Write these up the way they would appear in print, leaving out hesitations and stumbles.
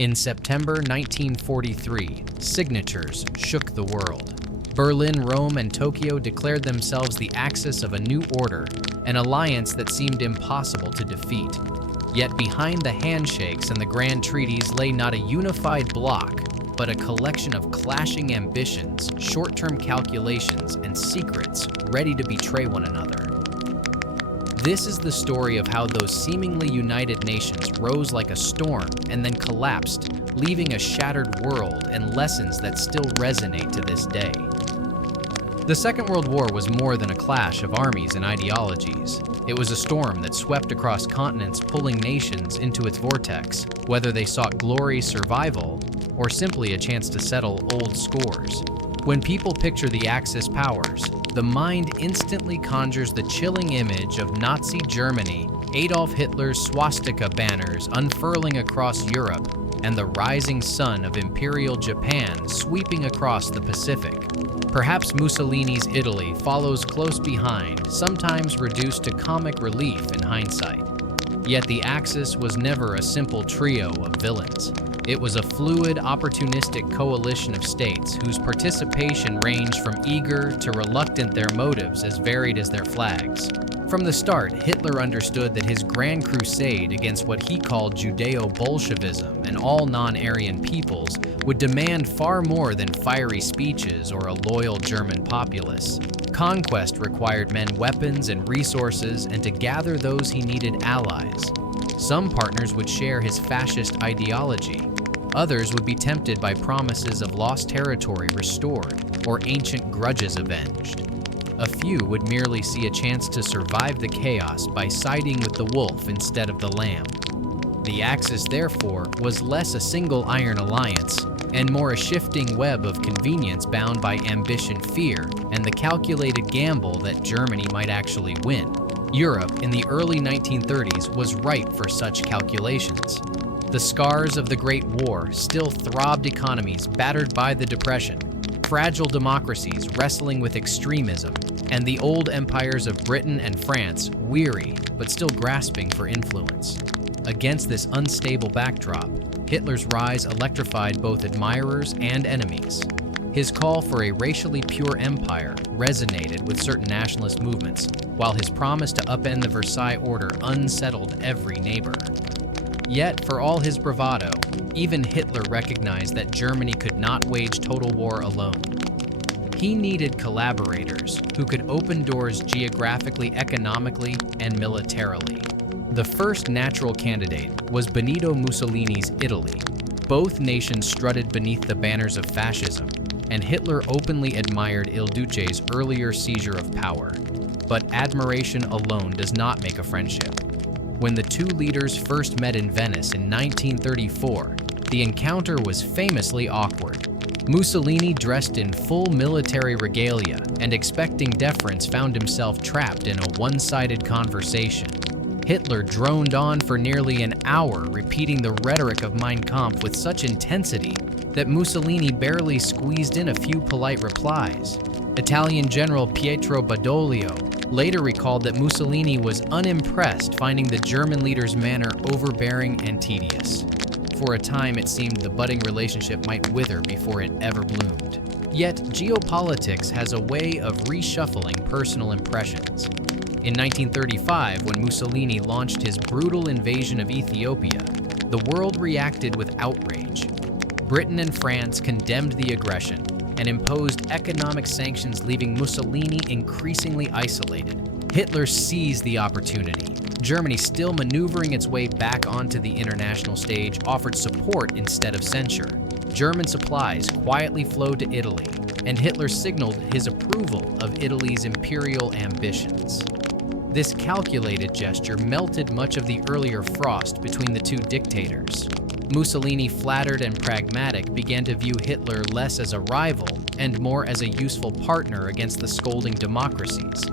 In September 1943, signatures shook the world. Berlin, Rome, and Tokyo declared themselves the axis of a new order, an alliance that seemed impossible to defeat. Yet behind the handshakes and the grand treaties lay not a unified bloc, but a collection of clashing ambitions, short-term calculations, and secrets ready to betray one another. This is the story of how those seemingly united nations rose like a storm and then collapsed, leaving a shattered world and lessons that still resonate to this day. The Second World War was more than a clash of armies and ideologies. It was a storm that swept across continents, pulling nations into its vortex, whether they sought glory, survival, or simply a chance to settle old scores. When people picture the Axis powers, the mind instantly conjures the chilling image of Nazi Germany, Adolf Hitler's swastika banners unfurling across Europe, and the rising sun of Imperial Japan sweeping across the Pacific. Perhaps Mussolini's Italy follows close behind, sometimes reduced to comic relief in hindsight. Yet the Axis was never a simple trio of villains. It was a fluid, opportunistic coalition of states whose participation ranged from eager to reluctant, their motives as varied as their flags. From the start, Hitler understood that his grand crusade against what he called Judeo-Bolshevism and all non-Aryan peoples would demand far more than fiery speeches or a loyal German populace. Conquest required men weapons and resources, and to gather those he needed allies. Some partners would share his fascist ideology. Others would be tempted by promises of lost territory restored or ancient grudges avenged. A few would merely see a chance to survive the chaos by siding with the wolf instead of the lamb. The Axis, therefore, was less a single iron alliance and more a shifting web of convenience bound by ambition, fear, and the calculated gamble that Germany might actually win. Europe in the early 1930s was ripe for such calculations. The scars of the Great War still throbbed economies battered by the Depression, fragile democracies wrestling with extremism, and the old empires of Britain and France weary but still grasping for influence. Against this unstable backdrop, Hitler's rise electrified both admirers and enemies. His call for a racially pure empire resonated with certain nationalist movements, while his promise to upend the Versailles Order unsettled every neighbor. Yet, for all his bravado, even Hitler recognized that Germany could not wage total war alone. He needed collaborators who could open doors geographically, economically, and militarily. The first natural candidate was Benito Mussolini's Italy. Both nations strutted beneath the banners of fascism, and Hitler openly admired Il Duce's earlier seizure of power. But admiration alone does not make a friendship. When the two leaders first met in Venice in 1934, the encounter was famously awkward. Mussolini, dressed in full military regalia and expecting deference, found himself trapped in a one-sided conversation. Hitler droned on for nearly an hour, repeating the rhetoric of Mein Kampf with such intensity that Mussolini barely squeezed in a few polite replies. Italian General Pietro Badoglio later recalled that Mussolini was unimpressed, finding the German leader's manner overbearing and tedious. For a time, it seemed the budding relationship might wither before it ever bloomed. Yet, geopolitics has a way of reshuffling personal impressions. In 1935, when Mussolini launched his brutal invasion of Ethiopia, the world reacted with outrage. Britain and France condemned the aggression and imposed economic sanctions, leaving Mussolini increasingly isolated. Hitler seized the opportunity. Germany, still maneuvering its way back onto the international stage, offered support instead of censure. German supplies quietly flowed to Italy, and Hitler signaled his approval of Italy's imperial ambitions. This calculated gesture melted much of the earlier frost between the two dictators. Mussolini, flattered and pragmatic, began to view Hitler less as a rival and more as a useful partner against the scolding democracies.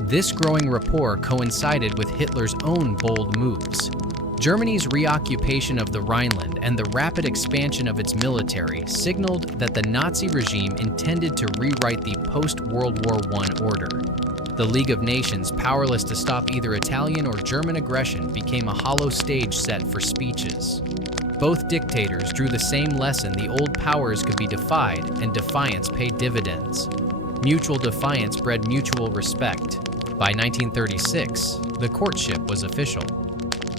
This growing rapport coincided with Hitler's own bold moves. Germany's reoccupation of the Rhineland and the rapid expansion of its military signaled that the Nazi regime intended to rewrite the post-World War I order. The League of Nations, powerless to stop either Italian or German aggression, became a hollow stage set for speeches. Both dictators drew the same lesson: the old powers could be defied, and defiance paid dividends. Mutual defiance bred mutual respect. By 1936, the courtship was official.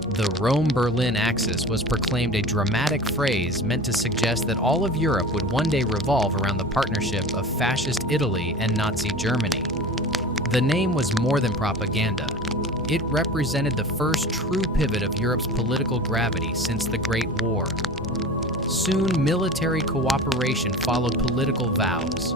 The Rome-Berlin axis was proclaimed, a dramatic phrase meant to suggest that all of Europe would one day revolve around the partnership of fascist Italy and Nazi Germany. The name was more than propaganda. It represented the first true pivot of Europe's political gravity since the Great War. Soon, military cooperation followed political vows.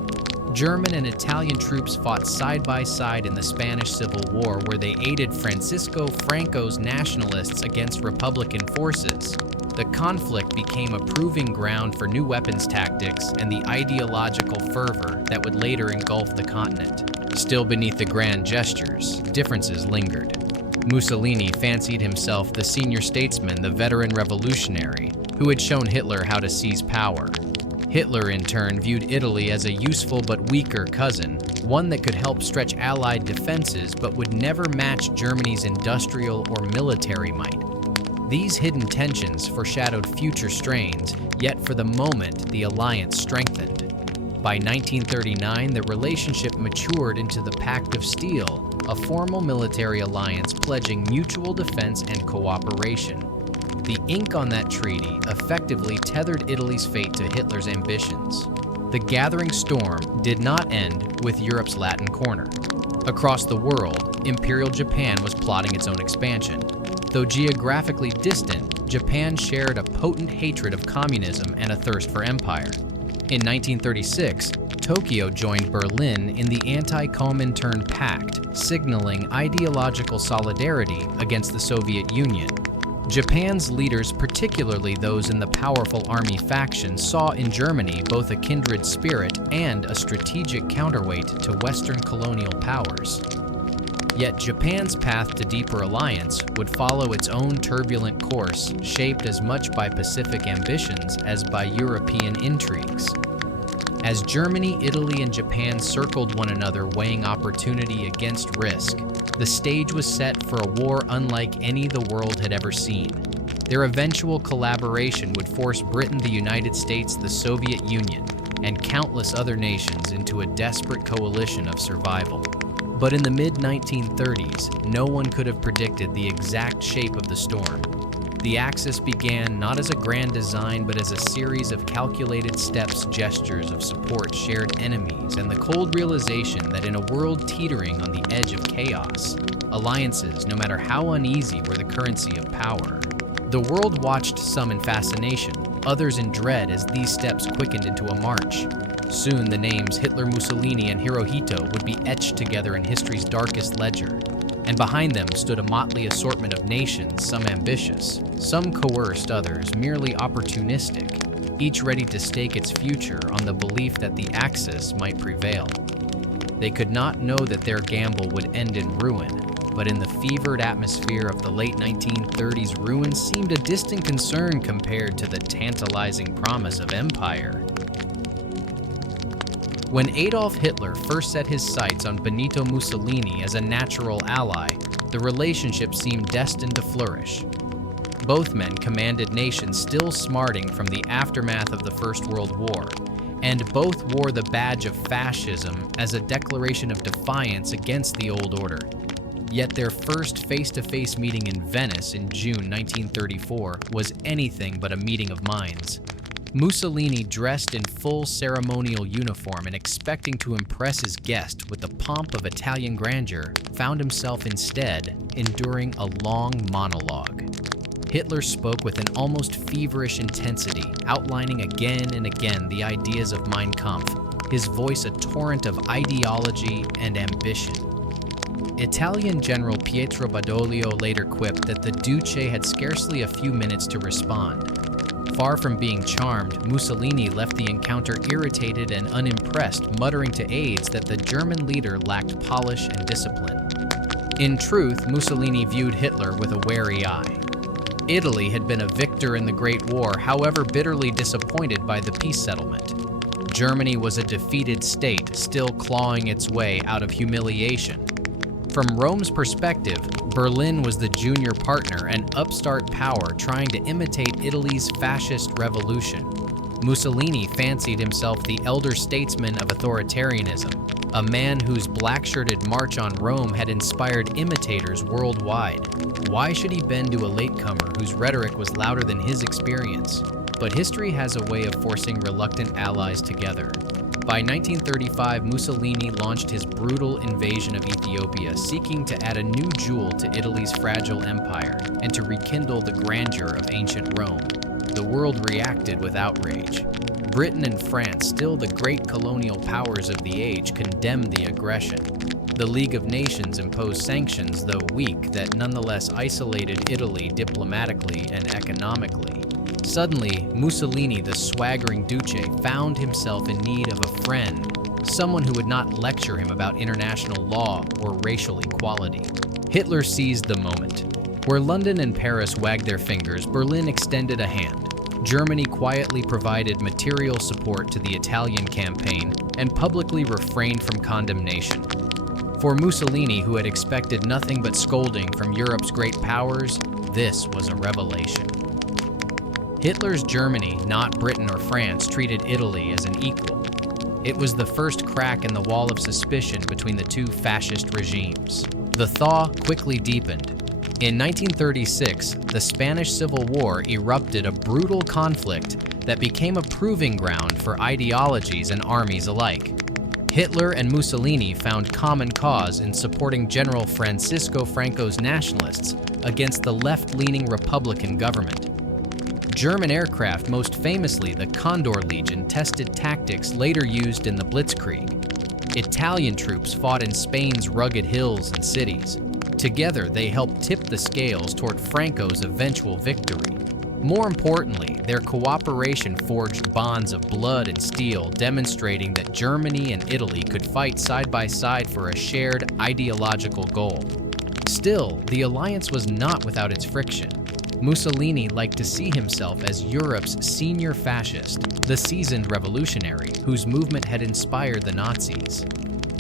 German and Italian troops fought side by side in the Spanish Civil War, where they aided Francisco Franco's nationalists against Republican forces. The conflict became a proving ground for new weapons tactics and the ideological fervor that would later engulf the continent. Still, beneath the grand gestures, differences lingered. Mussolini fancied himself the senior statesman, the veteran revolutionary, who had shown Hitler how to seize power. Hitler, in turn, viewed Italy as a useful but weaker cousin, one that could help stretch Allied defenses but would never match Germany's industrial or military might. These hidden tensions foreshadowed future strains, yet for the moment, the alliance strengthened. By 1939, the relationship matured into the Pact of Steel, a formal military alliance pledging mutual defense and cooperation. The ink on that treaty effectively tethered Italy's fate to Hitler's ambitions. The gathering storm did not end with Europe's Latin corner. Across the world, Imperial Japan was plotting its own expansion. Though geographically distant, Japan shared a potent hatred of communism and a thirst for empire. In 1936, Tokyo joined Berlin in the anti-Comintern Pact, signaling ideological solidarity against the Soviet Union. Japan's leaders, particularly those in the powerful army faction, saw in Germany both a kindred spirit and a strategic counterweight to Western colonial powers. Yet Japan's path to deeper alliance would follow its own turbulent course, shaped as much by Pacific ambitions as by European intrigues. As Germany, Italy, and Japan circled one another, weighing opportunity against risk, the stage was set for a war unlike any the world had ever seen. Their eventual collaboration would force Britain, the United States, the Soviet Union, and countless other nations into a desperate coalition of survival. But in the mid-1930s, no one could have predicted the exact shape of the storm. The Axis began not as a grand design, but as a series of calculated steps, gestures of support, shared enemies, and the cold realization that in a world teetering on the edge of chaos, alliances, no matter how uneasy, were the currency of power. The world watched, some in fascination, others in dread, as these steps quickened into a march. Soon the names Hitler, Mussolini, and Hirohito would be etched together in history's darkest ledger. And behind them stood a motley assortment of nations, some ambitious, some coerced, others merely opportunistic, each ready to stake its future on the belief that the Axis might prevail. They could not know that their gamble would end in ruin, but in the fevered atmosphere of the late 1930s, ruin seemed a distant concern compared to the tantalizing promise of empire. When Adolf Hitler first set his sights on Benito Mussolini as a natural ally, the relationship seemed destined to flourish. Both men commanded nations still smarting from the aftermath of the First World War, and both wore the badge of fascism as a declaration of defiance against the old order. Yet their first face-to-face meeting in Venice in June 1934 was anything but a meeting of minds. Mussolini, dressed in full ceremonial uniform and expecting to impress his guest with the pomp of Italian grandeur, found himself instead enduring a long monologue. Hitler spoke with an almost feverish intensity, outlining again and again the ideas of Mein Kampf, his voice a torrent of ideology and ambition. Italian General Pietro Badoglio later quipped that the Duce had scarcely a few minutes to respond. Far from being charmed, Mussolini left the encounter irritated and unimpressed, muttering to aides that the German leader lacked polish and discipline. In truth, Mussolini viewed Hitler with a wary eye. Italy had been a victor in the Great War, however bitterly disappointed by the peace settlement. Germany was a defeated state, still clawing its way out of humiliation. From Rome's perspective, Berlin was the junior partner and upstart power trying to imitate Italy's fascist revolution. Mussolini fancied himself the elder statesman of authoritarianism, a man whose black-shirted march on Rome had inspired imitators worldwide. Why should he bend to a latecomer whose rhetoric was louder than his experience? But history has a way of forcing reluctant allies together. By 1935, Mussolini launched his brutal invasion of Ethiopia, seeking to add a new jewel to Italy's fragile empire and to rekindle the grandeur of ancient Rome. The world reacted with outrage. Britain and France, still the great colonial powers of the age, condemned the aggression. The League of Nations imposed sanctions, though weak, that nonetheless isolated Italy diplomatically and economically. Suddenly, Mussolini, the swaggering duce, found himself in need of a friend, someone who would not lecture him about international law or racial equality. Hitler seized the moment. Where London and Paris wagged their fingers, Berlin extended a hand. Germany quietly provided material support to the Italian campaign and publicly refrained from condemnation. For Mussolini, who had expected nothing but scolding from Europe's great powers, this was a revelation. Hitler's Germany, not Britain or France, treated Italy as an equal. It was the first crack in the wall of suspicion between the two fascist regimes. The thaw quickly deepened. In 1936, the Spanish Civil War erupted, a brutal conflict that became a proving ground for ideologies and armies alike. Hitler and Mussolini found common cause in supporting General Francisco Franco's nationalists against the left-leaning Republican government. German aircraft, most famously the Condor Legion, tested tactics later used in the blitzkrieg. Italian troops fought in Spain's rugged hills and cities. Together, they helped tip the scales toward Franco's eventual victory. More importantly, their cooperation forged bonds of blood and steel, demonstrating that Germany and Italy could fight side by side for a shared ideological goal. Still, the alliance was not without its friction. Mussolini liked to see himself as Europe's senior fascist, the seasoned revolutionary whose movement had inspired the Nazis.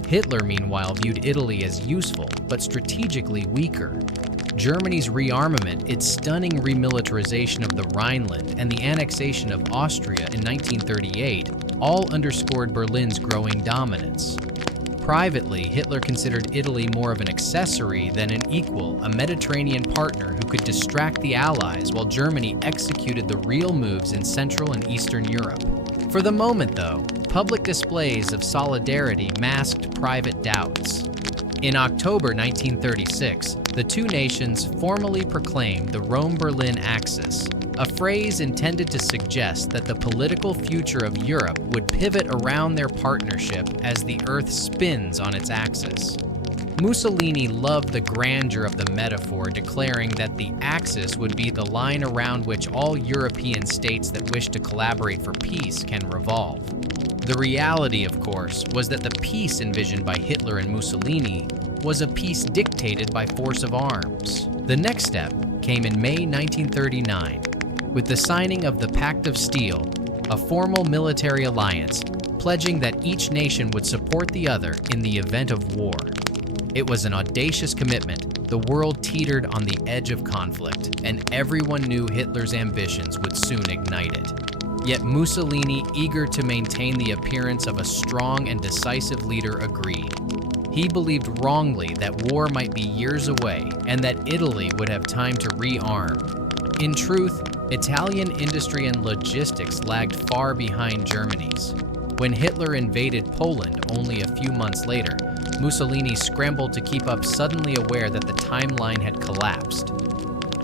Hitler, meanwhile, viewed Italy as useful, but strategically weaker. Germany's rearmament, its stunning remilitarization of the Rhineland, and the annexation of Austria in 1938 all underscored Berlin's growing dominance. Privately, Hitler considered Italy more of an accessory than an equal, a Mediterranean partner who could distract the Allies while Germany executed the real moves in Central and Eastern Europe. For the moment, though, public displays of solidarity masked private doubts. In October 1936, the two nations formally proclaimed the Rome-Berlin Axis, a phrase intended to suggest that the political future of Europe would pivot around their partnership as the Earth spins on its axis. Mussolini loved the grandeur of the metaphor, declaring that the axis would be the line around which all European states that wish to collaborate for peace can revolve. The reality, of course, was that the peace envisioned by Hitler and Mussolini was a peace dictated by force of arms. The next step came in May 1939, with the signing of the Pact of Steel, a formal military alliance pledging that each nation would support the other in the event of war. It was an audacious commitment. The world teetered on the edge of conflict, and everyone knew Hitler's ambitions would soon ignite it. Yet Mussolini, eager to maintain the appearance of a strong and decisive leader, agreed. He believed wrongly that war might be years away and that Italy would have time to rearm. In truth, Italian industry and logistics lagged far behind Germany's. When Hitler invaded Poland only a few months later, Mussolini scrambled to keep up, suddenly aware that the timeline had collapsed.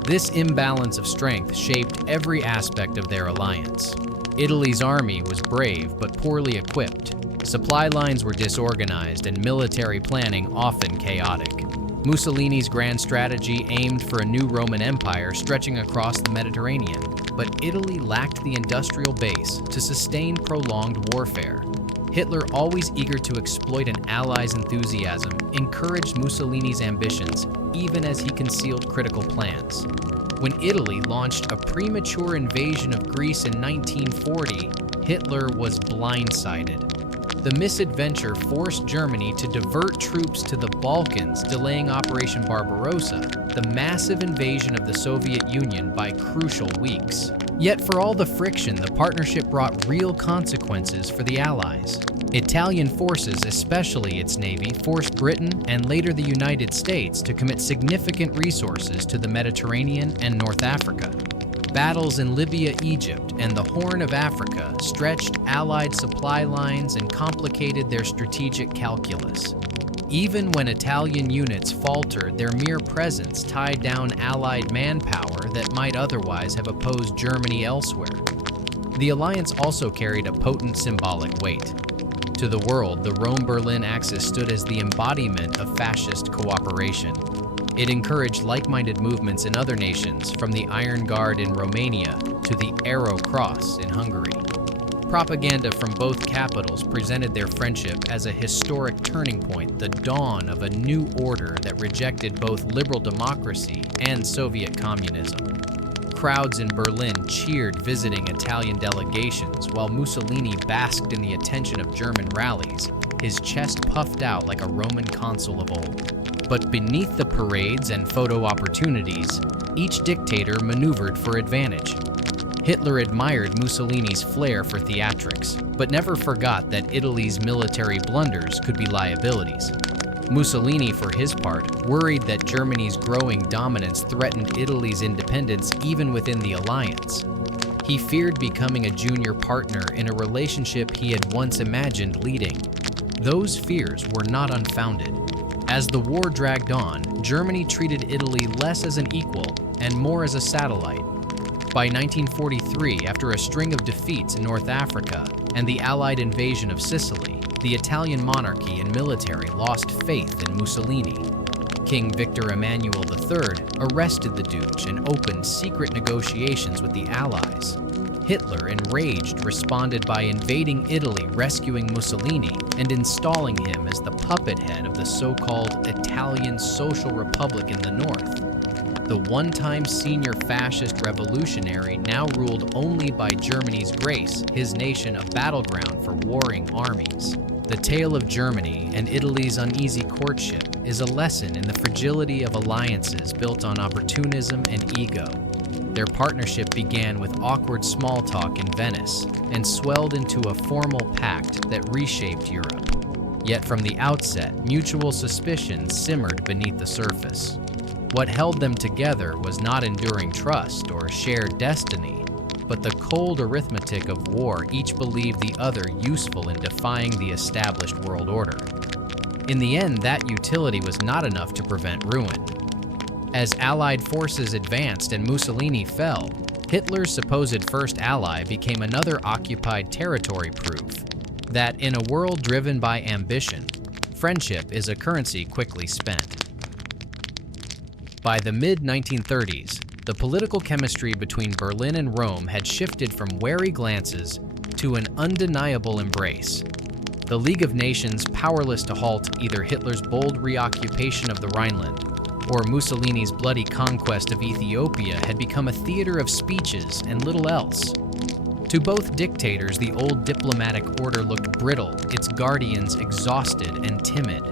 This imbalance of strength shaped every aspect of their alliance. Italy's army was brave but poorly equipped. Supply lines were disorganized and military planning often chaotic. Mussolini's grand strategy aimed for a new Roman Empire stretching across the Mediterranean, but Italy lacked the industrial base to sustain prolonged warfare. Hitler, always eager to exploit an ally's enthusiasm, encouraged Mussolini's ambitions, even as he concealed critical plans. When Italy launched a premature invasion of Greece in 1940, Hitler was blindsided. The misadventure forced Germany to divert troops to the Balkans, delaying Operation Barbarossa, the massive invasion of the Soviet Union by crucial weeks. Yet for all the friction, the partnership brought real consequences for the Allies. Italian forces, especially its navy, forced Britain and later the United States to commit significant resources to the Mediterranean and North Africa. Battles in Libya, Egypt, and the Horn of Africa stretched Allied supply lines and complicated their strategic calculus. Even when Italian units faltered, their mere presence tied down Allied manpower that might otherwise have opposed Germany elsewhere. The alliance also carried a potent symbolic weight. To the world, the Rome-Berlin axis stood as the embodiment of fascist cooperation. It encouraged like-minded movements in other nations, from the Iron Guard in Romania to the Arrow Cross in Hungary. Propaganda from both capitals presented their friendship as a historic turning point, the dawn of a new order that rejected both liberal democracy and Soviet communism. Crowds in Berlin cheered visiting Italian delegations, while Mussolini basked in the attention of German rallies, his chest puffed out like a Roman consul of old. But beneath the parades and photo opportunities, each dictator maneuvered for advantage. Hitler admired Mussolini's flair for theatrics, but never forgot that Italy's military blunders could be liabilities. Mussolini, for his part, worried that Germany's growing dominance threatened Italy's independence even within the alliance. He feared becoming a junior partner in a relationship he had once imagined leading. Those fears were not unfounded. As the war dragged on, Germany treated Italy less as an equal and more as a satellite. By 1943, after a string of defeats in North Africa and the Allied invasion of Sicily, the Italian monarchy and military lost faith in Mussolini. King Victor Emmanuel III arrested the Duce and opened secret negotiations with the Allies. Hitler, enraged, responded by invading Italy, rescuing Mussolini, and installing him as the puppet head of the so-called Italian Social Republic in the north. The one-time senior fascist revolutionary now ruled only by Germany's grace, his nation a battleground for warring armies. The tale of Germany and Italy's uneasy courtship is a lesson in the fragility of alliances built on opportunism and ego. Their partnership began with awkward small talk in Venice and swelled into a formal pact that reshaped Europe. Yet from the outset, mutual suspicion simmered beneath the surface. What held them together was not enduring trust or shared destiny, but the cold arithmetic of war. Each believed the other useful in defying the established world order. In the end, that utility was not enough to prevent ruin. As Allied forces advanced and Mussolini fell, Hitler's supposed first ally became another occupied territory, proof that in a world driven by ambition, friendship is a currency quickly spent. By the mid-1930s, the political chemistry between Berlin and Rome had shifted from wary glances to an undeniable embrace. The League of Nations, powerless to halt either Hitler's bold reoccupation of the Rhineland or Mussolini's bloody conquest of Ethiopia, had become a theater of speeches and little else. To both dictators, the old diplomatic order looked brittle, its guardians exhausted and timid.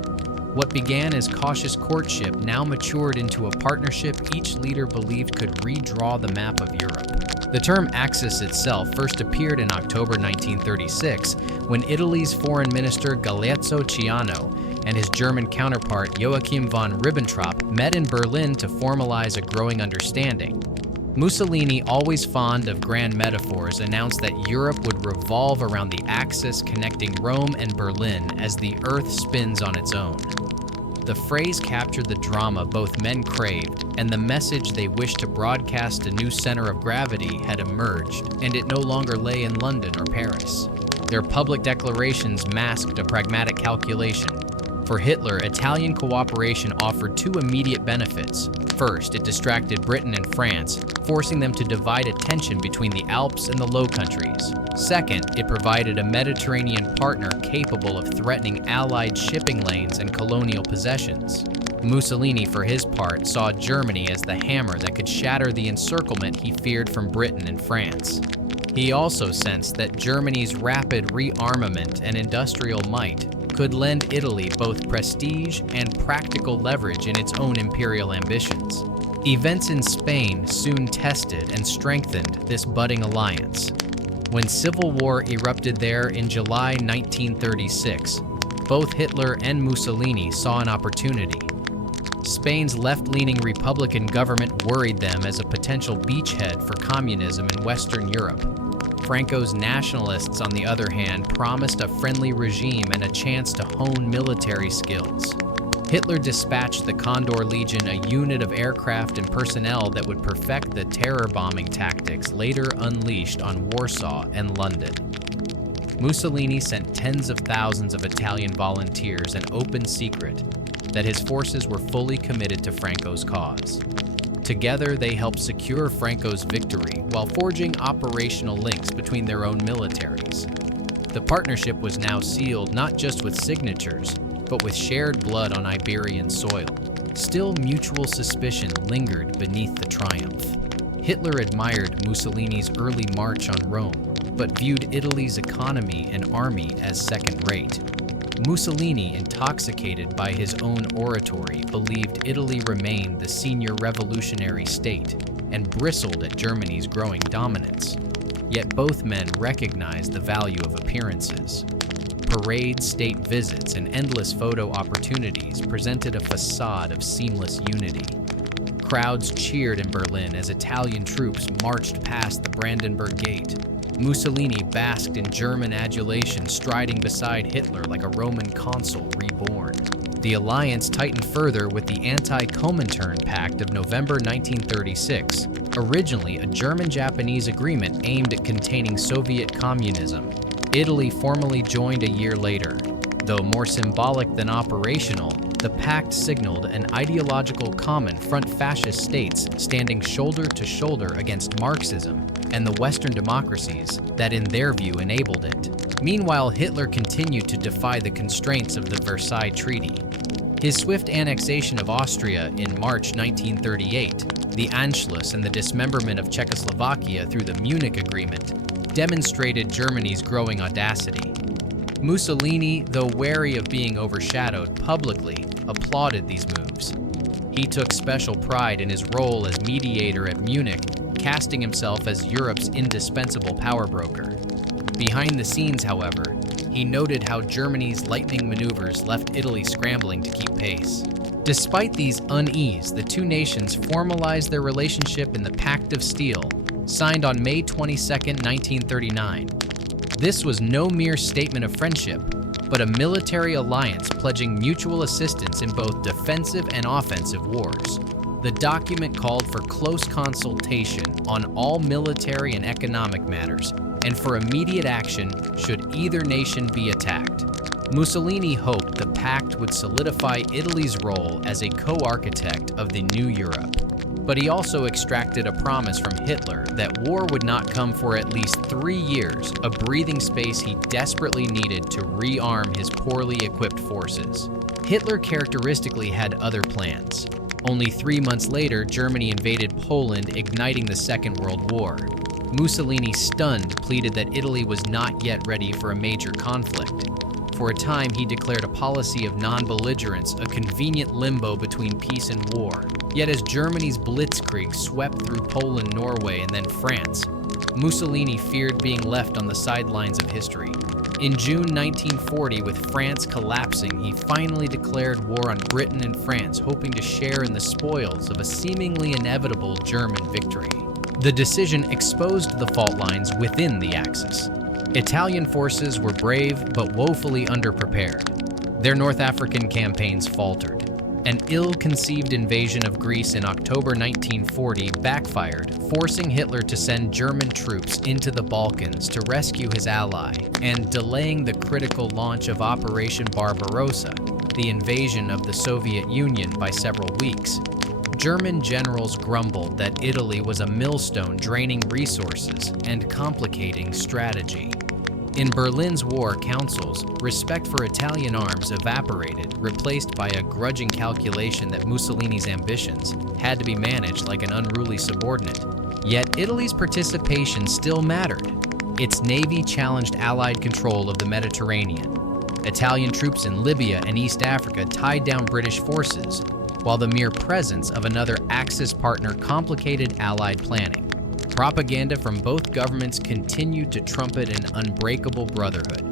What began as cautious courtship now matured into a partnership each leader believed could redraw the map of Europe. The term Axis itself first appeared in October 1936 when Italy's Foreign Minister Galeazzo Ciano and his German counterpart Joachim von Ribbentrop met in Berlin to formalize a growing understanding. Mussolini, always fond of grand metaphors, announced that Europe would revolve around the axis connecting Rome and Berlin as the Earth spins on its own. The phrase captured the drama both men craved, and the message they wished to broadcast a new center of gravity had emerged, and it no longer lay in London or Paris. Their public declarations masked a pragmatic calculation. For Hitler, Italian cooperation offered two immediate benefits. First, it distracted Britain and France, forcing them to divide attention between the Alps and the Low Countries. Second, it provided a Mediterranean partner capable of threatening Allied shipping lanes and colonial possessions. Mussolini, for his part, saw Germany as the hammer that could shatter the encirclement he feared from Britain and France. He also sensed that Germany's rapid rearmament and industrial might could lend Italy both prestige and practical leverage in its own imperial ambitions. Events in Spain soon tested and strengthened this budding alliance. When civil war erupted there in July 1936, both Hitler and Mussolini saw an opportunity. Spain's left-leaning Republican government worried them as a potential beachhead for communism in Western Europe. Franco's nationalists, on the other hand, promised a friendly regime and a chance to hone military skills. Hitler dispatched the Condor Legion, a unit of aircraft and personnel that would perfect the terror bombing tactics later unleashed on Warsaw and London. Mussolini sent tens of thousands of Italian volunteers, an open secret that his forces were fully committed to Franco's cause. Together, they helped secure Franco's victory while forging operational links between their own militaries. The partnership was now sealed not just with signatures, but with shared blood on Iberian soil. Still, mutual suspicion lingered beneath the triumph. Hitler admired Mussolini's early march on Rome, but viewed Italy's economy and army as second-rate. Mussolini, intoxicated by his own oratory, believed Italy remained the senior revolutionary state and bristled at Germany's growing dominance. Yet both men recognized the value of appearances. Parades, state visits, and endless photo opportunities presented a facade of seamless unity. Crowds cheered in Berlin as Italian troops marched past the Brandenburg Gate. Mussolini basked in German adulation, striding beside Hitler like a Roman consul reborn. The alliance tightened further with the Anti-Comintern Pact of November 1936, originally a German-Japanese agreement aimed at containing Soviet communism. Italy formally joined a year later. Though more symbolic than operational, the pact signaled an ideological common front, fascist states standing shoulder to shoulder against Marxism and the Western democracies that in their view enabled it. Meanwhile, Hitler continued to defy the constraints of the Versailles Treaty. His swift annexation of Austria in March 1938, the Anschluss and the dismemberment of Czechoslovakia through the Munich Agreement, demonstrated Germany's growing audacity. Mussolini, though wary of being overshadowed publicly, applauded these moves. He took special pride in his role as mediator at Munich, casting himself as Europe's indispensable power broker. Behind the scenes, however, he noted how Germany's lightning maneuvers left Italy scrambling to keep pace. Despite these unease, the two nations formalized their relationship in the Pact of Steel, signed on May 22, 1939. This was no mere statement of friendship, but a military alliance pledging mutual assistance in both defensive and offensive wars. The document called for close consultation on all military and economic matters, and for immediate action should either nation be attacked. Mussolini hoped the pact would solidify Italy's role as a co-architect of the new Europe. But he also extracted a promise from Hitler that war would not come for at least 3 years, a breathing space he desperately needed to rearm his poorly equipped forces. Hitler characteristically had other plans. Only 3 months later, Germany invaded Poland, igniting the Second World War. Mussolini, stunned, pleaded that Italy was not yet ready for a major conflict. For a time, he declared a policy of non-belligerence, a convenient limbo between peace and war. Yet as Germany's blitzkrieg swept through Poland, Norway, and then France, Mussolini feared being left on the sidelines of history. In June 1940, with France collapsing, he finally declared war on Britain and France, hoping to share in the spoils of a seemingly inevitable German victory. The decision exposed the fault lines within the Axis. Italian forces were brave but woefully underprepared. Their North African campaigns faltered. An ill-conceived invasion of Greece in October 1940 backfired, forcing Hitler to send German troops into the Balkans to rescue his ally, and delaying the critical launch of Operation Barbarossa, the invasion of the Soviet Union, by several weeks. German generals grumbled that Italy was a millstone draining resources and complicating strategy. In Berlin's war councils, respect for Italian arms evaporated, replaced by a grudging calculation that Mussolini's ambitions had to be managed like an unruly subordinate. Yet Italy's participation still mattered. Its navy challenged Allied control of the Mediterranean. Italian troops in Libya and East Africa tied down British forces, while the mere presence of another Axis partner complicated Allied planning. Propaganda from both governments continued to trumpet an unbreakable brotherhood.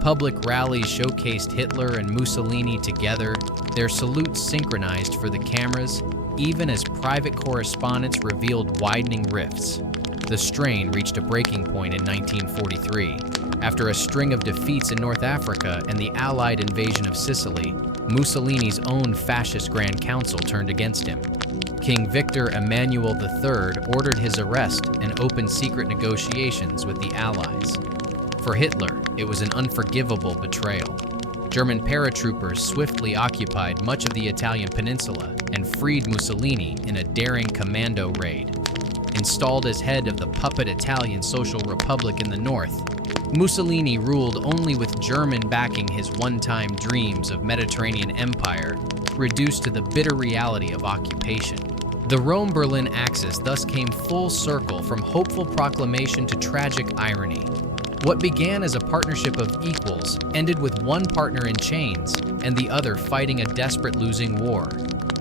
Public rallies showcased Hitler and Mussolini together, their salutes synchronized for the cameras, even as private correspondence revealed widening rifts. The strain reached a breaking point in 1943. After a string of defeats in North Africa and the Allied invasion of Sicily, Mussolini's own fascist Grand Council turned against him. King Victor Emmanuel III ordered his arrest and opened secret negotiations with the Allies. For Hitler, it was an unforgivable betrayal. German paratroopers swiftly occupied much of the Italian peninsula and freed Mussolini in a daring commando raid. Installed as head of the puppet Italian Social Republic in the north, Mussolini ruled only with German backing his one-time dreams of Mediterranean empire, reduced to the bitter reality of occupation. The Rome-Berlin axis thus came full circle from hopeful proclamation to tragic irony. What began as a partnership of equals ended with one partner in chains and the other fighting a desperate losing war.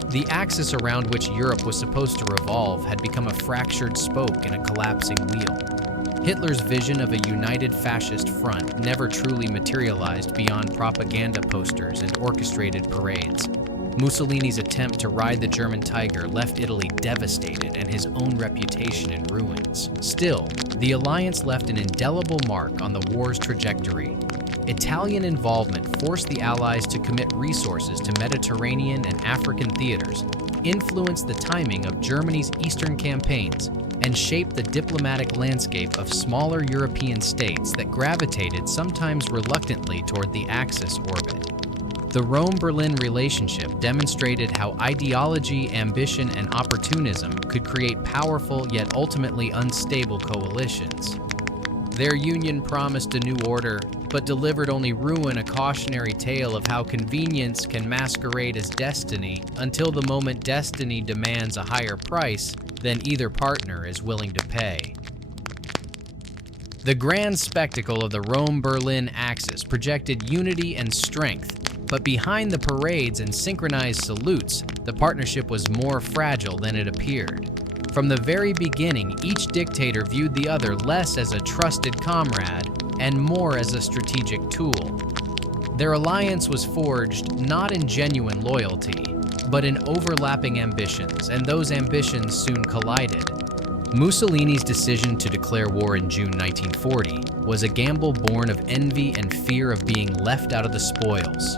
The axis around which Europe was supposed to revolve had become a fractured spoke in a collapsing wheel. Hitler's vision of a united fascist front never truly materialized beyond propaganda posters and orchestrated parades. Mussolini's attempt to ride the German tiger left Italy devastated and his own reputation in ruins. Still, the alliance left an indelible mark on the war's trajectory. Italian involvement forced the Allies to commit resources to Mediterranean and African theaters, influenced the timing of Germany's eastern campaigns, and shaped the diplomatic landscape of smaller European states that gravitated sometimes reluctantly toward the Axis orbit. The Rome-Berlin relationship demonstrated how ideology, ambition, and opportunism could create powerful yet ultimately unstable coalitions. Their union promised a new order, but delivered only ruin, a cautionary tale of how convenience can masquerade as destiny until the moment destiny demands a higher price than either partner is willing to pay. The grand spectacle of the Rome-Berlin axis projected unity and strength, but behind the parades and synchronized salutes, the partnership was more fragile than it appeared. From the very beginning, each dictator viewed the other less as a trusted comrade and more as a strategic tool. Their alliance was forged not in genuine loyalty, but in overlapping ambitions, and those ambitions soon collided. Mussolini's decision to declare war in June 1940 was a gamble born of envy and fear of being left out of the spoils.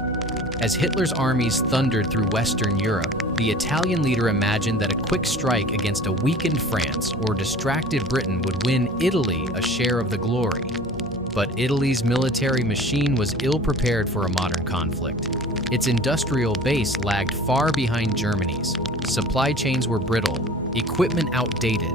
As Hitler's armies thundered through Western Europe, the Italian leader imagined that a quick strike against a weakened France or distracted Britain would win Italy a share of the glory. But Italy's military machine was ill-prepared for a modern conflict. Its industrial base lagged far behind Germany's. Supply chains were brittle, equipment outdated.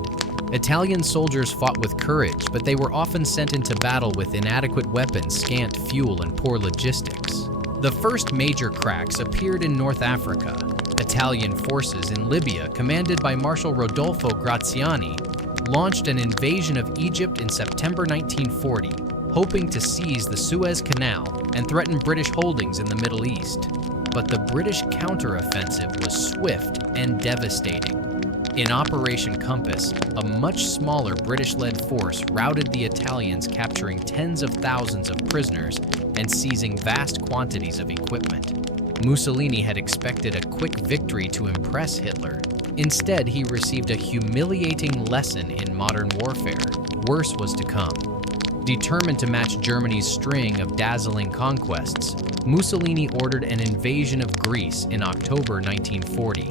Italian soldiers fought with courage, but they were often sent into battle with inadequate weapons, scant fuel, and poor logistics. The first major cracks appeared in North Africa. Italian forces in Libya, commanded by Marshal Rodolfo Graziani, launched an invasion of Egypt in September 1940, hoping to seize the Suez Canal and threaten British holdings in the Middle East. But the British counteroffensive was swift and devastating. In Operation Compass, a much smaller British-led force routed the Italians, capturing tens of thousands of prisoners and seizing vast quantities of equipment. Mussolini had expected a quick victory to impress Hitler. Instead, he received a humiliating lesson in modern warfare. Worse was to come. Determined to match Germany's string of dazzling conquests, Mussolini ordered an invasion of Greece in October 1940.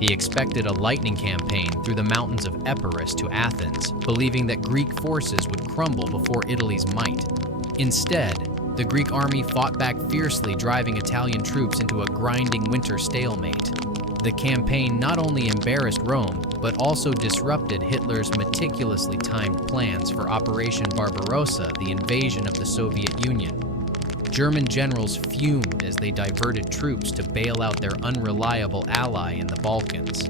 He expected a lightning campaign through the mountains of Epirus to Athens, believing that Greek forces would crumble before Italy's might. Instead, the Greek army fought back fiercely, driving Italian troops into a grinding winter stalemate. The campaign not only embarrassed Rome, but also disrupted Hitler's meticulously timed plans for Operation Barbarossa, the invasion of the Soviet Union. German generals fumed as they diverted troops to bail out their unreliable ally in the Balkans.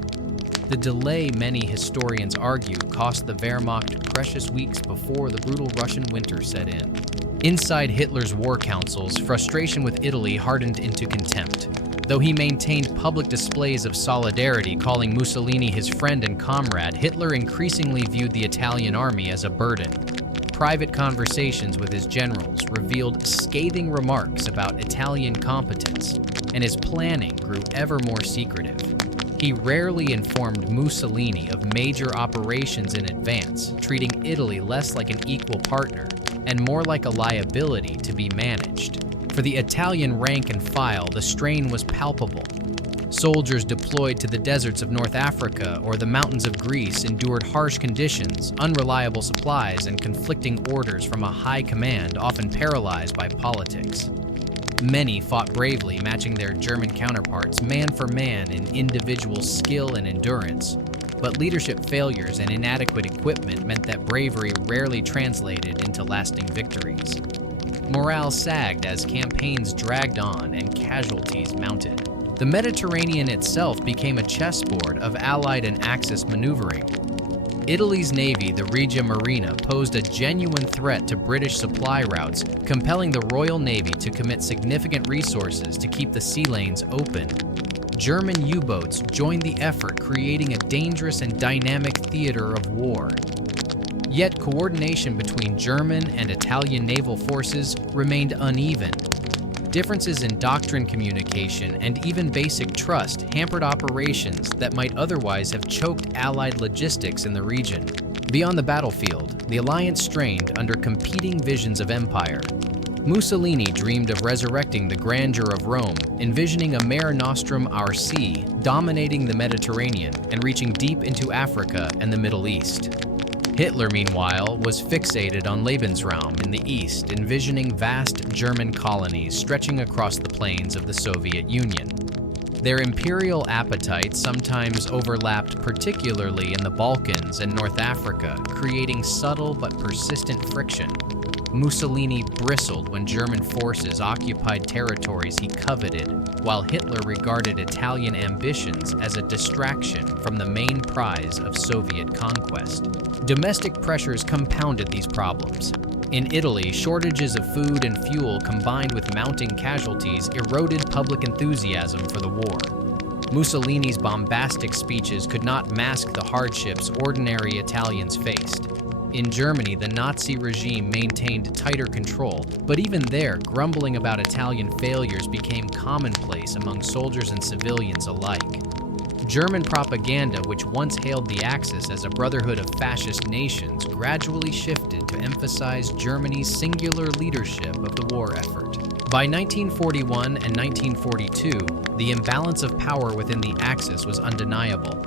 The delay, many historians argue, cost the Wehrmacht precious weeks before the brutal Russian winter set in. Inside Hitler's war councils, frustration with Italy hardened into contempt. Though he maintained public displays of solidarity, calling Mussolini his friend and comrade, Hitler increasingly viewed the Italian army as a burden. Private conversations with his generals revealed scathing remarks about Italian competence, and his planning grew ever more secretive. He rarely informed Mussolini of major operations in advance, treating Italy less like an equal partner and more like a liability to be managed. For the Italian rank and file, the strain was palpable. Soldiers deployed to the deserts of North Africa or the mountains of Greece endured harsh conditions, unreliable supplies, and conflicting orders from a high command often paralyzed by politics. Many fought bravely, matching their German counterparts man for man in individual skill and endurance, but leadership failures and inadequate equipment meant that bravery rarely translated into lasting victories. Morale sagged as campaigns dragged on and casualties mounted. The Mediterranean itself became a chessboard of Allied and Axis maneuvering. Italy's navy, the Regia Marina, posed a genuine threat to British supply routes, compelling the Royal Navy to commit significant resources to keep the sea lanes open. German U-boats joined the effort, creating a dangerous and dynamic theater of war. Yet coordination between German and Italian naval forces remained uneven. Differences in doctrine communication and even basic trust hampered operations that might otherwise have choked Allied logistics in the region. Beyond the battlefield, the alliance strained under competing visions of empire. Mussolini dreamed of resurrecting the grandeur of Rome, envisioning a Mare Nostrum our sea, dominating the Mediterranean and reaching deep into Africa and the Middle East. Hitler, meanwhile, was fixated on Lebensraum in the east, envisioning vast German colonies stretching across the plains of the Soviet Union. Their imperial appetites sometimes overlapped, particularly in the Balkans and North Africa, creating subtle but persistent friction. Mussolini bristled when German forces occupied territories he coveted, while Hitler regarded Italian ambitions as a distraction from the main prize of Soviet conquest. Domestic pressures compounded these problems. In Italy, shortages of food and fuel combined with mounting casualties eroded public enthusiasm for the war. Mussolini's bombastic speeches could not mask the hardships ordinary Italians faced. In Germany, the Nazi regime maintained tighter control, but even there, grumbling about Italian failures became commonplace among soldiers and civilians alike. German propaganda, which once hailed the Axis as a brotherhood of fascist nations, gradually shifted to emphasize Germany's singular leadership of the war effort. By 1941 and 1942, the imbalance of power within the Axis was undeniable.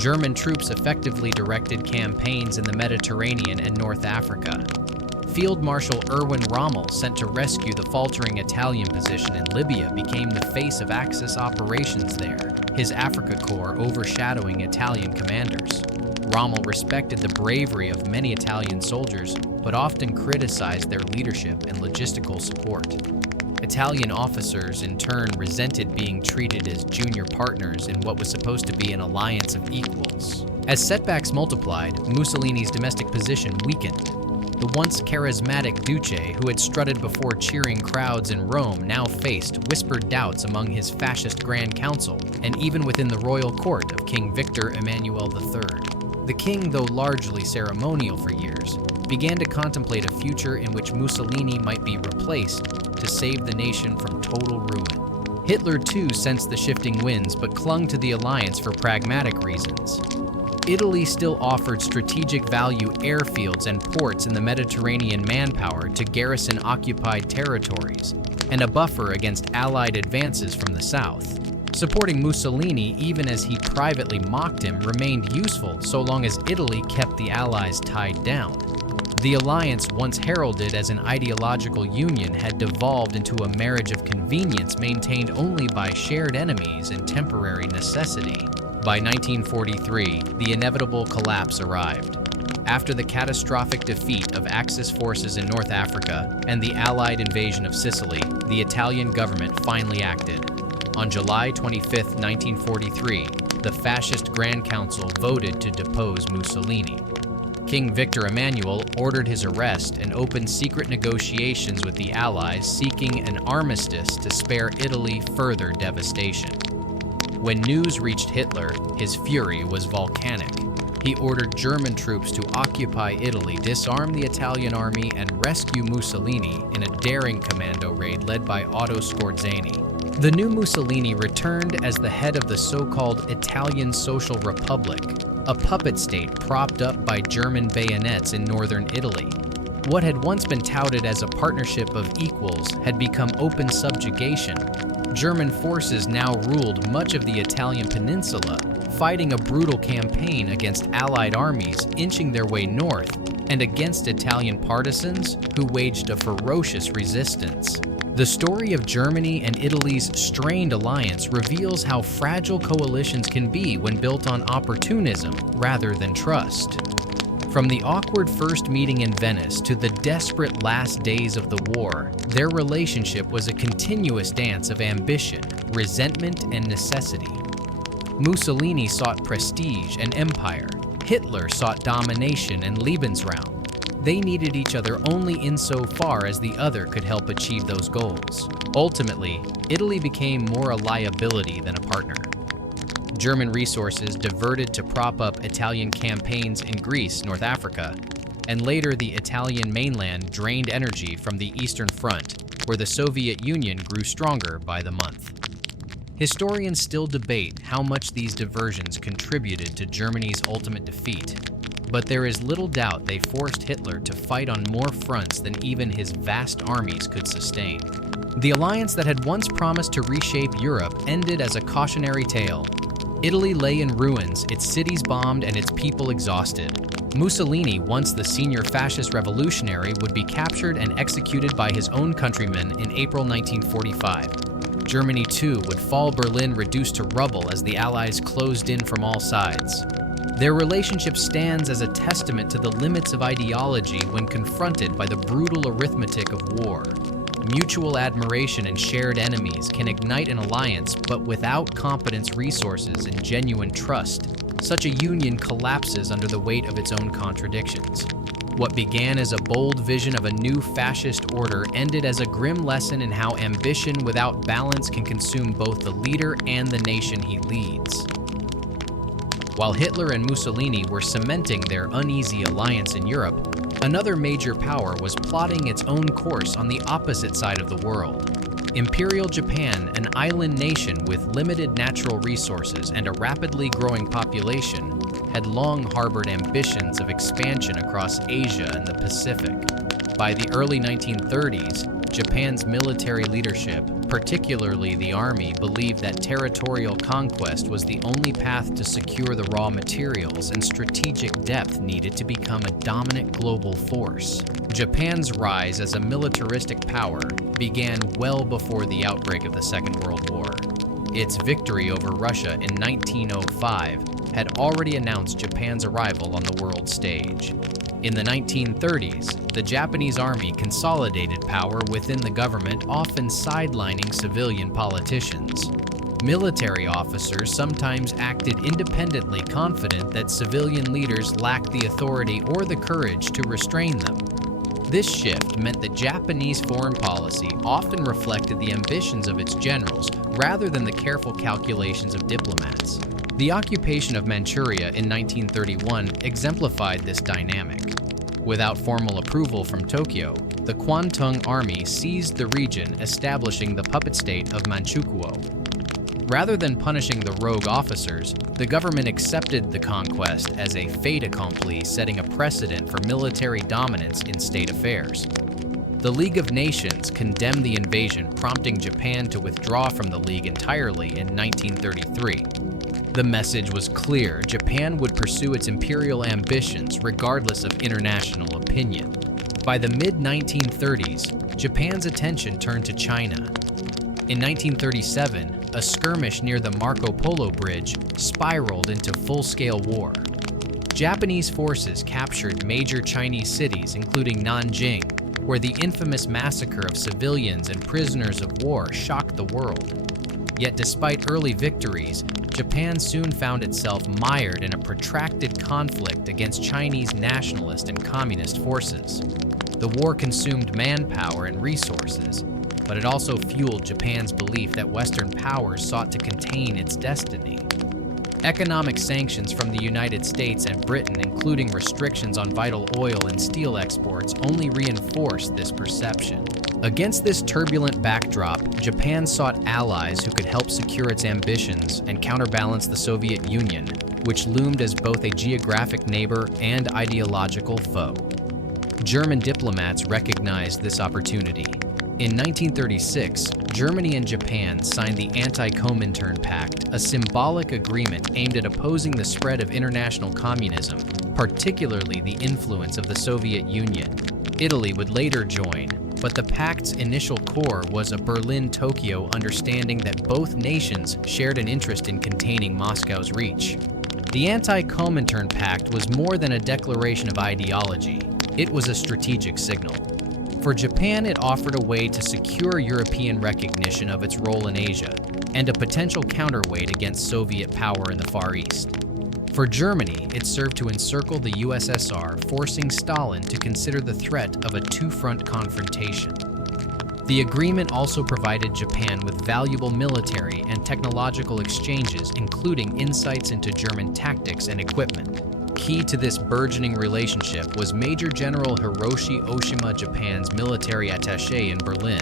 German troops effectively directed campaigns in the Mediterranean and North Africa. Field Marshal Erwin Rommel, sent to rescue the faltering Italian position in Libya, became the face of Axis operations there, his Africa Corps overshadowing Italian commanders. Rommel respected the bravery of many Italian soldiers, but often criticized their leadership and logistical support. Italian officers, in turn, resented being treated as junior partners in what was supposed to be an alliance of equals. As setbacks multiplied, Mussolini's domestic position weakened. The once charismatic Duce, who had strutted before cheering crowds in Rome, now faced whispered doubts among his fascist Grand Council, and even within the royal court of King Victor Emmanuel III. The king, though largely ceremonial for years, began to contemplate a future in which Mussolini might be replaced to save the nation from total ruin. Hitler too sensed the shifting winds but clung to the alliance for pragmatic reasons. Italy still offered strategic value airfields and ports in the Mediterranean manpower to garrison occupied territories, and a buffer against Allied advances from the south. Supporting Mussolini, even as he privately mocked him, remained useful so long as Italy kept the Allies tied down. The alliance, once heralded as an ideological union, had devolved into a marriage of convenience maintained only by shared enemies and temporary necessity. By 1943, the inevitable collapse arrived. After the catastrophic defeat of Axis forces in North Africa and the Allied invasion of Sicily, the Italian government finally acted. On July 25, 1943, the Fascist Grand Council voted to depose Mussolini. King Victor Emmanuel ordered his arrest and opened secret negotiations with the Allies seeking an armistice to spare Italy further devastation. When news reached Hitler, his fury was volcanic. He ordered German troops to occupy Italy, disarm the Italian army, and rescue Mussolini in a daring commando raid led by Otto Scorzani. The new Mussolini returned as the head of the so-called Italian Social Republic, a puppet state propped up by German bayonets in northern Italy. What had once been touted as a partnership of equals had become open subjugation. German forces now ruled much of the Italian peninsula, fighting a brutal campaign against Allied armies inching their way north and against Italian partisans who waged a ferocious resistance. The story of Germany and Italy's strained alliance reveals how fragile coalitions can be when built on opportunism rather than trust. From the awkward first meeting in Venice to the desperate last days of the war, their relationship was a continuous dance of ambition, resentment, and necessity. Mussolini sought prestige and empire. Hitler sought domination and Lebensraum. They needed each other only insofar as the other could help achieve those goals. Ultimately, Italy became more a liability than a partner. German resources diverted to prop up Italian campaigns in Greece, North Africa, and later the Italian mainland drained energy from the Eastern Front, where the Soviet Union grew stronger by the month. Historians still debate how much these diversions contributed to Germany's ultimate defeat, but there is little doubt they forced Hitler to fight on more fronts than even his vast armies could sustain. The alliance that had once promised to reshape Europe ended as a cautionary tale. Italy lay in ruins, its cities bombed, and its people exhausted. Mussolini, once the senior fascist revolutionary, would be captured and executed by his own countrymen in April 1945. Germany, too, would fall, Berlin reduced to rubble as the Allies closed in from all sides. Their relationship stands as a testament to the limits of ideology when confronted by the brutal arithmetic of war. Mutual admiration and shared enemies can ignite an alliance, but without competence, resources, and genuine trust, such a union collapses under the weight of its own contradictions. What began as a bold vision of a new fascist order ended as a grim lesson in how ambition without balance can consume both the leader and the nation he leads. While Hitler and Mussolini were cementing their uneasy alliance in Europe, another major power was plotting its own course on the opposite side of the world. Imperial Japan, an island nation with limited natural resources and a rapidly growing population, had long harbored ambitions of expansion across Asia and the Pacific. By the early 1930s, Japan's military leadership, particularly the army, believed that territorial conquest was the only path to secure the raw materials and strategic depth needed to become a dominant global force. Japan's rise as a militaristic power began well before the outbreak of the Second World War. Its victory over Russia in 1905 had already announced Japan's arrival on the world stage. In the 1930s, the Japanese army consolidated power within the government, often sidelining civilian politicians. Military officers sometimes acted independently, confident that civilian leaders lacked the authority or the courage to restrain them. This shift meant that Japanese foreign policy often reflected the ambitions of its generals rather than the careful calculations of diplomats. The occupation of Manchuria in 1931 exemplified this dynamic. Without formal approval from Tokyo, the Kwantung Army seized the region, establishing the puppet state of Manchukuo. Rather than punishing the rogue officers, the government accepted the conquest as a fait accompli, setting a precedent for military dominance in state affairs. The League of Nations condemned the invasion, prompting Japan to withdraw from the League entirely in 1933. The message was clear: Japan would pursue its imperial ambitions regardless of international opinion. By the mid-1930s, Japan's attention turned to China. In 1937, a skirmish near the Marco Polo Bridge spiraled into full-scale war. Japanese forces captured major Chinese cities, including Nanjing, where the infamous massacre of civilians and prisoners of war shocked the world. Yet despite early victories, Japan soon found itself mired in a protracted conflict against Chinese nationalist and communist forces. The war consumed manpower and resources, but it also fueled Japan's belief that Western powers sought to contain its destiny. Economic sanctions from the United States and Britain, including restrictions on vital oil and steel exports, only reinforced this perception. Against this turbulent backdrop, Japan sought allies who could help secure its ambitions and counterbalance the Soviet Union, which loomed as both a geographic neighbor and ideological foe. German diplomats recognized this opportunity. In 1936, Germany and Japan signed the Anti-Comintern Pact, a symbolic agreement aimed at opposing the spread of international communism, particularly the influence of the Soviet Union. Italy would later join, but the pact's initial core was a Berlin-Tokyo understanding that both nations shared an interest in containing Moscow's reach. The Anti-Comintern Pact was more than a declaration of ideology. It was a strategic signal. For Japan, it offered a way to secure European recognition of its role in Asia and a potential counterweight against Soviet power in the Far East. For Germany, it served to encircle the USSR, forcing Stalin to consider the threat of a two-front confrontation. The agreement also provided Japan with valuable military and technological exchanges, including insights into German tactics and equipment. Key to this burgeoning relationship was Major General Hiroshi Oshima, Japan's military attaché in Berlin.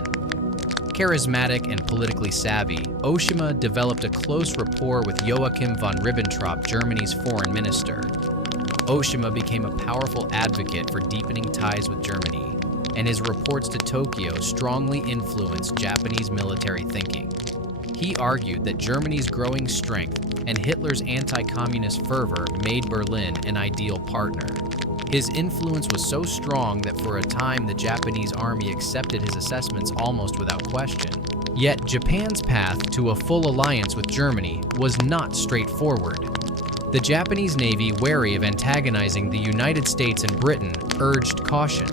Charismatic and politically savvy, Oshima developed a close rapport with Joachim von Ribbentrop, Germany's foreign minister. Oshima became a powerful advocate for deepening ties with Germany, and his reports to Tokyo strongly influenced Japanese military thinking. He argued that Germany's growing strength and Hitler's anti-communist fervor made Berlin an ideal partner. His influence was so strong that for a time the Japanese army accepted his assessments almost without question. Yet Japan's path to a full alliance with Germany was not straightforward. The Japanese Navy, wary of antagonizing the United States and Britain, urged caution.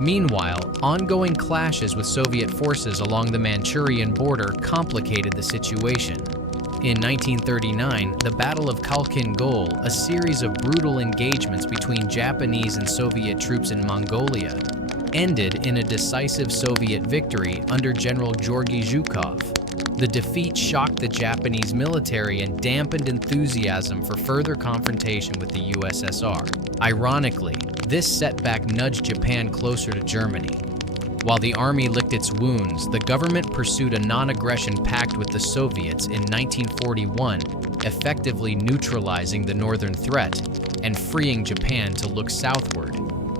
Meanwhile, ongoing clashes with Soviet forces along the Manchurian border complicated the situation. In 1939, the Battle of Khalkhin Gol, a series of brutal engagements between Japanese and Soviet troops in Mongolia, ended in a decisive Soviet victory under General Georgy Zhukov. The defeat shocked the Japanese military and dampened enthusiasm for further confrontation with the USSR. Ironically, this setback nudged Japan closer to Germany. While the army licked its wounds, the government pursued a non-aggression pact with the Soviets in 1941, effectively neutralizing the northern threat and freeing Japan to look southward.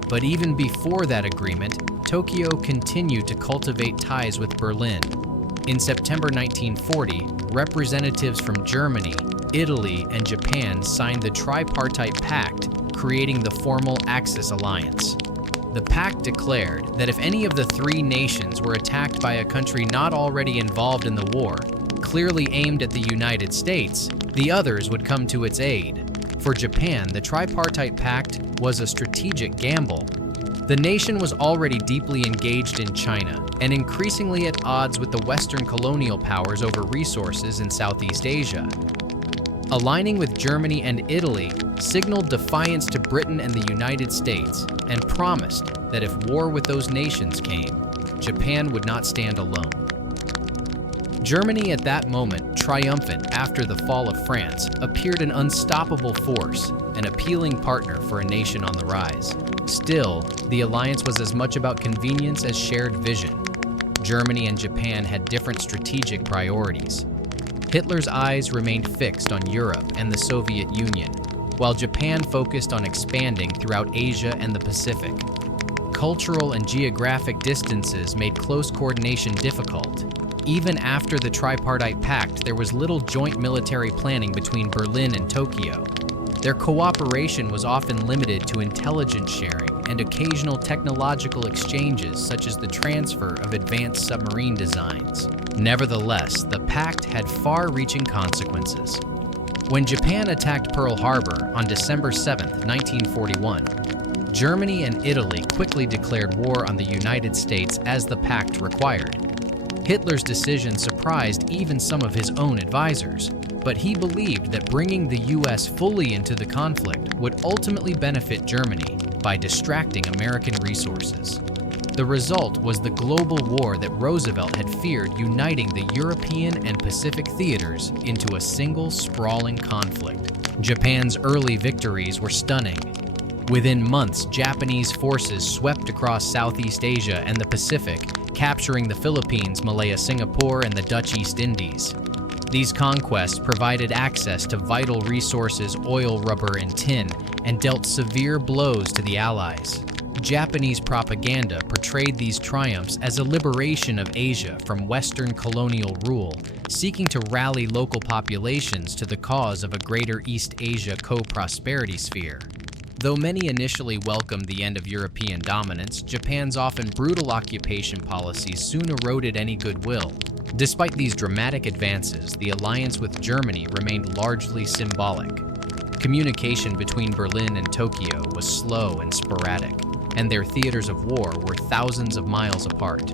But even before that agreement, Tokyo continued to cultivate ties with Berlin. In September 1940, representatives from Germany, Italy, and Japan signed the Tripartite Pact, creating the formal Axis alliance. The pact declared that if any of the three nations were attacked by a country not already involved in the war, clearly aimed at the United States, the others would come to its aid. For Japan, the Tripartite Pact was a strategic gamble. The nation was already deeply engaged in China and increasingly at odds with the Western colonial powers over resources in Southeast Asia. Aligning with Germany and Italy signaled defiance to Britain and the United States and promised that if war with those nations came, Japan would not stand alone. Germany at that moment, triumphant after the fall of France, appeared an unstoppable force, an appealing partner for a nation on the rise. Still, the alliance was as much about convenience as shared vision. Germany and Japan had different strategic priorities. Hitler's eyes remained fixed on Europe and the Soviet Union, while Japan focused on expanding throughout Asia and the Pacific. Cultural and geographic distances made close coordination difficult. Even after the Tripartite Pact, there was little joint military planning between Berlin and Tokyo. Their cooperation was often limited to intelligence sharing and occasional technological exchanges, such as the transfer of advanced submarine designs. Nevertheless, the pact had far-reaching consequences. When Japan attacked Pearl Harbor on December 7, 1941, Germany and Italy quickly declared war on the United States as the pact required. Hitler's decision surprised even some of his own advisors, but he believed that bringing the US fully into the conflict would ultimately benefit Germany by distracting American resources. The result was the global war that Roosevelt had feared, uniting the European and Pacific theaters into a single sprawling conflict. Japan's early victories were stunning. Within months, Japanese forces swept across Southeast Asia and the Pacific, capturing the Philippines, Malaya, Singapore, and the Dutch East Indies. These conquests provided access to vital resources, oil, rubber, and tin, and dealt severe blows to the Allies. Japanese propaganda portrayed these triumphs as a liberation of Asia from Western colonial rule, seeking to rally local populations to the cause of a greater East Asia co-prosperity sphere. Though many initially welcomed the end of European dominance, Japan's often brutal occupation policies soon eroded any goodwill. Despite these dramatic advances, the alliance with Germany remained largely symbolic. Communication between Berlin and Tokyo was slow and sporadic, and their theaters of war were thousands of miles apart.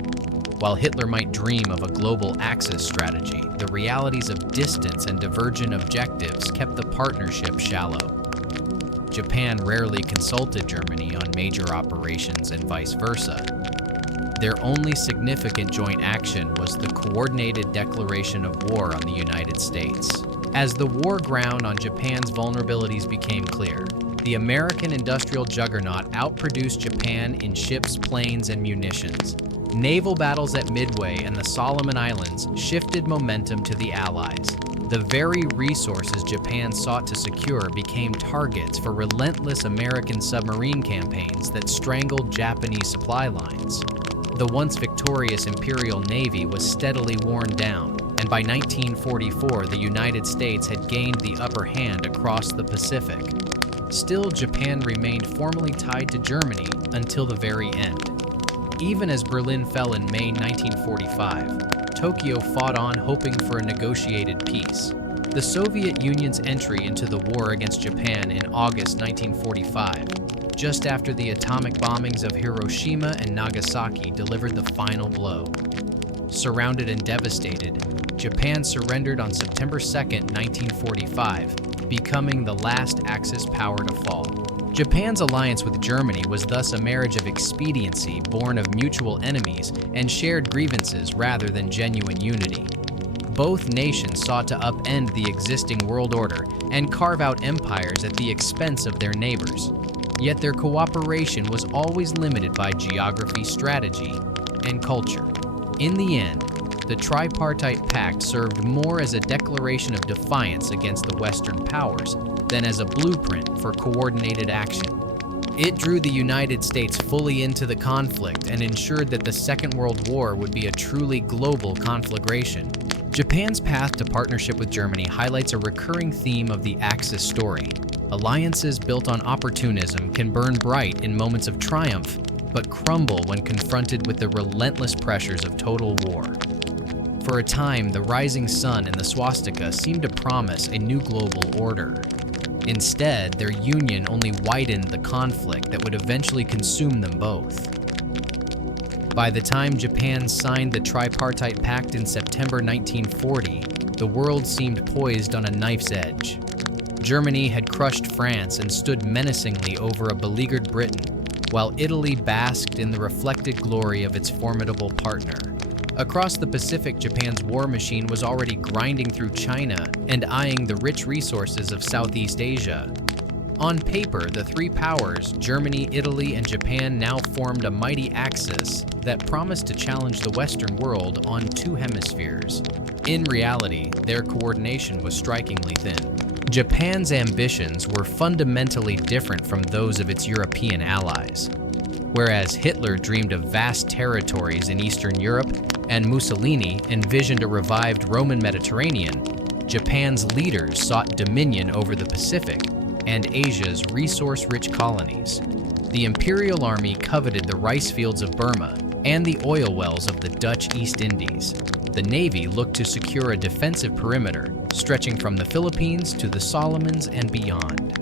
While Hitler might dream of a global Axis strategy, the realities of distance and divergent objectives kept the partnership shallow. Japan rarely consulted Germany on major operations and vice versa. Their only significant joint action was the coordinated declaration of war on the United States. As the war ground on Japan's vulnerabilities became clear, the American industrial juggernaut outproduced Japan in ships, planes, and munitions. Naval battles at Midway and the Solomon Islands shifted momentum to the Allies. The very resources Japan sought to secure became targets for relentless American submarine campaigns that strangled Japanese supply lines. The once victorious Imperial Navy was steadily worn down, and by 1944 the United States had gained the upper hand across the Pacific. Still, Japan remained formally tied to Germany until the very end. Even as Berlin fell in May 1945, Tokyo fought on, hoping for a negotiated peace. The Soviet Union's entry into the war against Japan in August 1945, just after the atomic bombings of Hiroshima and Nagasaki, delivered the final blow. Surrounded and devastated, Japan surrendered on September 2, 1945, becoming the last Axis power to fall. Japan's alliance with Germany was thus a marriage of expediency born of mutual enemies and shared grievances rather than genuine unity. Both nations sought to upend the existing world order and carve out empires at the expense of their neighbors. Yet their cooperation was always limited by geography, strategy, and culture. In the end, the Tripartite Pact served more as a declaration of defiance against the Western powers than as a blueprint for coordinated action. It drew the United States fully into the conflict and ensured that the Second World War would be a truly global conflagration. Japan's path to partnership with Germany highlights a recurring theme of the Axis story. Alliances built on opportunism can burn bright in moments of triumph, but crumble when confronted with the relentless pressures of total war. For a time, the rising sun and the swastika seemed to promise a new global order. Instead, their union only widened the conflict that would eventually consume them both. By the time Japan signed the Tripartite Pact in September 1940, the world seemed poised on a knife's edge. Germany had crushed France and stood menacingly over a beleaguered Britain, while Italy basked in the reflected glory of its formidable partner. Across the Pacific, Japan's war machine was already grinding through China and eyeing the rich resources of Southeast Asia. On paper, the three powers, Germany, Italy, and Japan, now formed a mighty axis that promised to challenge the Western world on two hemispheres. In reality, their coordination was strikingly thin. Japan's ambitions were fundamentally different from those of its European allies. Whereas Hitler dreamed of vast territories in Eastern Europe and Mussolini envisioned a revived Roman Mediterranean, Japan's leaders sought dominion over the Pacific and Asia's resource-rich colonies. The Imperial Army coveted the rice fields of Burma and the oil wells of the Dutch East Indies. The Navy looked to secure a defensive perimeter stretching from the Philippines to the Solomons and beyond.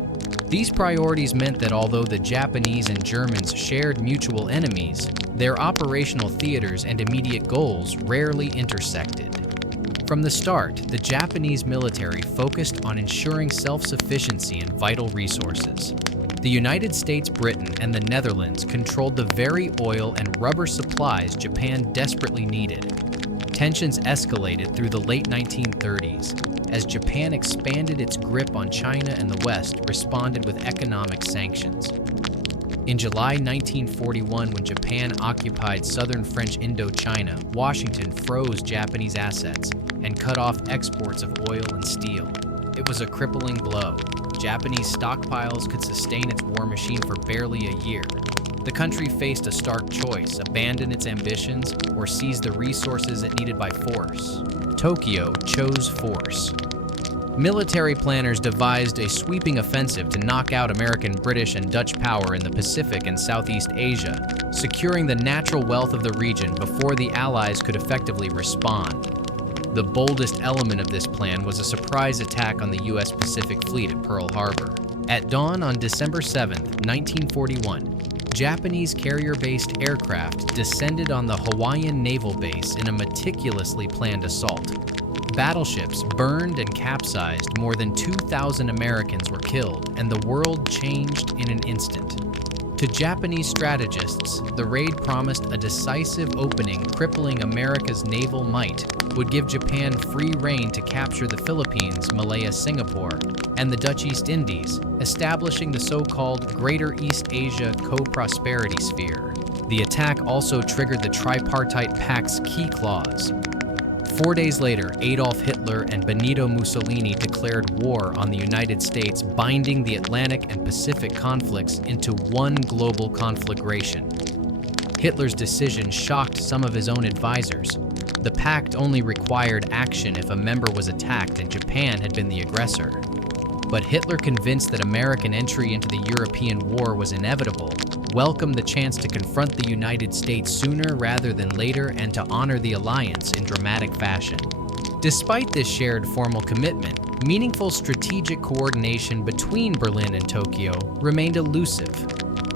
These priorities meant that although the Japanese and Germans shared mutual enemies, their operational theaters and immediate goals rarely intersected. From the start, the Japanese military focused on ensuring self-sufficiency in vital resources. The United States, Britain, and the Netherlands controlled the very oil and rubber supplies Japan desperately needed. Tensions escalated through the late 1930s as Japan expanded its grip on China, and the West responded with economic sanctions. In July 1941, when Japan occupied southern French Indochina, Washington froze Japanese assets and cut off exports of oil and steel. It was a crippling blow. Japanese stockpiles could sustain its war machine for barely a year. The country faced a stark choice: abandon its ambitions or seize the resources it needed by force. Tokyo chose force. Military planners devised a sweeping offensive to knock out American, British, and Dutch power in the Pacific and Southeast Asia, securing the natural wealth of the region before the Allies could effectively respond. The boldest element of this plan was a surprise attack on the U.S. Pacific Fleet at Pearl Harbor. At dawn on December 7, 1941, Japanese carrier-based aircraft descended on the Hawaiian naval base in a meticulously planned assault. Battleships burned and capsized, more than 2,000 Americans were killed, and the world changed in an instant. To Japanese strategists, the raid promised a decisive opening, crippling America's naval might, would give Japan free rein to capture the Philippines, Malaya, Singapore, and the Dutch East Indies, establishing the so-called Greater East Asia Co-Prosperity Sphere. The attack also triggered the Tripartite Pact's key clause. 4 days later, Adolf Hitler and Benito Mussolini declared war on the United States, binding the Atlantic and Pacific conflicts into one global conflagration. Hitler's decision shocked some of his own advisors. The pact only required action if a member was attacked and Japan had been the aggressor. But Hitler, convinced that American entry into the European war was inevitable, welcomed the chance to confront the United States sooner rather than later and to honor the alliance in dramatic fashion. Despite this shared formal commitment, meaningful strategic coordination between Berlin and Tokyo remained elusive.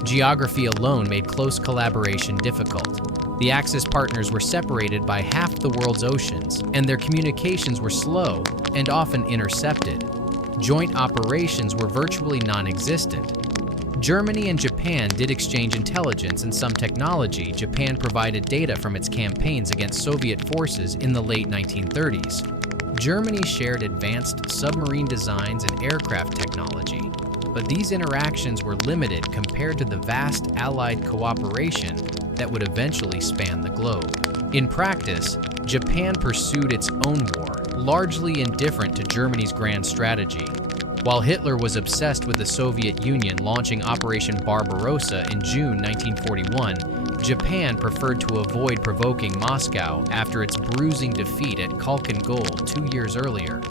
Geography alone made close collaboration difficult. The Axis partners were separated by half the world's oceans, and their communications were slow and often intercepted. Joint operations were virtually non-existent. Germany and Japan did exchange intelligence and some technology. Japan provided data from its campaigns against Soviet forces in the late 1930s. Germany shared advanced submarine designs and aircraft technology, but these interactions were limited compared to the vast Allied cooperation that would eventually span the globe. In practice, Japan pursued its own war, largely indifferent to Germany's grand strategy. While Hitler was obsessed with the Soviet Union launching Operation Barbarossa in June 1941, Japan preferred to avoid provoking Moscow after its bruising defeat at Khalkhin Gol 2 years earlier.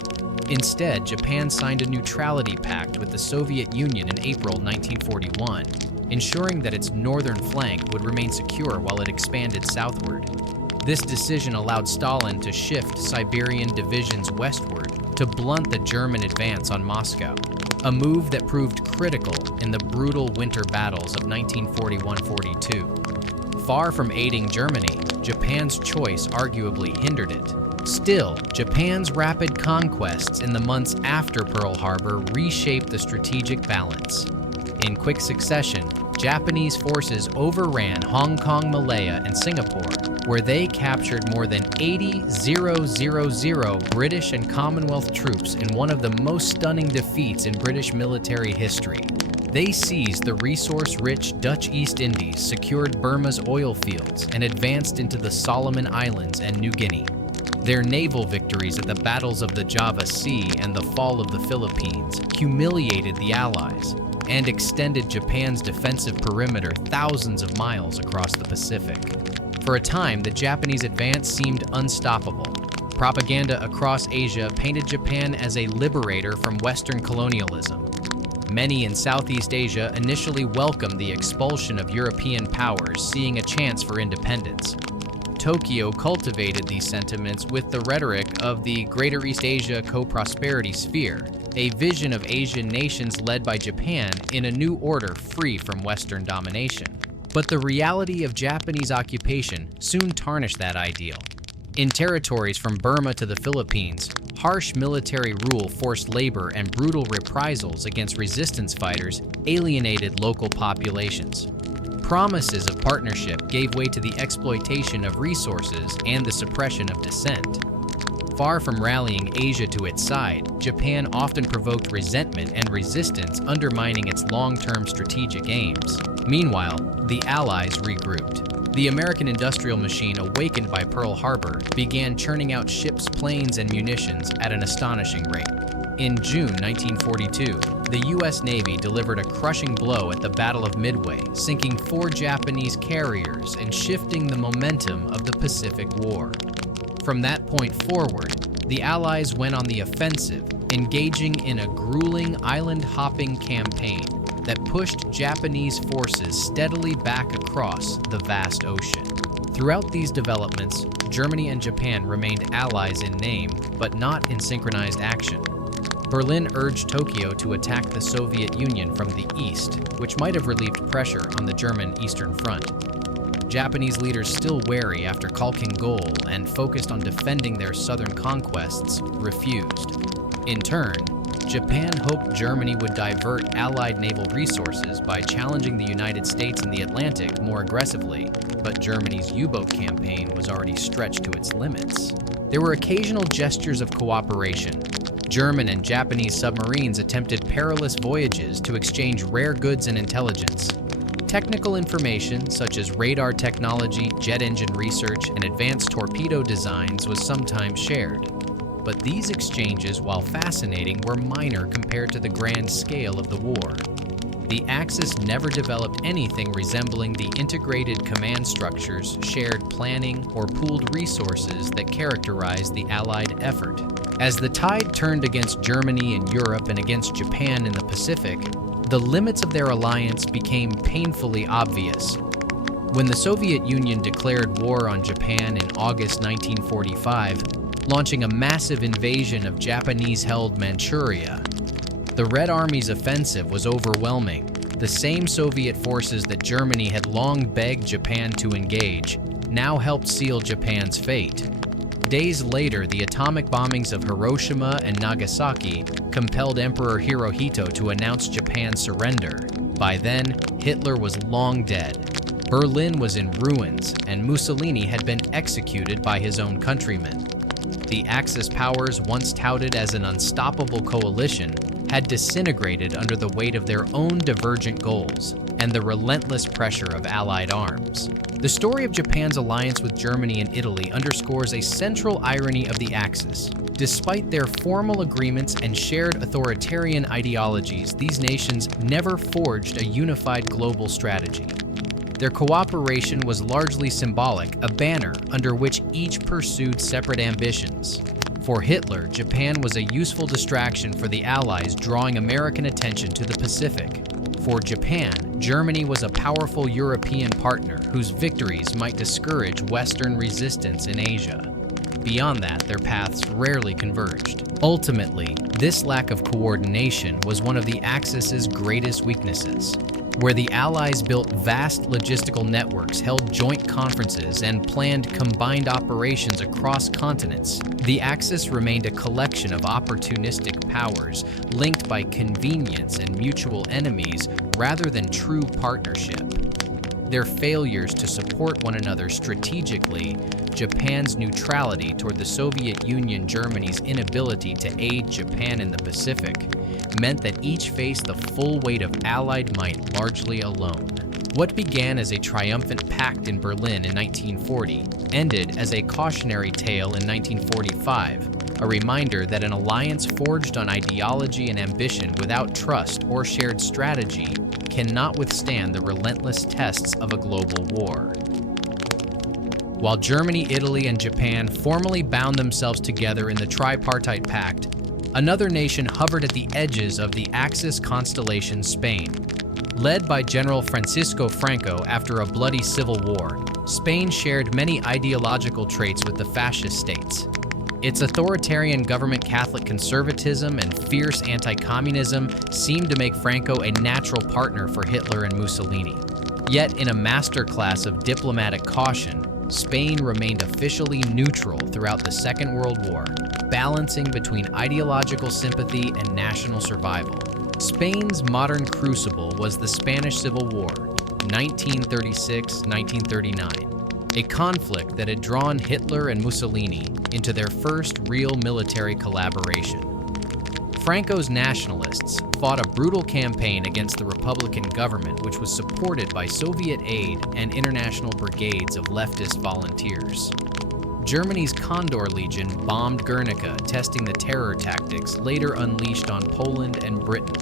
Instead, Japan signed a neutrality pact with the Soviet Union in April 1941, ensuring that its northern flank would remain secure while it expanded southward. This decision allowed Stalin to shift Siberian divisions westward to blunt the German advance on Moscow, a move that proved critical in the brutal winter battles of 1941-42. Far from aiding Germany, Japan's choice arguably hindered it. Still, Japan's rapid conquests in the months after Pearl Harbor reshaped the strategic balance. In quick succession, Japanese forces overran Hong Kong, Malaya, and Singapore, where they captured more than 80,000 British and Commonwealth troops in one of the most stunning defeats in British military history. They seized the resource-rich Dutch East Indies, secured Burma's oil fields, and advanced into the Solomon Islands and New Guinea. Their naval victories at the battles of the Java Sea and the fall of the Philippines humiliated the Allies and extended Japan's defensive perimeter thousands of miles across the Pacific. For a time, the Japanese advance seemed unstoppable. Propaganda across Asia painted Japan as a liberator from Western colonialism. Many in Southeast Asia initially welcomed the expulsion of European powers, seeing a chance for independence. Tokyo cultivated these sentiments with the rhetoric of the Greater East Asia Co-Prosperity Sphere, a vision of Asian nations led by Japan in a new order free from Western domination. But the reality of Japanese occupation soon tarnished that ideal. In territories from Burma to the Philippines, harsh military rule forced labor and brutal reprisals against resistance fighters alienated local populations. Promises of partnership gave way to the exploitation of resources and the suppression of dissent. Far from rallying Asia to its side, Japan often provoked resentment and resistance, undermining its long-term strategic aims. Meanwhile, the Allies regrouped. The American industrial machine, awakened by Pearl Harbor, began churning out ships, planes, and munitions at an astonishing rate. In June 1942, the U.S. Navy delivered a crushing blow at the Battle of Midway, sinking 4 Japanese carriers and shifting the momentum of the Pacific War. From that point forward, the Allies went on the offensive, engaging in a grueling island-hopping campaign that pushed Japanese forces steadily back across the vast ocean. Throughout these developments, Germany and Japan remained allies in name, but not in synchronized action. Berlin urged Tokyo to attack the Soviet Union from the east, which might have relieved pressure on the German Eastern Front. Japanese leaders, still wary after Chalkhin-Gol and focused on defending their southern conquests, refused. In turn, Japan hoped Germany would divert Allied naval resources by challenging the United States in the Atlantic more aggressively, but Germany's U-boat campaign was already stretched to its limits. There were occasional gestures of cooperation. German and Japanese submarines attempted perilous voyages to exchange rare goods and intelligence. Technical information, such as radar technology, jet engine research, and advanced torpedo designs, was sometimes shared. But these exchanges, while fascinating, were minor compared to the grand scale of the war. The Axis never developed anything resembling the integrated command structures, shared planning, or pooled resources that characterized the Allied effort. As the tide turned against Germany in Europe and against Japan in the Pacific, the limits of their alliance became painfully obvious. When the Soviet Union declared war on Japan in August 1945, launching a massive invasion of Japanese-held Manchuria, the Red Army's offensive was overwhelming. The same Soviet forces that Germany had long begged Japan to engage now helped seal Japan's fate. Days later, the atomic bombings of Hiroshima and Nagasaki compelled Emperor Hirohito to announce Japan's surrender. By then, Hitler was long dead. Berlin was in ruins, and Mussolini had been executed by his own countrymen. The Axis powers, once touted as an unstoppable coalition, had disintegrated under the weight of their own divergent goals and the relentless pressure of Allied arms. The story of Japan's alliance with Germany and Italy underscores a central irony of the Axis. Despite their formal agreements and shared authoritarian ideologies, these nations never forged a unified global strategy. Their cooperation was largely symbolic, a banner under which each pursued separate ambitions. For Hitler, Japan was a useful distraction for the Allies, drawing American attention to the Pacific. For Japan, Germany was a powerful European partner whose victories might discourage Western resistance in Asia. Beyond that, their paths rarely converged. Ultimately, this lack of coordination was one of the Axis's greatest weaknesses. Where the Allies built vast logistical networks, held joint conferences, and planned combined operations across continents, the Axis remained a collection of opportunistic powers linked by convenience and mutual enemies rather than true partnership. Their failures to support one another strategically, Japan's neutrality toward the Soviet Union, Germany's inability to aid Japan in the Pacific, meant that each faced the full weight of Allied might largely alone. What began as a triumphant pact in Berlin in 1940 ended as a cautionary tale in 1945, a reminder that an alliance forged on ideology and ambition without trust or shared strategy cannot withstand the relentless tests of a global war. While Germany, Italy, and Japan formally bound themselves together in the Tripartite Pact, another nation hovered at the edges of the Axis constellation, Spain. Led by General Francisco Franco after a bloody civil war, Spain shared many ideological traits with the fascist states. Its authoritarian government Catholic conservatism and fierce anti-communism seemed to make Franco a natural partner for Hitler and Mussolini. Yet, in a masterclass of diplomatic caution, Spain remained officially neutral throughout the Second World War, balancing between ideological sympathy and national survival. Spain's modern crucible was the Spanish Civil War, 1936-1939. A conflict that had drawn Hitler and Mussolini into their first real military collaboration. Franco's nationalists fought a brutal campaign against the Republican government, which was supported by Soviet aid and international brigades of leftist volunteers. Germany's Condor Legion bombed Guernica, testing the terror tactics later unleashed on Poland and Britain.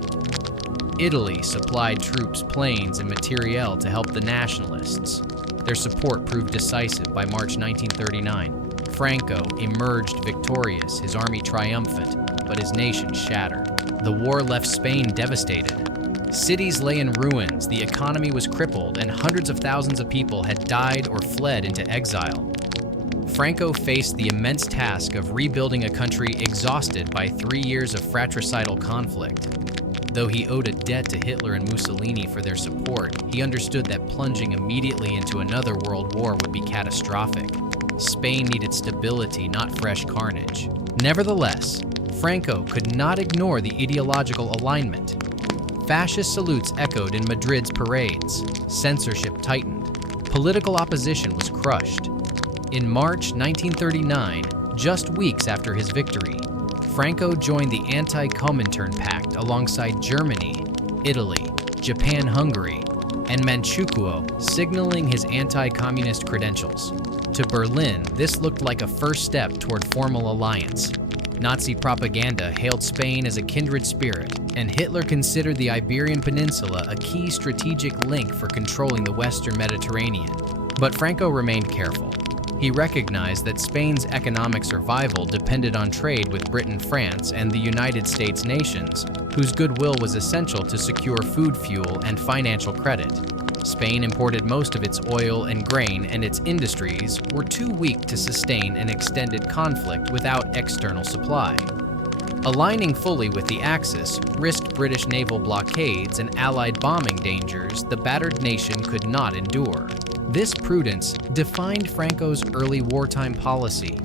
Italy supplied troops, planes, and materiel to help the nationalists. Their support proved decisive by March 1939. Franco emerged victorious, his army triumphant, but his nation shattered. The war left Spain devastated. Cities lay in ruins, the economy was crippled, and hundreds of thousands of people had died or fled into exile. Franco faced the immense task of rebuilding a country exhausted by 3 years of fratricidal conflict. Though he owed a debt to Hitler and Mussolini for their support, he understood that plunging immediately into another world war would be catastrophic. Spain needed stability, not fresh carnage. Nevertheless, Franco could not ignore the ideological alignment. Fascist salutes echoed in Madrid's parades. Censorship tightened. Political opposition was crushed. In March 1939, just weeks after his victory, Franco joined the Anti-Comintern Pact alongside Germany, Italy, Japan-Hungary, and Manchukuo, signaling his anti-communist credentials. To Berlin, this looked like a first step toward formal alliance. Nazi propaganda hailed Spain as a kindred spirit, and Hitler considered the Iberian Peninsula a key strategic link for controlling the Western Mediterranean. But Franco remained careful. He recognized that Spain's economic survival depended on trade with Britain, France, and the United States nations, whose goodwill was essential to secure food, fuel, and financial credit. Spain imported most of its oil and grain, and its industries were too weak to sustain an extended conflict without external supply. Aligning fully with the Axis risked British naval blockades and Allied bombing dangers the battered nation could not endure. This prudence defined Franco's early wartime policy.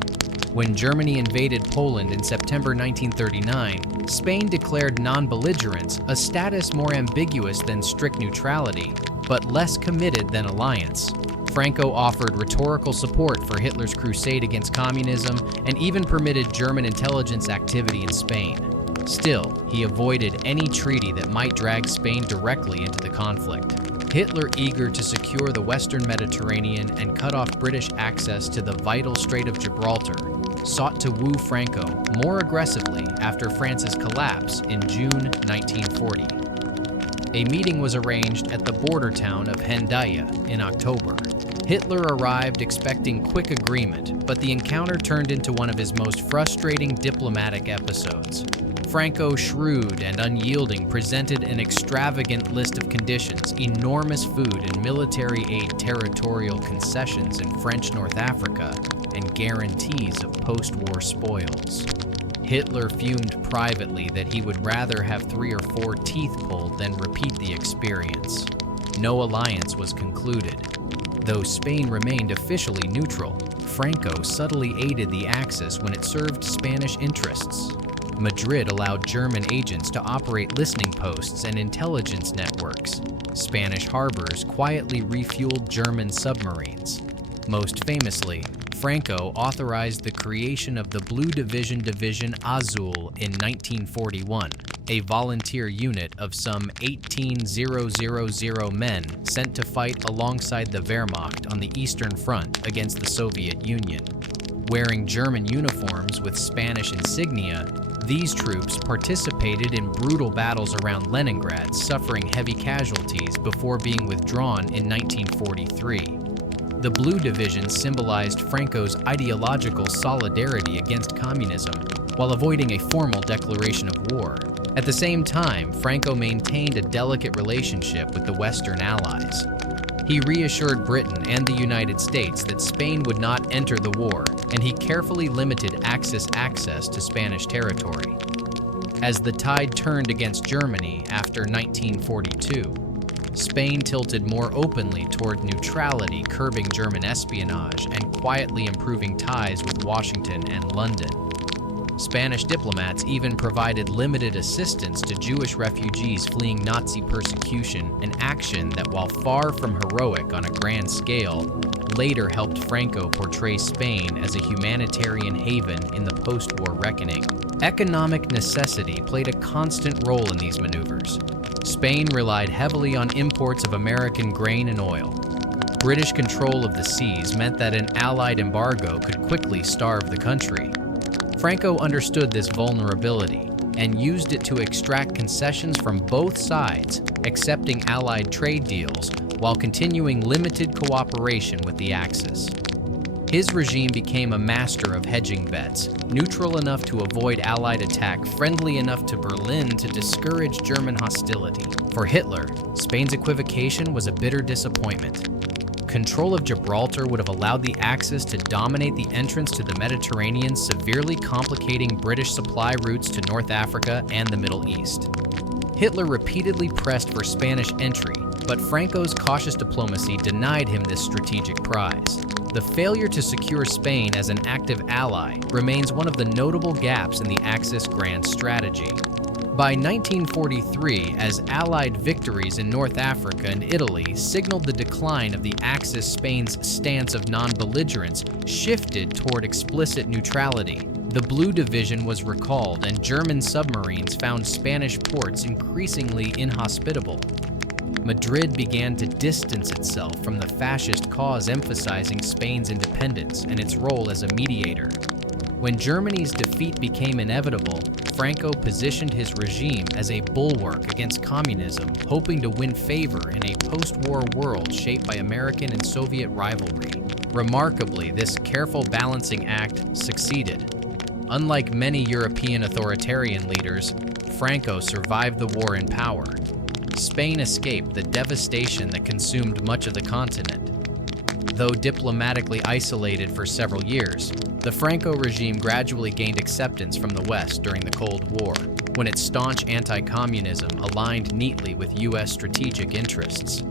When Germany invaded Poland in September 1939, Spain declared non-belligerence, a status more ambiguous than strict neutrality, but less committed than alliance. Franco offered rhetorical support for Hitler's crusade against communism and even permitted German intelligence activity in Spain. Still, he avoided any treaty that might drag Spain directly into the conflict. Hitler, eager to secure the Western Mediterranean and cut off British access to the vital Strait of Gibraltar, sought to woo Franco more aggressively after France's collapse in June 1940. A meeting was arranged at the border town of Hendaya in October. Hitler arrived expecting quick agreement, but the encounter turned into one of his most frustrating diplomatic episodes. Franco, shrewd and unyielding, presented an extravagant list of conditions: enormous food and military aid, territorial concessions in French North Africa, and guarantees of post-war spoils. Hitler fumed privately that he would rather have 3 or 4 teeth pulled than repeat the experience. No alliance was concluded. Though Spain remained officially neutral, Franco subtly aided the Axis when it served Spanish interests. Madrid allowed German agents to operate listening posts and intelligence networks. Spanish harbors quietly refueled German submarines. Most famously, Franco authorized the creation of the Blue Division Division Azul in 1941, a volunteer unit of some 18,000 men sent to fight alongside the Wehrmacht on the Eastern Front against the Soviet Union. Wearing German uniforms with Spanish insignia, these troops participated in brutal battles around Leningrad, suffering heavy casualties before being withdrawn in 1943. The Blue Division symbolized Franco's ideological solidarity against communism while avoiding a formal declaration of war. At the same time, Franco maintained a delicate relationship with the Western Allies. He reassured Britain and the United States that Spain would not enter the war, and he carefully limited Axis access to Spanish territory. As the tide turned against Germany after 1942, Spain tilted more openly toward neutrality, curbing German espionage and quietly improving ties with Washington and London. Spanish diplomats even provided limited assistance to Jewish refugees fleeing Nazi persecution, an action that, while far from heroic on a grand scale, later helped Franco portray Spain as a humanitarian haven in the post-war reckoning. Economic necessity played a constant role in these maneuvers. Spain relied heavily on imports of American grain and oil. British control of the seas meant that an Allied embargo could quickly starve the country. Franco understood this vulnerability and used it to extract concessions from both sides, accepting Allied trade deals while continuing limited cooperation with the Axis. His regime became a master of hedging bets, neutral enough to avoid Allied attack, friendly enough to Berlin to discourage German hostility. For Hitler, Spain's equivocation was a bitter disappointment. Control of Gibraltar would have allowed the Axis to dominate the entrance to the Mediterranean, severely complicating British supply routes to North Africa and the Middle East. Hitler repeatedly pressed for Spanish entry, but Franco's cautious diplomacy denied him this strategic prize. The failure to secure Spain as an active ally remains one of the notable gaps in the Axis grand strategy. By 1943, as Allied victories in North Africa and Italy signaled the decline of the Axis, Spain's stance of non-belligerence shifted toward explicit neutrality. The Blue Division was recalled, and German submarines found Spanish ports increasingly inhospitable. Madrid began to distance itself from the fascist cause, emphasizing Spain's independence and its role as a mediator. When Germany's defeat became inevitable, Franco positioned his regime as a bulwark against communism, hoping to win favor in a post-war world shaped by American and Soviet rivalry. Remarkably, this careful balancing act succeeded. Unlike many European authoritarian leaders, Franco survived the war in power. Spain escaped the devastation that consumed much of the continent. Though diplomatically isolated for several years, the Franco regime gradually gained acceptance from the West during the Cold War, when its staunch anti-communism aligned neatly with U.S. strategic interests.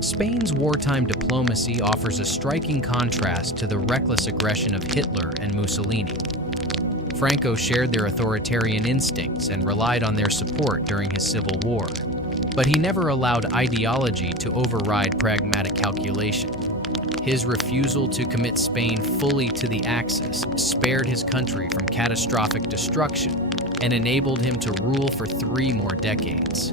Spain's wartime diplomacy offers a striking contrast to the reckless aggression of Hitler and Mussolini. Franco shared their authoritarian instincts and relied on their support during his civil war, but he never allowed ideology to override pragmatic calculation. His refusal to commit Spain fully to the Axis spared his country from catastrophic destruction and enabled him to rule for 3 more decades.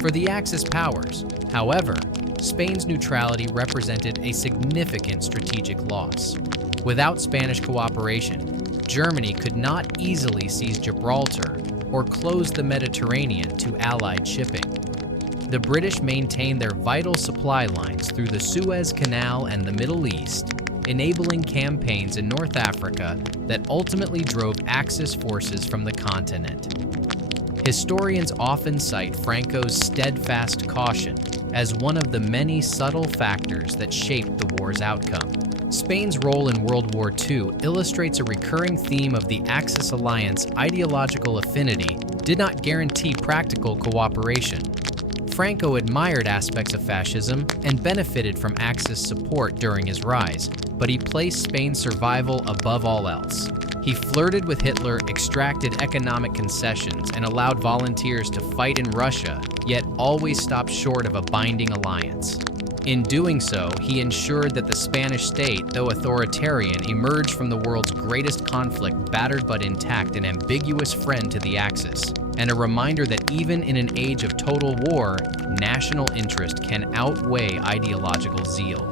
For the Axis powers, however, Spain's neutrality represented a significant strategic loss. Without Spanish cooperation, Germany could not easily seize Gibraltar or close the Mediterranean to Allied shipping. The British maintained their vital supply lines through the Suez Canal and the Middle East, enabling campaigns in North Africa that ultimately drove Axis forces from the continent. Historians often cite Franco's steadfast caution as one of the many subtle factors that shaped the war's outcome. Spain's role in World War II illustrates a recurring theme of the Axis alliance. Ideological affinity did not guarantee practical cooperation. Franco admired aspects of fascism and benefited from Axis support during his rise, but he placed Spain's survival above all else. He flirted with Hitler, extracted economic concessions, and allowed volunteers to fight in Russia, yet always stopped short of a binding alliance. In doing so, he ensured that the Spanish state, though authoritarian, emerged from the world's greatest conflict battered but intact, an ambiguous friend to the Axis, and a reminder that even in an age of total war, national interest can outweigh ideological zeal.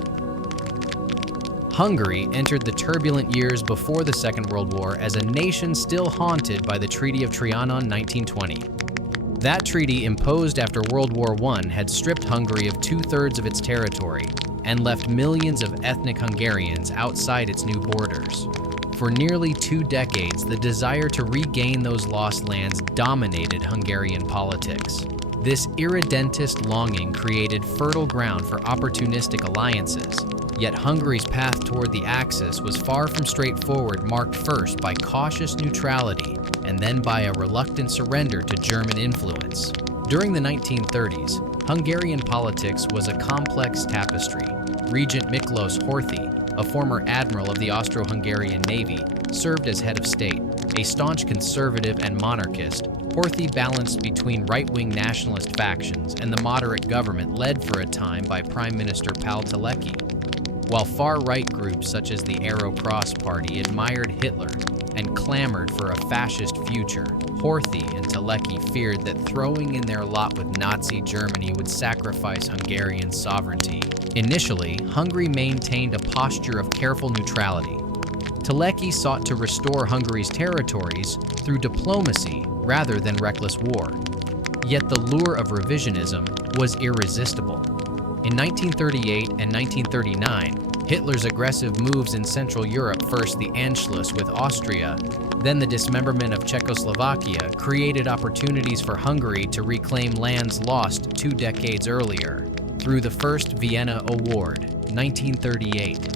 Hungary entered the turbulent years before the Second World War as a nation still haunted by the Treaty of Trianon 1920. That treaty, imposed after World War I, had stripped Hungary of 2/3 of its territory and left millions of ethnic Hungarians outside its new borders. For nearly 2 decades, the desire to regain those lost lands dominated Hungarian politics. This irredentist longing created fertile ground for opportunistic alliances. Yet Hungary's path toward the Axis was far from straightforward, marked first by cautious neutrality and then by a reluctant surrender to German influence. During the 1930s, Hungarian politics was a complex tapestry. Regent Miklos Horthy, a former admiral of the Austro-Hungarian Navy, served as head of state. A staunch conservative and monarchist, Horthy balanced between right-wing nationalist factions and the moderate government led for a time by Prime Minister Pál Teleki. While far-right groups such as the Arrow Cross Party admired Hitler and clamored for a fascist future, Horthy and Teleki feared that throwing in their lot with Nazi Germany would sacrifice Hungarian sovereignty. Initially, Hungary maintained a posture of careful neutrality. Teleki sought to restore Hungary's territories through diplomacy rather than reckless war. Yet the lure of revisionism was irresistible. In 1938 and 1939, Hitler's aggressive moves in Central Europe, first the Anschluss with Austria, then the dismemberment of Czechoslovakia, created opportunities for Hungary to reclaim lands lost 2 decades earlier. Through the First Vienna Award, 1938,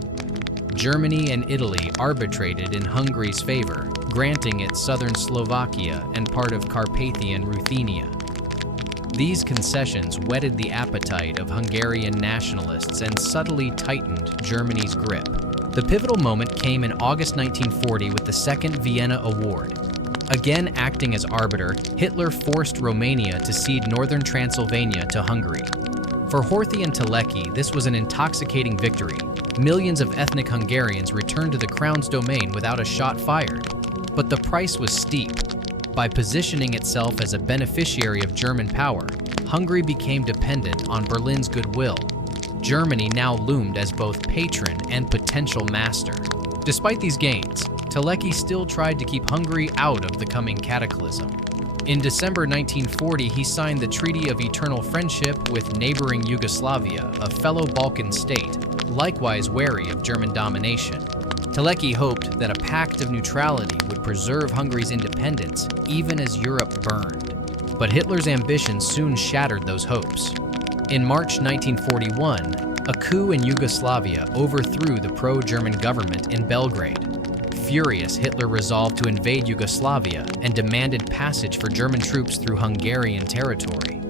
Germany and Italy arbitrated in Hungary's favor, granting it southern Slovakia and part of Carpathian Ruthenia. These concessions whetted the appetite of Hungarian nationalists and subtly tightened Germany's grip. The pivotal moment came in August 1940 with the Second Vienna Award. Again acting as arbiter, Hitler forced Romania to cede northern Transylvania to Hungary. For Horthy and Teleki, this was an intoxicating victory. Millions of ethnic Hungarians returned to the crown's domain without a shot fired. But the price was steep. By positioning itself as a beneficiary of German power, Hungary became dependent on Berlin's goodwill. Germany now loomed as both patron and potential master. Despite these gains, Teleki still tried to keep Hungary out of the coming cataclysm. In December 1940, he signed the Treaty of Eternal Friendship with neighboring Yugoslavia, a fellow Balkan state, likewise wary of German domination. Teleki hoped that a pact of neutrality would preserve Hungary's independence even as Europe burned. But Hitler's ambitions soon shattered those hopes. In March 1941, a coup in Yugoslavia overthrew the pro-German government in Belgrade. Furious, Hitler resolved to invade Yugoslavia and demanded passage for German troops through Hungarian territory.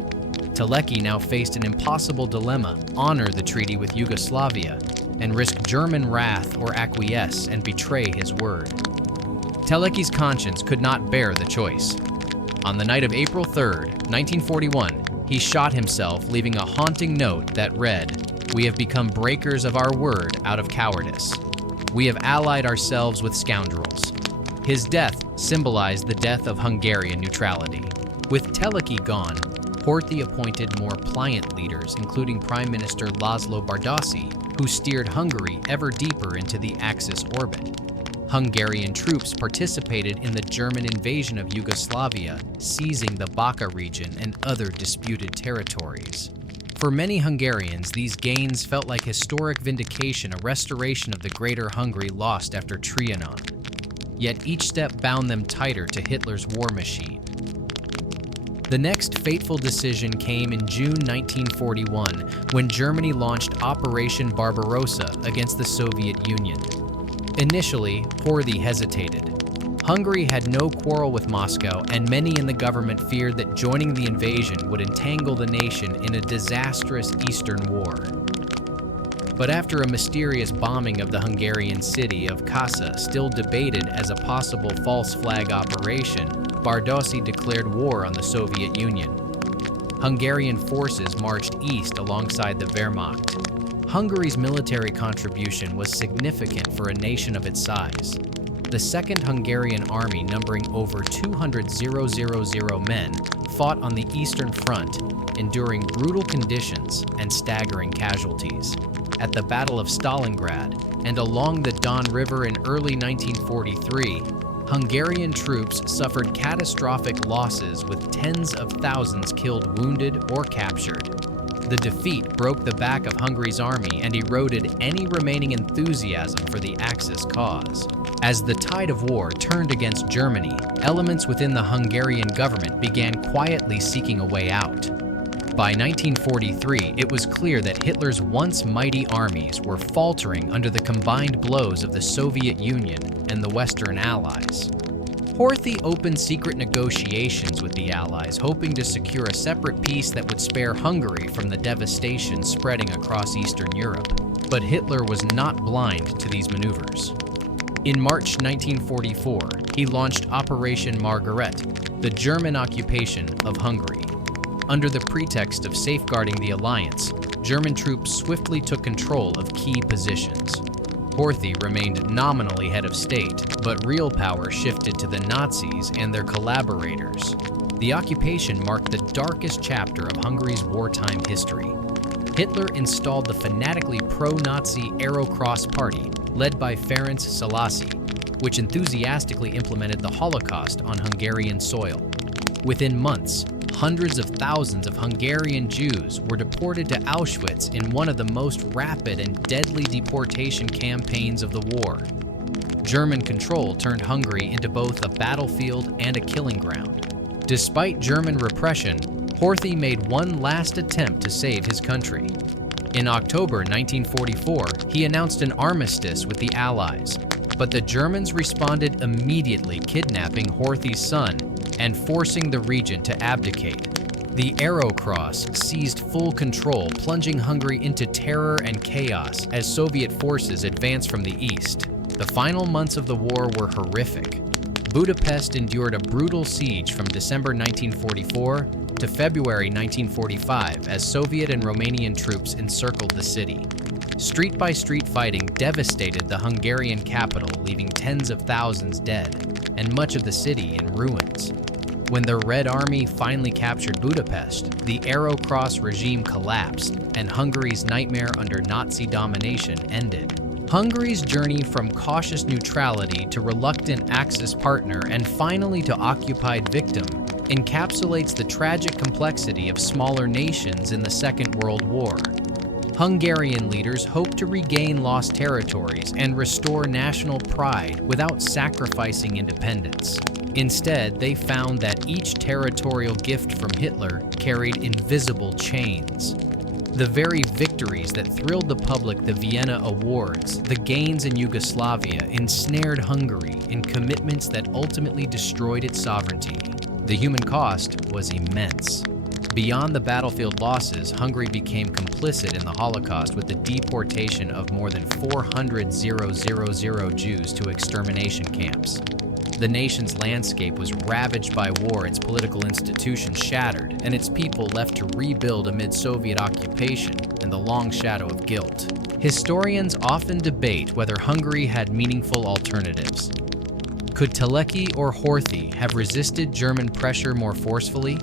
Teleki now faced an impossible dilemma: honor the treaty with Yugoslavia and risk German wrath, or acquiesce and betray his word. Teleki's conscience could not bear the choice. On the night of April 3, 1941, he shot himself, leaving a haunting note that read, "We have become breakers of our word out of cowardice. We have allied ourselves with scoundrels." His death symbolized the death of Hungarian neutrality. With Teleki gone, Horthy appointed more pliant leaders, including Prime Minister Laszlo Bardasi, who steered Hungary ever deeper into the Axis orbit. Hungarian troops participated in the German invasion of Yugoslavia, seizing the Bačka region and other disputed territories. For many Hungarians, these gains felt like historic vindication, a restoration of the Greater Hungary lost after Trianon. Yet each step bound them tighter to Hitler's war machine. The next fateful decision came in June 1941, when Germany launched Operation Barbarossa against the Soviet Union. Initially, Horthy hesitated. Hungary had no quarrel with Moscow, and many in the government feared that joining the invasion would entangle the nation in a disastrous Eastern War. But after a mysterious bombing of the Hungarian city of Kassa, still debated as a possible false flag operation, Bardasi declared war on the Soviet Union. Hungarian forces marched east alongside the Wehrmacht. Hungary's military contribution was significant for a nation of its size. The Second Hungarian Army, numbering over 200,000 men, fought on the Eastern Front, enduring brutal conditions and staggering casualties. At the Battle of Stalingrad and along the Don River in early 1943, Hungarian troops suffered catastrophic losses with tens of thousands killed, wounded, or captured. The defeat broke the back of Hungary's army and eroded any remaining enthusiasm for the Axis cause. As the tide of war turned against Germany, elements within the Hungarian government began quietly seeking a way out. By 1943, it was clear that Hitler's once mighty armies were faltering under the combined blows of the Soviet Union and the Western Allies. Horthy opened secret negotiations with the Allies, hoping to secure a separate peace that would spare Hungary from the devastation spreading across Eastern Europe. But Hitler was not blind to these maneuvers. In March 1944, he launched Operation Margaret, the German occupation of Hungary. Under the pretext of safeguarding the alliance, German troops swiftly took control of key positions. Horthy remained nominally head of state, but real power shifted to the Nazis and their collaborators. The occupation marked the darkest chapter of Hungary's wartime history. Hitler installed the fanatically pro-Nazi Arrow Cross Party, led by Ferenc Szalasi, which enthusiastically implemented the Holocaust on Hungarian soil. Within months, hundreds of thousands of Hungarian Jews were deported to Auschwitz in one of the most rapid and deadly deportation campaigns of the war. German control turned Hungary into both a battlefield and a killing ground. Despite German repression, Horthy made one last attempt to save his country. In October 1944, he announced an armistice with the Allies, but the Germans responded immediately, kidnapping Horthy's son and forcing the region to abdicate. The Arrow Cross seized full control, plunging Hungary into terror and chaos as Soviet forces advanced from the east. The final months of the war were horrific. Budapest endured a brutal siege from December 1944 to February 1945 as Soviet and Romanian troops encircled the city. Street-by-street fighting devastated the Hungarian capital, leaving tens of thousands dead, and much of the city in ruins. When the Red Army finally captured Budapest, the Arrow Cross regime collapsed, and Hungary's nightmare under Nazi domination ended. Hungary's journey from cautious neutrality to reluctant Axis partner and finally to occupied victim encapsulates the tragic complexity of smaller nations in the Second World War. Hungarian leaders hoped to regain lost territories and restore national pride without sacrificing independence. Instead, they found that each territorial gift from Hitler carried invisible chains. The very victories that thrilled the public, the Vienna Awards, the gains in Yugoslavia, ensnared Hungary in commitments that ultimately destroyed its sovereignty. The human cost was immense. Beyond the battlefield losses, Hungary became complicit in the Holocaust with the deportation of more than 400,000 Jews to extermination camps. The nation's landscape was ravaged by war, its political institutions shattered, and its people left to rebuild amid Soviet occupation and the long shadow of guilt. Historians often debate whether Hungary had meaningful alternatives. Could Teleki or Horthy have resisted German pressure more forcefully?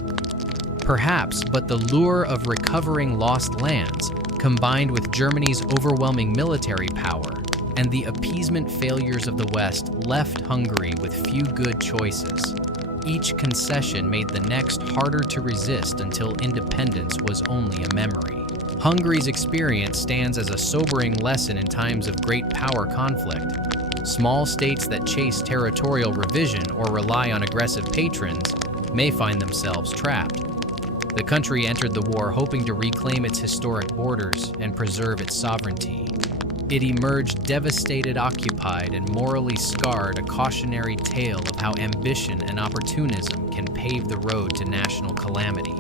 Perhaps, but the lure of recovering lost lands, combined with Germany's overwhelming military power and the appeasement failures of the West, left Hungary with few good choices. Each concession made the next harder to resist until independence was only a memory. Hungary's experience stands as a sobering lesson in times of great power conflict. Small states that chase territorial revision or rely on aggressive patrons may find themselves trapped. The country entered the war hoping to reclaim its historic borders and preserve its sovereignty. It emerged devastated, occupied, and morally scarred, a cautionary tale of how ambition and opportunism can pave the road to national calamity.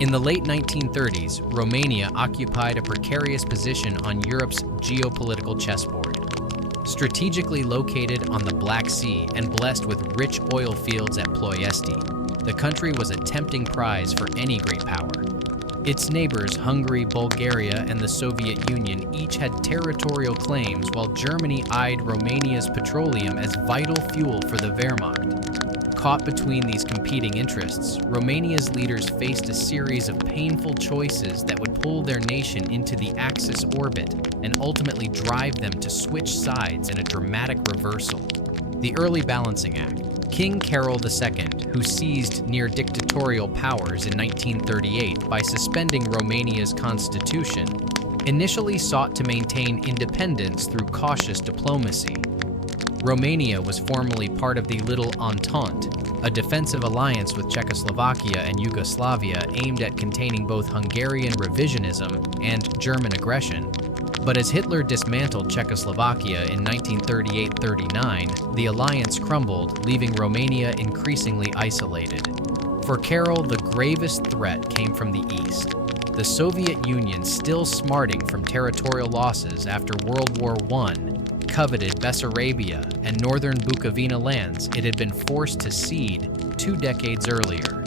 In the late 1930s, Romania occupied a precarious position on Europe's geopolitical chessboard. Strategically located on the Black Sea and blessed with rich oil fields at Ploiesti, the country was a tempting prize for any great power. Its neighbors, Hungary, Bulgaria, and the Soviet Union, each had territorial claims, while Germany eyed Romania's petroleum as vital fuel for the Wehrmacht. Caught between these competing interests, Romania's leaders faced a series of painful choices that would pull their nation into the Axis orbit and ultimately drive them to switch sides in a dramatic reversal. The early balancing act. King Carol II, who seized near dictatorial powers in 1938 by suspending Romania's constitution, initially sought to maintain independence through cautious diplomacy. Romania was formerly part of the Little Entente, a defensive alliance with Czechoslovakia and Yugoslavia aimed at containing both Hungarian revisionism and German aggression. But as Hitler dismantled Czechoslovakia in 1938-39, the alliance crumbled, leaving Romania increasingly isolated. For Carol, the gravest threat came from the east. The Soviet Union, still smarting from territorial losses after World War I, coveted Bessarabia and northern Bukovina lands it had been forced to cede 2 decades earlier.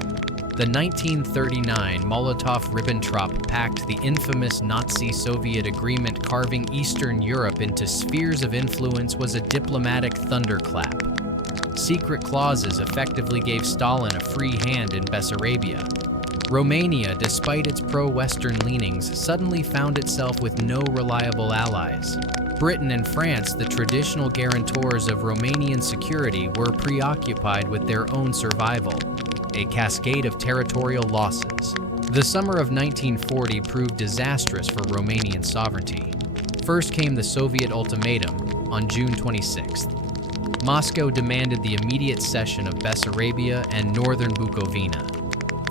The 1939 Molotov-Ribbentrop Pact, the infamous Nazi-Soviet agreement carving Eastern Europe into spheres of influence, was a diplomatic thunderclap. Secret clauses effectively gave Stalin a free hand in Bessarabia. Romania, despite its pro-Western leanings, suddenly found itself with no reliable allies. Britain and France, the traditional guarantors of Romanian security, were preoccupied with their own survival. A cascade of territorial losses. The summer of 1940 proved disastrous for Romanian sovereignty. First came the Soviet ultimatum on June 26th. Moscow demanded the immediate cession of Bessarabia and northern Bukovina.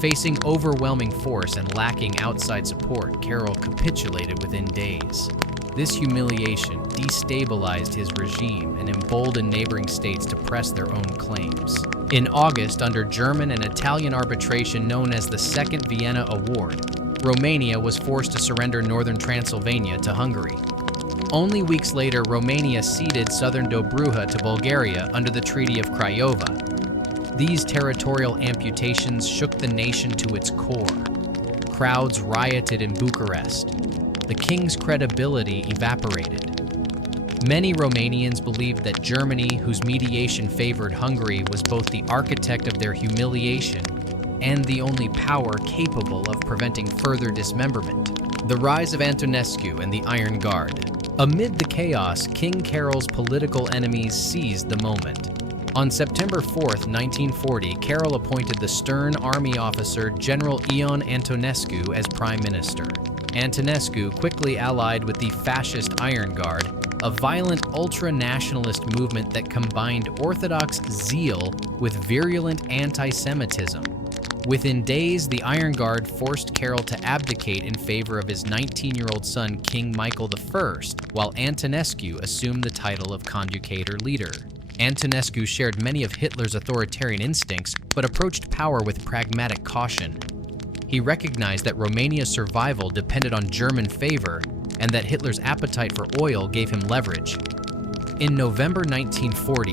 Facing overwhelming force and lacking outside support, Carol capitulated within days. This humiliation destabilized his regime and emboldened neighboring states to press their own claims. In August, under German and Italian arbitration known as the Second Vienna Award, Romania was forced to surrender northern Transylvania to Hungary. Only weeks later, Romania ceded southern Dobruja to Bulgaria under the Treaty of Craiova. These territorial amputations shook the nation to its core. Crowds rioted in Bucharest. The king's credibility evaporated. Many Romanians believed that Germany, whose mediation favored Hungary, was both the architect of their humiliation and the only power capable of preventing further dismemberment. The rise of Antonescu and the Iron Guard. Amid the chaos, King Carol's political enemies seized the moment. On September 4, 1940, Carol appointed the stern army officer General Ion Antonescu as prime minister. Antonescu quickly allied with the fascist Iron Guard, a violent ultra-nationalist movement that combined orthodox zeal with virulent anti-Semitism. Within days, the Iron Guard forced Carol to abdicate in favor of his 19-year-old son, King Michael I, while Antonescu assumed the title of conducator leader. Antonescu shared many of Hitler's authoritarian instincts, but approached power with pragmatic caution. He recognized that Romania's survival depended on German favor, and that Hitler's appetite for oil gave him leverage. In November 1940,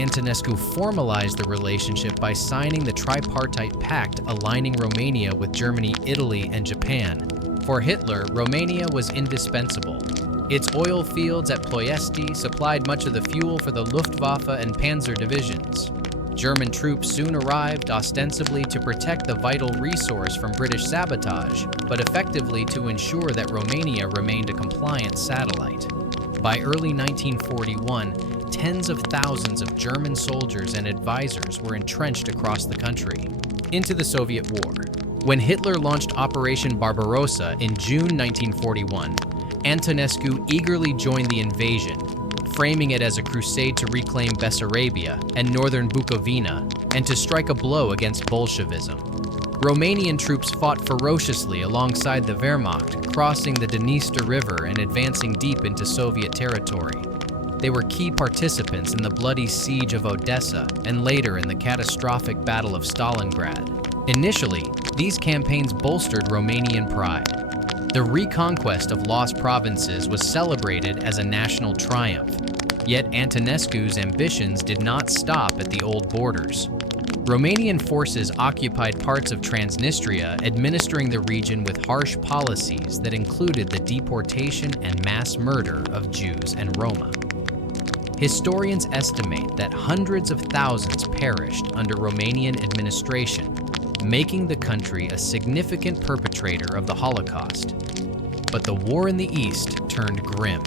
Antonescu formalized the relationship by signing the Tripartite Pact aligning Romania with Germany, Italy, and Japan. For Hitler, Romania was indispensable. Its oil fields at Ploiesti supplied much of the fuel for the Luftwaffe and Panzer divisions. German troops soon arrived, ostensibly to protect the vital resource from British sabotage, but effectively to ensure that Romania remained a compliant satellite. By early 1941, tens of thousands of German soldiers and advisors were entrenched across the country. Into the Soviet War. When Hitler launched Operation Barbarossa in June 1941, Antonescu eagerly joined the invasion, framing it as a crusade to reclaim Bessarabia and northern Bukovina and to strike a blow against Bolshevism. Romanian troops fought ferociously alongside the Wehrmacht, crossing the Dniester River and advancing deep into Soviet territory. They were key participants in the bloody siege of Odessa and later in the catastrophic Battle of Stalingrad. Initially, these campaigns bolstered Romanian pride. The reconquest of lost provinces was celebrated as a national triumph. Yet Antonescu's ambitions did not stop at the old borders. Romanian forces occupied parts of Transnistria, administering the region with harsh policies that included the deportation and mass murder of Jews and Roma. Historians estimate that hundreds of thousands perished under Romanian administration, making the country a significant perpetrator of the Holocaust. But the war in the East turned grim.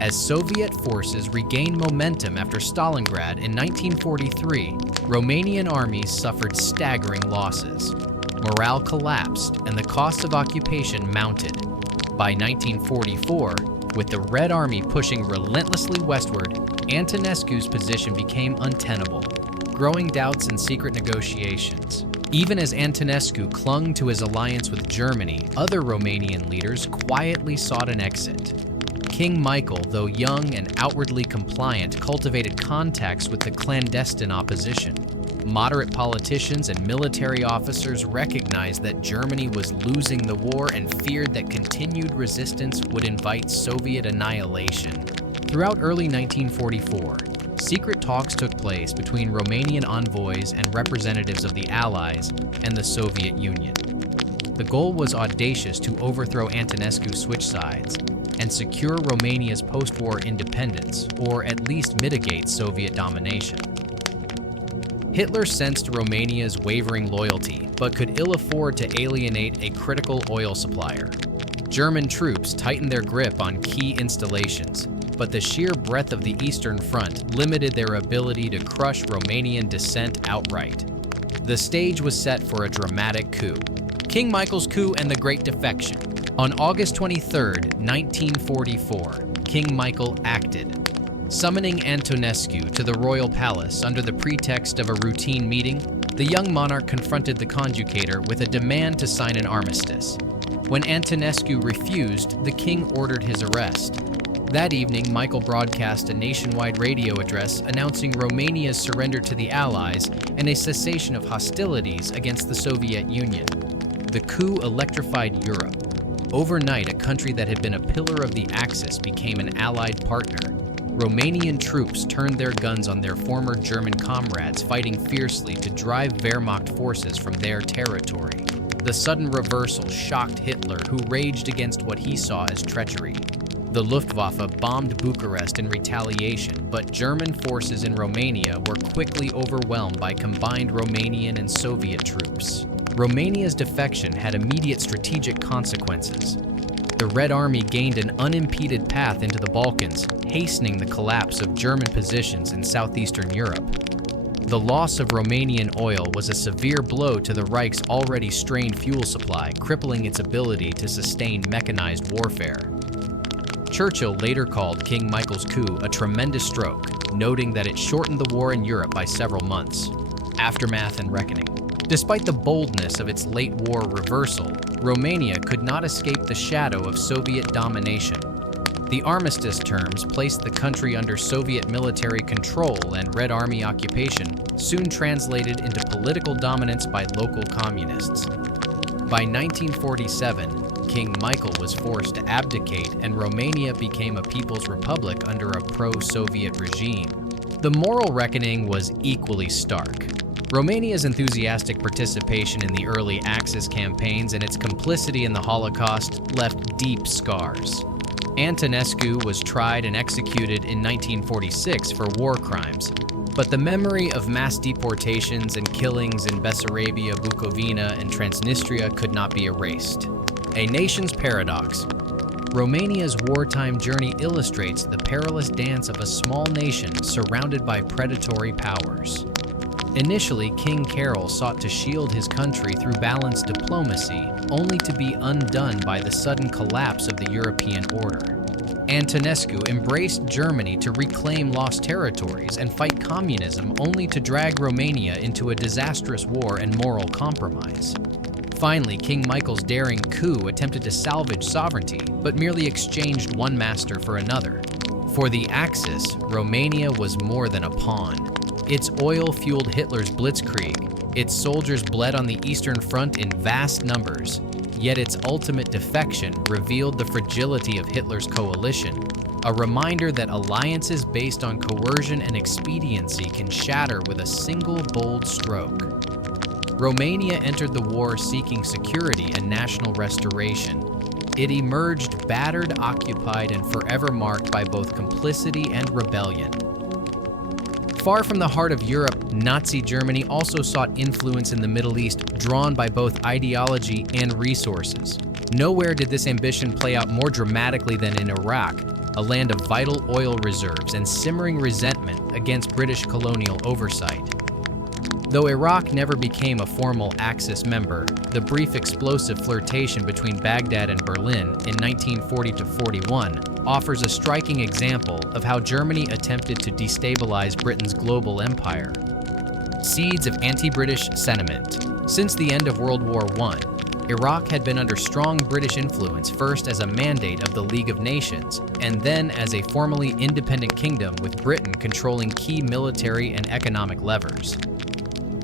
As Soviet forces regained momentum after Stalingrad in 1943, Romanian armies suffered staggering losses. Morale collapsed and the cost of occupation mounted. By 1944, with the Red Army pushing relentlessly westward, Antonescu's position became untenable. growing doubts and secret negotiations. Even as Antonescu clung to his alliance with Germany, other Romanian leaders quietly sought an exit. King Michael, though young and outwardly compliant, cultivated contacts with the clandestine opposition. Moderate politicians and military officers recognized that Germany was losing the war and feared that continued resistance would invite Soviet annihilation. Throughout early 1944, secret talks took place between Romanian envoys and representatives of the Allies and the Soviet Union. The goal was audacious: to overthrow Antonescu, switch sides, and secure Romania's post-war independence, or at least mitigate Soviet domination. Hitler sensed Romania's wavering loyalty, but could ill afford to alienate a critical oil supplier. German troops tightened their grip on key installations, but the sheer breadth of the Eastern Front limited their ability to crush Romanian dissent outright. The stage was set for a dramatic coup. King Michael's coup and the Great Defection. On August 23, 1944, King Michael acted, summoning Antonescu to the royal palace under the pretext of a routine meeting. The young monarch confronted the conjugator with a demand to sign an armistice. When Antonescu refused, the king ordered his arrest. That evening, Michael broadcast a nationwide radio address announcing Romania's surrender to the Allies and a cessation of hostilities against the Soviet Union. The coup electrified Europe. Overnight, a country that had been a pillar of the Axis became an allied partner. Romanian troops turned their guns on their former German comrades, fighting fiercely to drive Wehrmacht forces from their territory. The sudden reversal shocked Hitler, who raged against what he saw as treachery. The Luftwaffe bombed Bucharest in retaliation, but German forces in Romania were quickly overwhelmed by combined Romanian and Soviet troops. Romania's defection had immediate strategic consequences. The Red Army gained an unimpeded path into the Balkans, hastening the collapse of German positions in southeastern Europe. The loss of Romanian oil was a severe blow to the Reich's already strained fuel supply, crippling its ability to sustain mechanized warfare. Churchill later called King Michael's coup a tremendous stroke, noting that it shortened the war in Europe by several months. Aftermath and reckoning. Despite the boldness of its late war reversal, Romania could not escape the shadow of Soviet domination. The armistice terms placed the country under Soviet military control, and Red Army occupation soon translated into political dominance by local communists. By 1947, King Michael was forced to abdicate, and Romania became a people's republic under a pro-Soviet regime. The moral reckoning was equally stark. Romania's enthusiastic participation in the early Axis campaigns and its complicity in the Holocaust left deep scars. Antonescu was tried and executed in 1946 for war crimes, but the memory of mass deportations and killings in Bessarabia, Bukovina, and Transnistria could not be erased. A nation's paradox. Romania's wartime journey illustrates the perilous dance of a small nation surrounded by predatory powers. Initially, King Carol sought to shield his country through balanced diplomacy, only to be undone by the sudden collapse of the European order. Antonescu embraced Germany to reclaim lost territories and fight communism, only to drag Romania into a disastrous war and moral compromise. Finally, King Michael's daring coup attempted to salvage sovereignty, but merely exchanged one master for another. For the Axis, Romania was more than a pawn. Its oil fueled Hitler's blitzkrieg. Its soldiers bled on the Eastern Front in vast numbers. Yet its ultimate defection revealed the fragility of Hitler's coalition, a reminder that alliances based on coercion and expediency can shatter with a single bold stroke. Romania entered the war seeking security and national restoration. It emerged battered, occupied, and forever marked by both complicity and rebellion. Far from the heart of Europe, Nazi Germany also sought influence in the Middle East, drawn by both ideology and resources. Nowhere did this ambition play out more dramatically than in Iraq, a land of vital oil reserves and simmering resentment against British colonial oversight. Though Iraq never became a formal Axis member, the brief explosive flirtation between Baghdad and Berlin in 1940-41 offers a striking example of how Germany attempted to destabilize Britain's global empire. Seeds of anti-British sentiment. Since the end of World War I, Iraq had been under strong British influence, first as a mandate of the League of Nations, and then as a formally independent kingdom with Britain controlling key military and economic levers.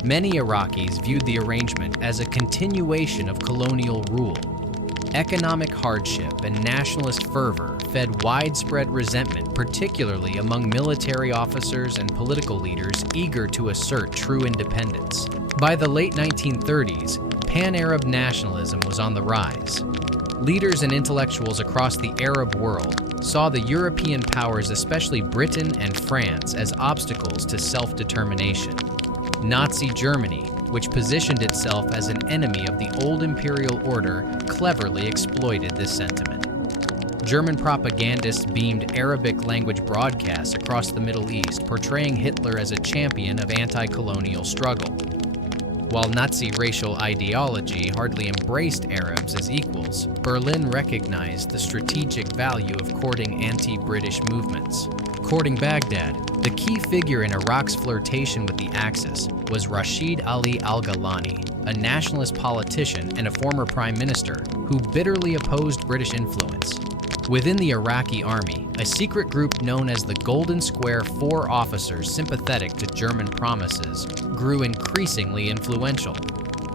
Many Iraqis viewed the arrangement as a continuation of colonial rule. Economic hardship and nationalist fervor fed widespread resentment, particularly among military officers and political leaders eager to assert true independence. By the late 1930s, Pan-Arab nationalism was on the rise. Leaders and intellectuals across the Arab world saw the European powers, especially Britain and France, as obstacles to self-determination. Nazi Germany, which positioned itself as an enemy of the old imperial order, cleverly exploited this sentiment. German propagandists beamed Arabic-language broadcasts across the Middle East, portraying Hitler as a champion of anti-colonial struggle. While Nazi racial ideology hardly embraced Arabs as equals, Berlin recognized the strategic value of courting anti-British movements. Courting Baghdad, the key figure in Iraq's flirtation with the Axis was Rashid Ali al-Ghalani, a nationalist politician and a former prime minister who bitterly opposed British influence. Within the Iraqi army, a secret group known as the Golden Square Four officers sympathetic to German promises grew increasingly influential.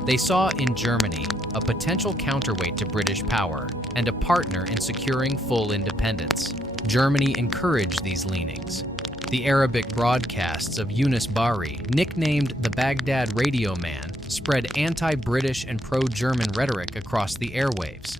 They saw in Germany a potential counterweight to British power and a partner in securing full independence. Germany encouraged these leanings. The Arabic broadcasts of Yunus Bari, nicknamed the Baghdad Radio Man, spread anti-British and pro-German rhetoric across the airwaves.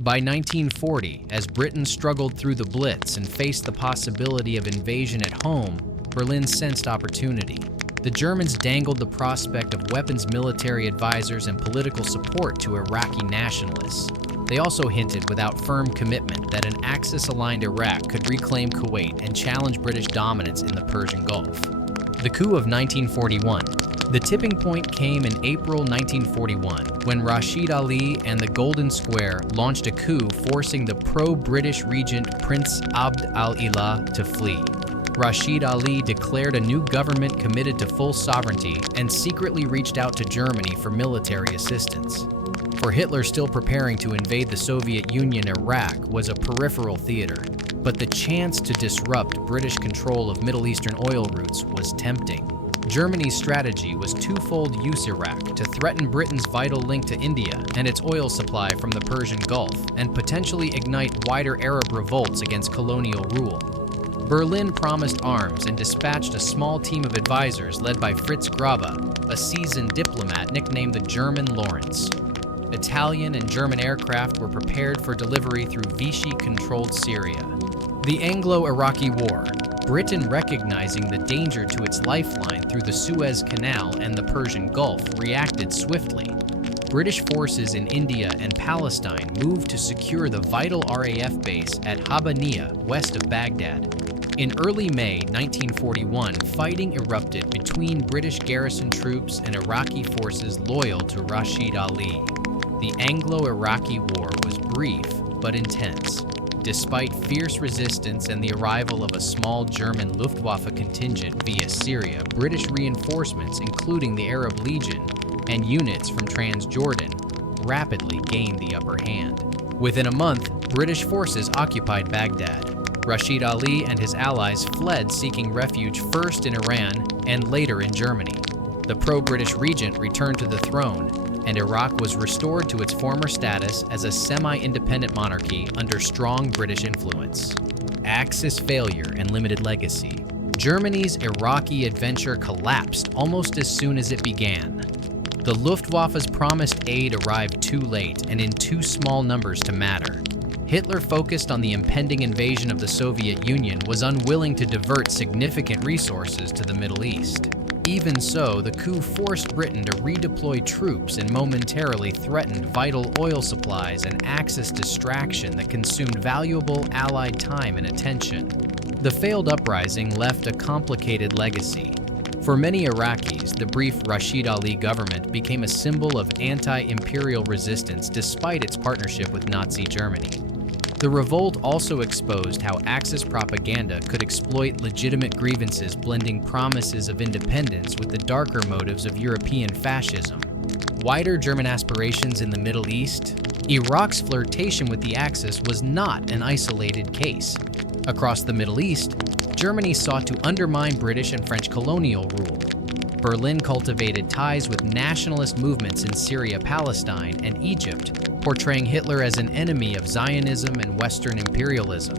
By 1940, as Britain struggled through the Blitz and faced the possibility of invasion at home, Berlin sensed opportunity. The Germans dangled the prospect of weapons military advisors and political support to Iraqi nationalists. They also hinted without firm commitment that an Axis-aligned Iraq could reclaim Kuwait and challenge British dominance in the Persian Gulf. The coup of 1941. The tipping point came in April 1941 when Rashid Ali and the Golden Square launched a coup forcing the pro-British regent Prince Abd al-Ilah to flee. Rashid Ali declared a new government committed to full sovereignty and secretly reached out to Germany for military assistance. For Hitler still preparing to invade the Soviet Union, Iraq was a peripheral theater, but the chance to disrupt British control of Middle Eastern oil routes was tempting. Germany's strategy was twofold: use Iraq to threaten Britain's vital link to India and its oil supply from the Persian Gulf, and potentially ignite wider Arab revolts against colonial rule. Berlin promised arms and dispatched a small team of advisors led by Fritz Grabe, a seasoned diplomat nicknamed the German Lawrence. Italian and German aircraft were prepared for delivery through Vichy-controlled Syria. The Anglo-Iraqi War. Britain, recognizing the danger to its lifeline through the Suez Canal and the Persian Gulf, reacted swiftly. British forces in India and Palestine moved to secure the vital RAF base at Habbaniyah, west of Baghdad. In early May 1941, fighting erupted between British garrison troops and Iraqi forces loyal to Rashid Ali. The Anglo-Iraqi War was brief but intense. Despite fierce resistance and the arrival of a small German Luftwaffe contingent via Syria, British reinforcements, including the Arab Legion and units from Transjordan, rapidly gained the upper hand. Within a month, British forces occupied Baghdad. Rashid Ali and his allies fled, seeking refuge first in Iran and later in Germany. The pro-British regent returned to the throne, and Iraq was restored to its former status as a semi-independent monarchy under strong British influence. Axis failure and limited legacy. Germany's Iraqi adventure collapsed almost as soon as it began. The Luftwaffe's promised aid arrived too late and in too small numbers to matter. Hitler, focused on the impending invasion of the Soviet Union, was unwilling to divert significant resources to the Middle East. Even so, the coup forced Britain to redeploy troops and momentarily threatened vital oil supplies, an Axis distraction that consumed valuable Allied time and attention. The failed uprising left a complicated legacy. For many Iraqis, the brief Rashid Ali government became a symbol of anti-imperial resistance despite its partnership with Nazi Germany. The revolt also exposed how Axis propaganda could exploit legitimate grievances, blending promises of independence with the darker motives of European fascism. Wider German aspirations in the Middle East. Iraq's flirtation with the Axis was not an isolated case. Across the Middle East, Germany sought to undermine British and French colonial rule. Berlin cultivated ties with nationalist movements in Syria, Palestine, and Egypt, portraying Hitler as an enemy of Zionism and Western imperialism.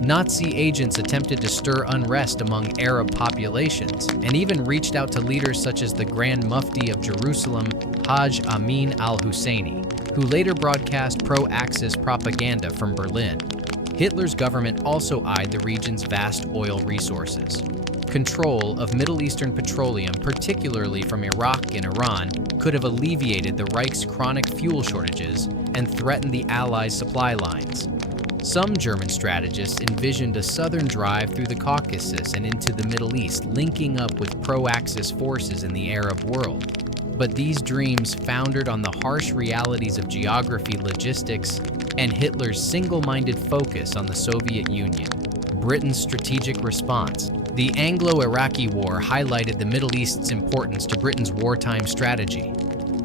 Nazi agents attempted to stir unrest among Arab populations and even reached out to leaders such as the Grand Mufti of Jerusalem, Hajj Amin al-Husseini, who later broadcast pro-Axis propaganda from Berlin. Hitler's government also eyed the region's vast oil resources. Control of Middle Eastern petroleum, particularly from Iraq and Iran, could have alleviated the Reich's chronic fuel shortages and threatened the Allies' supply lines. Some German strategists envisioned a southern drive through the Caucasus and into the Middle East, linking up with pro-Axis forces in the Arab world. But these dreams foundered on the harsh realities of geography, logistics, and Hitler's single-minded focus on the Soviet Union. Britain's strategic response. The Anglo-Iraqi War highlighted the Middle East's importance to Britain's wartime strategy.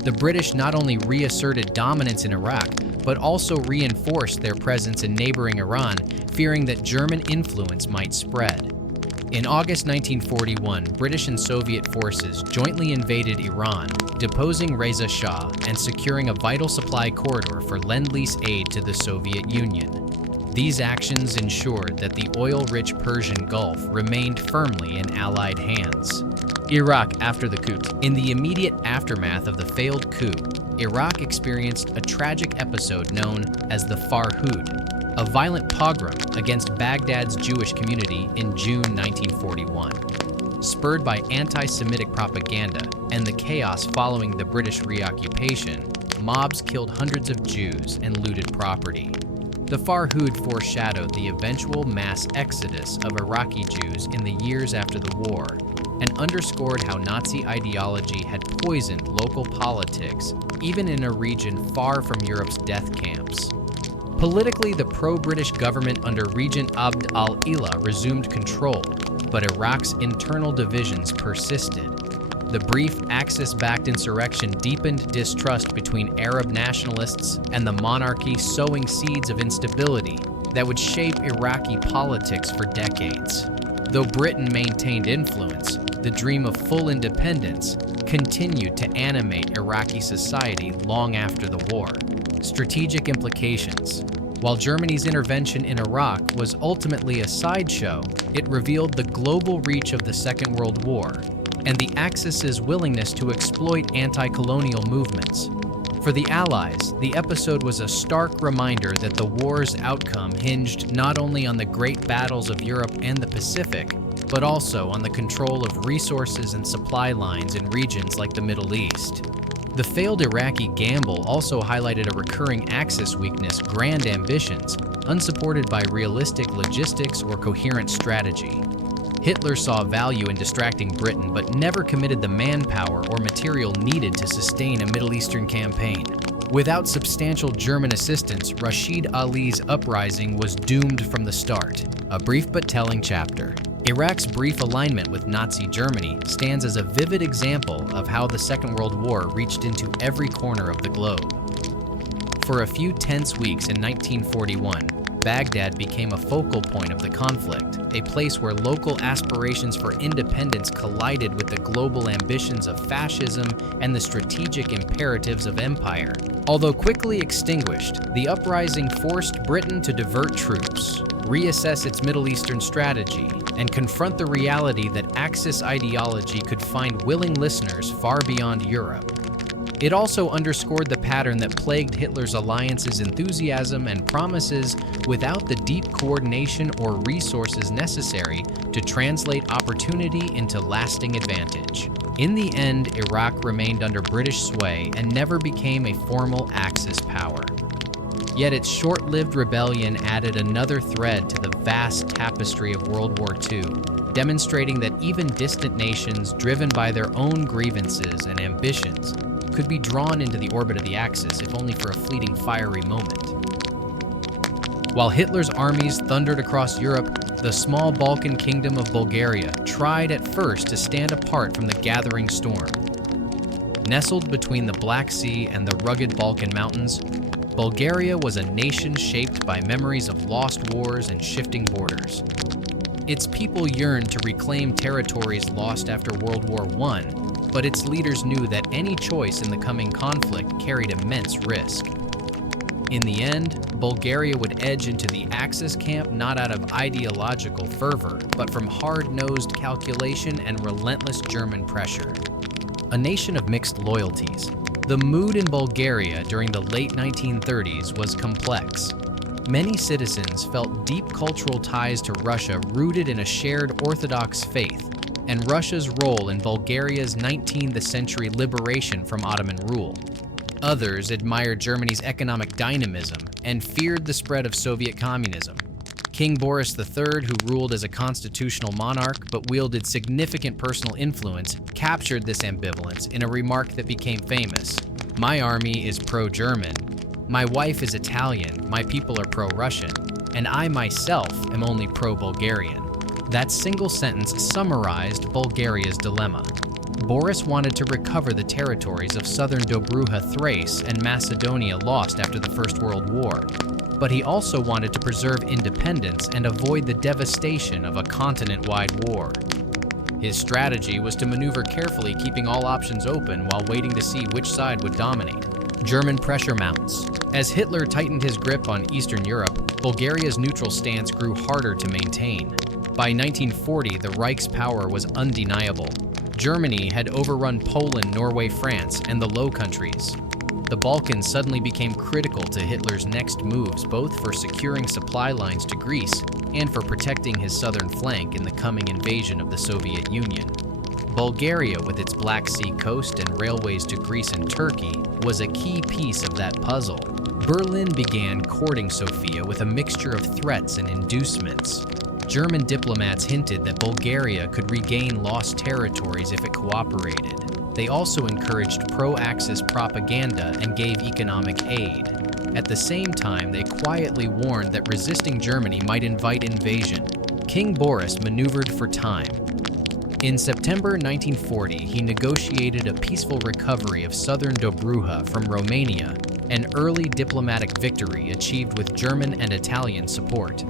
The British not only reasserted dominance in Iraq, but also reinforced their presence in neighboring Iran, fearing that German influence might spread. In August 1941, British and Soviet forces jointly invaded Iran, deposing Reza Shah and securing a vital supply corridor for Lend-Lease aid to the Soviet Union. These actions ensured that the oil-rich Persian Gulf remained firmly in Allied hands. Iraq after the coup. In the immediate aftermath of the failed coup, Iraq experienced a tragic episode known as the Farhud, a violent pogrom against Baghdad's Jewish community in June 1941. Spurred by anti-Semitic propaganda and the chaos following the British reoccupation, mobs killed hundreds of Jews and looted property. The Farhud foreshadowed the eventual mass exodus of Iraqi Jews in the years after the war and underscored how Nazi ideology had poisoned local politics, even in a region far from Europe's death camps. Politically, the pro-British government under Regent Abd al-Ilah resumed control, but Iraq's internal divisions persisted. The brief Axis-backed insurrection deepened distrust between Arab nationalists and the monarchy, sowing seeds of instability that would shape Iraqi politics for decades. Though Britain maintained influence, the dream of full independence continued to animate Iraqi society long after the war. Strategic implications. While Germany's intervention in Iraq was ultimately a sideshow, it revealed the global reach of the Second World War and the Axis's willingness to exploit anti-colonial movements. For the Allies, the episode was a stark reminder that the war's outcome hinged not only on the great battles of Europe and the Pacific, but also on the control of resources and supply lines in regions like the Middle East. The failed Iraqi gamble also highlighted a recurring Axis weakness: grand ambitions, unsupported by realistic logistics or coherent strategy. Hitler saw value in distracting Britain, but never committed the manpower or material needed to sustain a Middle Eastern campaign. Without substantial German assistance, Rashid Ali's uprising was doomed from the start. A brief but telling chapter. Iraq's brief alignment with Nazi Germany stands as a vivid example of how the Second World War reached into every corner of the globe. For a few tense weeks in 1941, Baghdad became a focal point of the conflict, a place where local aspirations for independence collided with the global ambitions of fascism and the strategic imperatives of empire. Although quickly extinguished, the uprising forced Britain to divert troops, reassess its Middle Eastern strategy, and confront the reality that Axis ideology could find willing listeners far beyond Europe. It also underscored the pattern that plagued Hitler's alliances: enthusiasm and promises without the deep coordination or resources necessary to translate opportunity into lasting advantage. In the end, Iraq remained under British sway and never became a formal Axis power. Yet its short-lived rebellion added another thread to the vast tapestry of World War II, demonstrating that even distant nations driven by their own grievances and ambitions could be drawn into the orbit of the Axis, if only for a fleeting fiery moment. While Hitler's armies thundered across Europe, the small Balkan kingdom of Bulgaria tried at first to stand apart from the gathering storm. Nestled between the Black Sea and the rugged Balkan mountains, Bulgaria was a nation shaped by memories of lost wars and shifting borders. Its people yearned to reclaim territories lost after World War I, but its leaders knew that any choice in the coming conflict carried immense risk. In the end, Bulgaria would edge into the Axis camp not out of ideological fervor, but from hard-nosed calculation and relentless German pressure. A nation of mixed loyalties, the mood in Bulgaria during the late 1930s was complex. Many citizens felt deep cultural ties to Russia rooted in a shared Orthodox faith, and Russia's role in Bulgaria's 19th century liberation from Ottoman rule. Others admired Germany's economic dynamism and feared the spread of Soviet communism. King Boris III, who ruled as a constitutional monarch but wielded significant personal influence, captured this ambivalence in a remark that became famous. "My army is pro-German. My wife is Italian, my people are pro-Russian, and I myself am only pro-Bulgarian." That single sentence summarized Bulgaria's dilemma. Boris wanted to recover the territories of southern Dobruja, Thrace, and Macedonia lost after the First World War, but he also wanted to preserve independence and avoid the devastation of a continent-wide war. His strategy was to maneuver carefully, keeping all options open while waiting to see which side would dominate. German pressure mounts. As Hitler tightened his grip on Eastern Europe, Bulgaria's neutral stance grew harder to maintain. By 1940, the Reich's power was undeniable. Germany had overrun Poland, Norway, France, and the Low Countries. The Balkans suddenly became critical to Hitler's next moves, both for securing supply lines to Greece and for protecting his southern flank in the coming invasion of the Soviet Union. Bulgaria, with its Black Sea coast and railways to Greece and Turkey, was a key piece of that puzzle. Berlin began courting Sofia with a mixture of threats and inducements. German diplomats hinted that Bulgaria could regain lost territories if it cooperated. They also encouraged pro-Axis propaganda and gave economic aid. At the same time, they quietly warned that resisting Germany might invite invasion. King Boris maneuvered for time. In September 1940, he negotiated a peaceful recovery of southern Dobruja from Romania, an early diplomatic victory achieved with German and Italian support.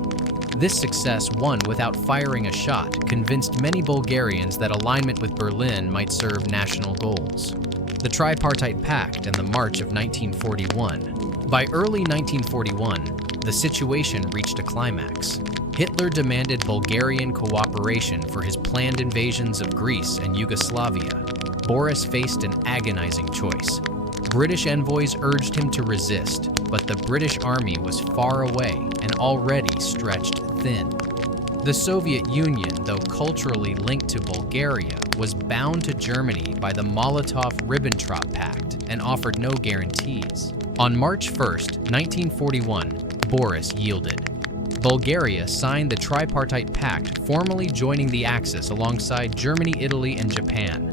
This success, won without firing a shot, convinced many Bulgarians that alignment with Berlin might serve national goals. The Tripartite Pact and the March of 1941. By early 1941, the situation reached a climax. Hitler demanded Bulgarian cooperation for his planned invasions of Greece and Yugoslavia. Boris faced an agonizing choice. British envoys urged him to resist, but the British army was far away and already stretched thin. The Soviet Union, though culturally linked to Bulgaria, was bound to Germany by the Molotov-Ribbentrop Pact and offered no guarantees. On March 1, 1941, Boris yielded. Bulgaria signed the Tripartite Pact, formally joining the Axis alongside Germany, Italy, and Japan.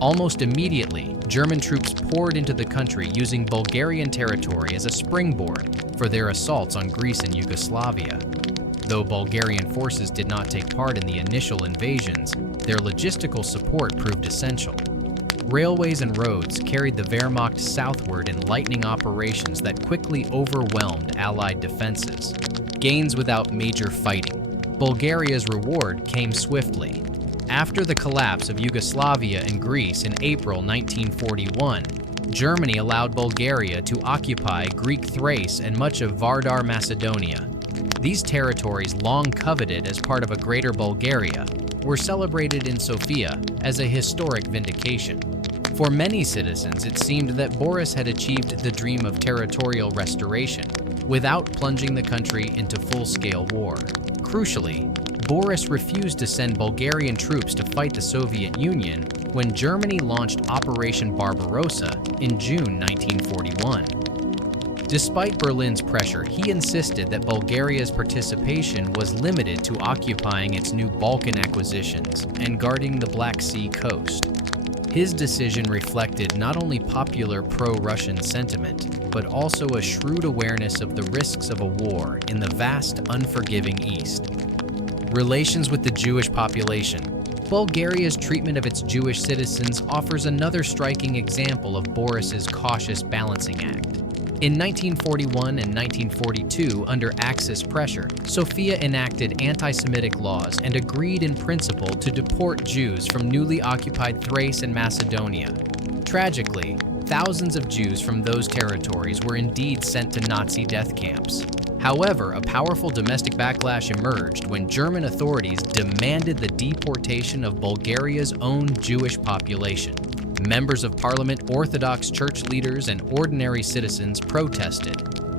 Almost immediately, German troops poured into the country using Bulgarian territory as a springboard for their assaults on Greece and Yugoslavia. Though Bulgarian forces did not take part in the initial invasions, their logistical support proved essential. Railways and roads carried the Wehrmacht southward in lightning operations that quickly overwhelmed Allied defenses. Gains without major fighting. Bulgaria's reward came swiftly. After the collapse of Yugoslavia and Greece in April 1941, Germany allowed Bulgaria to occupy Greek Thrace and much of Vardar, Macedonia. These territories, long coveted as part of a greater Bulgaria, were celebrated in Sofia as a historic vindication. For many citizens, it seemed that Boris had achieved the dream of territorial restoration without plunging the country into full-scale war. Crucially, Boris refused to send Bulgarian troops to fight the Soviet Union when Germany launched Operation Barbarossa in June 1941. Despite Berlin's pressure, he insisted that Bulgaria's participation was limited to occupying its new Balkan acquisitions and guarding the Black Sea coast. His decision reflected not only popular pro-Russian sentiment, but also a shrewd awareness of the risks of a war in the vast, unforgiving East. Relations with the Jewish population. Bulgaria's treatment of its Jewish citizens offers another striking example of Boris's cautious balancing act. In 1941 and 1942, under Axis pressure, Sofia enacted anti-Semitic laws and agreed in principle to deport Jews from newly occupied Thrace and Macedonia. Tragically, thousands of Jews from those territories were indeed sent to Nazi death camps. However, a powerful domestic backlash emerged when German authorities demanded the deportation of Bulgaria's own Jewish population. Members of parliament, Orthodox church leaders, and ordinary citizens protested.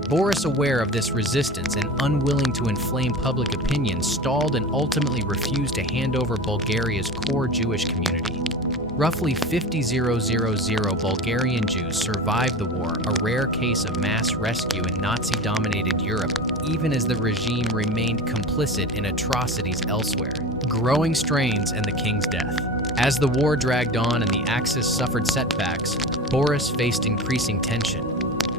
Boris, aware of this resistance and unwilling to inflame public opinion, stalled and ultimately refused to hand over Bulgaria's core Jewish community. Roughly 50,000 Bulgarian Jews survived the war, a rare case of mass rescue in Nazi-dominated Europe, even as the regime remained complicit in atrocities elsewhere. Growing strains and the king's death. As the war dragged on and the Axis suffered setbacks, Boris faced increasing tension.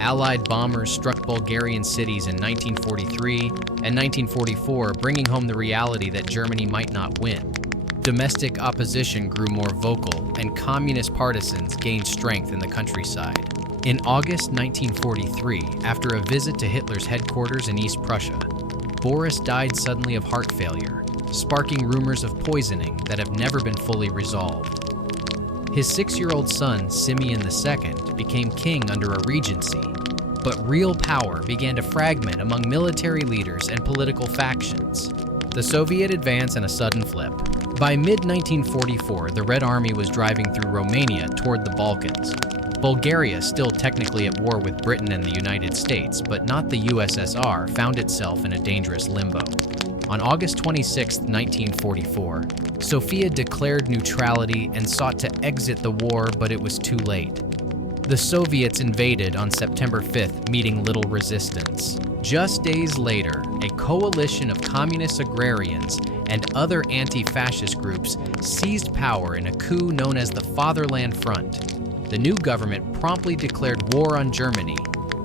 Allied bombers struck Bulgarian cities in 1943 and 1944, bringing home the reality that Germany might not win. Domestic opposition grew more vocal, and communist partisans gained strength in the countryside. In August 1943, after a visit to Hitler's headquarters in East Prussia, Boris died suddenly of heart failure, sparking rumors of poisoning that have never been fully resolved. His 6-year-old son, Simeon II, became king under a regency, but real power began to fragment among military leaders and political factions. The Soviet advance and a sudden flip. By mid-1944, the Red Army was driving through Romania toward the Balkans. Bulgaria, still technically at war with Britain and the United States, but not the USSR, found itself in a dangerous limbo. On August 26, 1944, Sofia declared neutrality and sought to exit the war, but it was too late. The Soviets invaded on September 5th, meeting little resistance. Just days later, a coalition of communist agrarians and other anti-fascist groups seized power in a coup known as the Fatherland Front. The new government promptly declared war on Germany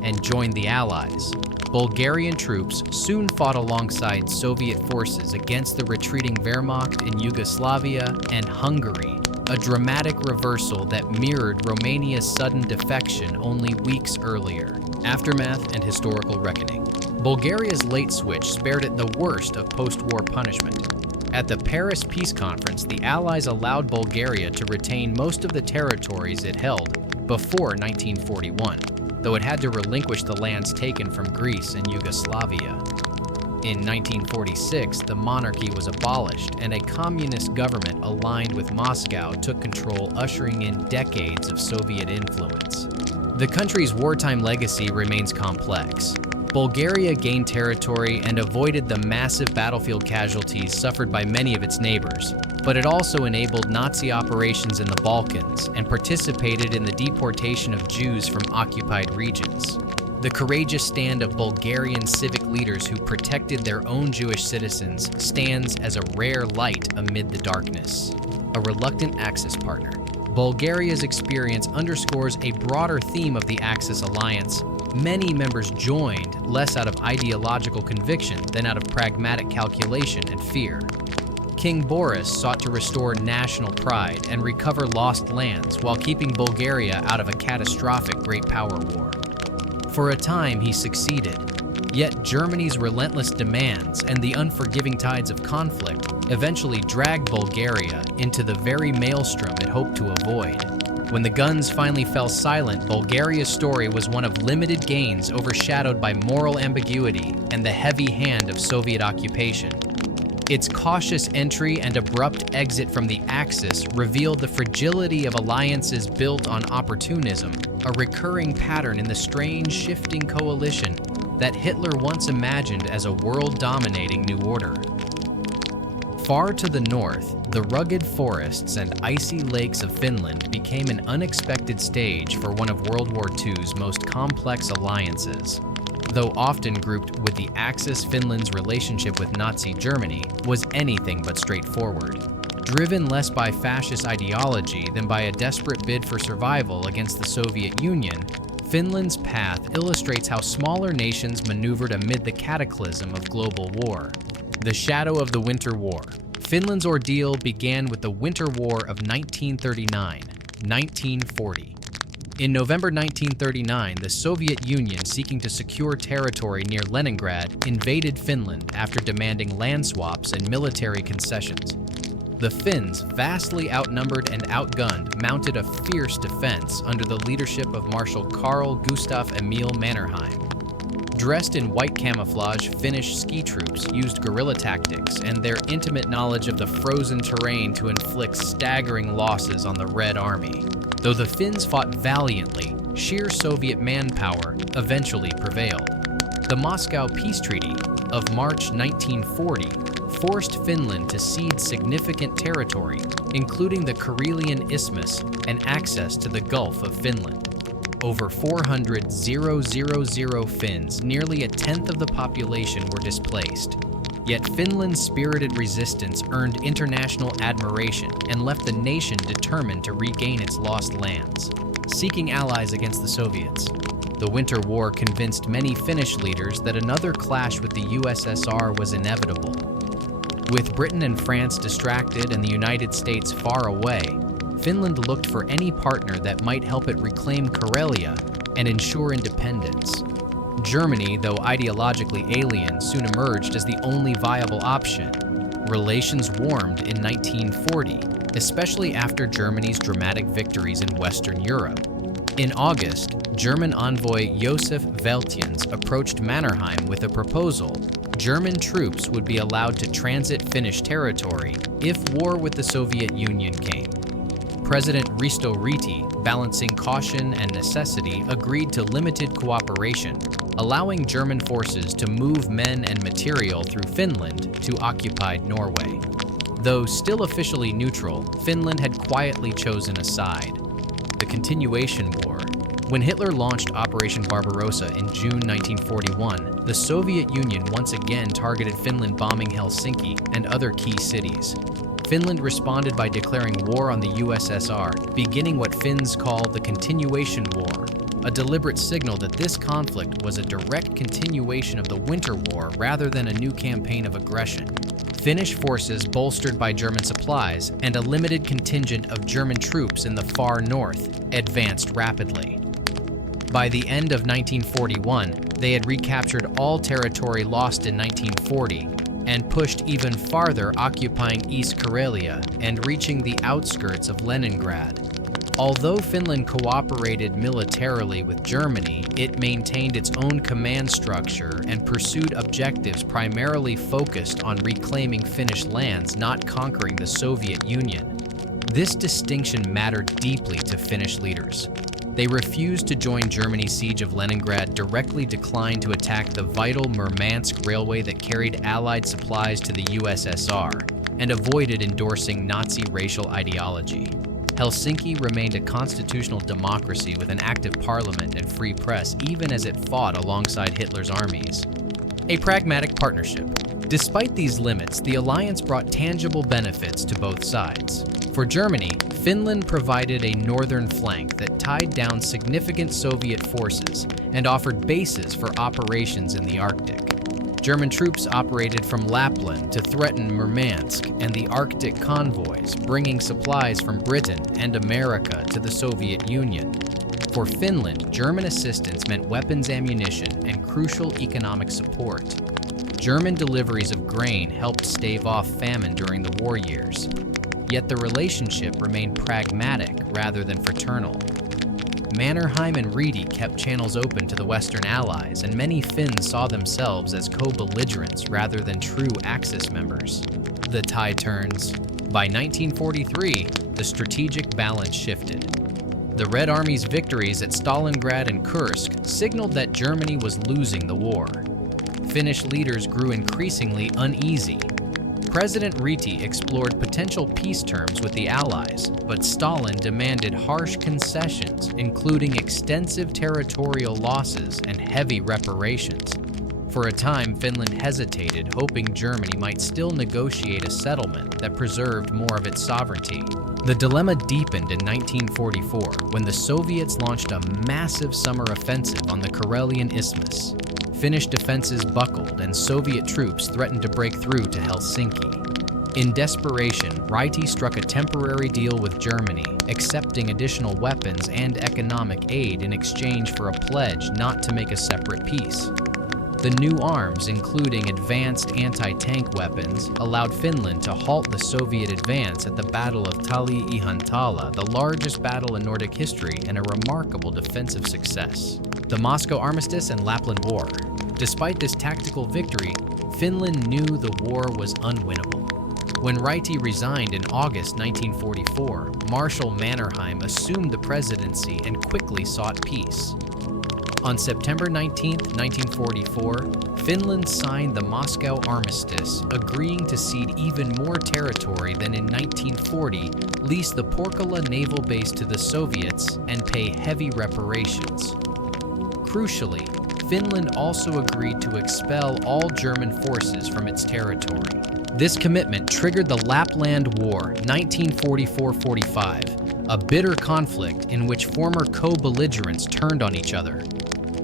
and joined the Allies. Bulgarian troops soon fought alongside Soviet forces against the retreating Wehrmacht in Yugoslavia and Hungary, a dramatic reversal that mirrored Romania's sudden defection only weeks earlier. Aftermath and historical reckoning. Bulgaria's late switch spared it the worst of post-war punishment. At the Paris Peace Conference, the Allies allowed Bulgaria to retain most of the territories it held before 1941, though it had to relinquish the lands taken from Greece and Yugoslavia. In 1946, the monarchy was abolished, and a communist government aligned with Moscow took control, ushering in decades of Soviet influence. The country's wartime legacy remains complex. Bulgaria gained territory and avoided the massive battlefield casualties suffered by many of its neighbors, but it also enabled Nazi operations in the Balkans and participated in the deportation of Jews from occupied regions. The courageous stand of Bulgarian civic leaders who protected their own Jewish citizens stands as a rare light amid the darkness. A reluctant Axis partner. Bulgaria's experience underscores a broader theme of the Axis alliance. Many members joined less out of ideological conviction than out of pragmatic calculation and fear. King Boris sought to restore national pride and recover lost lands while keeping Bulgaria out of a catastrophic great power war. For a time, he succeeded. Yet Germany's relentless demands and the unforgiving tides of conflict eventually dragged Bulgaria into the very maelstrom it hoped to avoid. When the guns finally fell silent, Bulgaria's story was one of limited gains overshadowed by moral ambiguity and the heavy hand of Soviet occupation. Its cautious entry and abrupt exit from the Axis revealed the fragility of alliances built on opportunism, a recurring pattern in the strange, shifting coalition that Hitler once imagined as a world-dominating new order. Far to the north, the rugged forests and icy lakes of Finland became an unexpected stage for one of World War II's most complex alliances. Though often grouped with the Axis, Finland's relationship with Nazi Germany was anything but straightforward. Driven less by fascist ideology than by a desperate bid for survival against the Soviet Union, Finland's path illustrates how smaller nations maneuvered amid the cataclysm of global war. The shadow of the Winter War. Finland's ordeal began with the Winter War of 1939-1940. In November 1939, the Soviet Union, seeking to secure territory near Leningrad, invaded Finland after demanding land swaps and military concessions. The Finns, vastly outnumbered and outgunned, mounted a fierce defense under the leadership of Marshal Carl Gustaf Emil Mannerheim. Dressed in white camouflage, Finnish ski troops used guerrilla tactics and their intimate knowledge of the frozen terrain to inflict staggering losses on the Red Army. Though the Finns fought valiantly, sheer Soviet manpower eventually prevailed. The Moscow Peace Treaty of March 1940 forced Finland to cede significant territory, including the Karelian Isthmus and access to the Gulf of Finland. Over 400,000 Finns, nearly a tenth of the population, were displaced. Yet Finland's spirited resistance earned international admiration and left the nation determined to regain its lost lands. Seeking allies against the Soviets, the Winter War convinced many Finnish leaders that another clash with the USSR was inevitable. With Britain and France distracted and the United States far away, Finland looked for any partner that might help it reclaim Karelia and ensure independence. Germany, though ideologically alien, soon emerged as the only viable option. Relations warmed in 1940, especially after Germany's dramatic victories in Western Europe. In August, German envoy Josef Veltjens approached Mannerheim with a proposal. German troops would be allowed to transit Finnish territory if war with the Soviet Union came. President Risto Ryti, balancing caution and necessity, agreed to limited cooperation, allowing German forces to move men and material through Finland to occupied Norway. Though still officially neutral, Finland had quietly chosen a side. The Continuation War. When Hitler launched Operation Barbarossa in June 1941, the Soviet Union once again targeted Finland, bombing Helsinki and other key cities. Finland responded by declaring war on the USSR, beginning what Finns call the Continuation War, a deliberate signal that this conflict was a direct continuation of the Winter War rather than a new campaign of aggression. Finnish forces, bolstered by German supplies and a limited contingent of German troops in the far north, advanced rapidly. By the end of 1941, they had recaptured all territory lost in 1940 and pushed even farther, occupying East Karelia and reaching the outskirts of Leningrad. Although Finland cooperated militarily with Germany, it maintained its own command structure and pursued objectives primarily focused on reclaiming Finnish lands, not conquering the Soviet Union. This distinction mattered deeply to Finnish leaders. They refused to join Germany's siege of Leningrad, directly declined to attack the vital Murmansk railway that carried Allied supplies to the USSR, and avoided endorsing Nazi racial ideology. Helsinki remained a constitutional democracy with an active parliament and free press, even as it fought alongside Hitler's armies. A pragmatic partnership. Despite these limits, the alliance brought tangible benefits to both sides. For Germany, Finland provided a northern flank that tied down significant Soviet forces and offered bases for operations in the Arctic. German troops operated from Lapland to threaten Murmansk and the Arctic convoys, bringing supplies from Britain and America to the Soviet Union. For Finland, German assistance meant weapons, ammunition, and crucial economic support. German deliveries of grain helped stave off famine during the war years. Yet the relationship remained pragmatic rather than fraternal. Mannerheim and Ryti kept channels open to the Western Allies, and many Finns saw themselves as co-belligerents rather than true Axis members. The tide turns. By 1943, the strategic balance shifted. The Red Army's victories at Stalingrad and Kursk signaled that Germany was losing the war. Finnish leaders grew increasingly uneasy. President Ryti explored potential peace terms with the Allies, but Stalin demanded harsh concessions, including extensive territorial losses and heavy reparations. For a time, Finland hesitated, hoping Germany might still negotiate a settlement that preserved more of its sovereignty. The dilemma deepened in 1944 when the Soviets launched a massive summer offensive on the Karelian Isthmus. Finnish defenses buckled and Soviet troops threatened to break through to Helsinki. In desperation, Ryti struck a temporary deal with Germany, accepting additional weapons and economic aid in exchange for a pledge not to make a separate peace. The new arms, including advanced anti-tank weapons, allowed Finland to halt the Soviet advance at the Battle of Tali-Ihantala, the largest battle in Nordic history and a remarkable defensive success. The Moscow Armistice and Lapland War. Despite this tactical victory, Finland knew the war was unwinnable. When Ryti resigned in August 1944, Marshal Mannerheim assumed the presidency and quickly sought peace. On September 19, 1944, Finland signed the Moscow Armistice, agreeing to cede even more territory than in 1940, lease the Porkala naval base to the Soviets, and pay heavy reparations. Crucially, Finland also agreed to expel all German forces from its territory. This commitment triggered the Lapland War, 1944-45, a bitter conflict in which former co-belligerents turned on each other.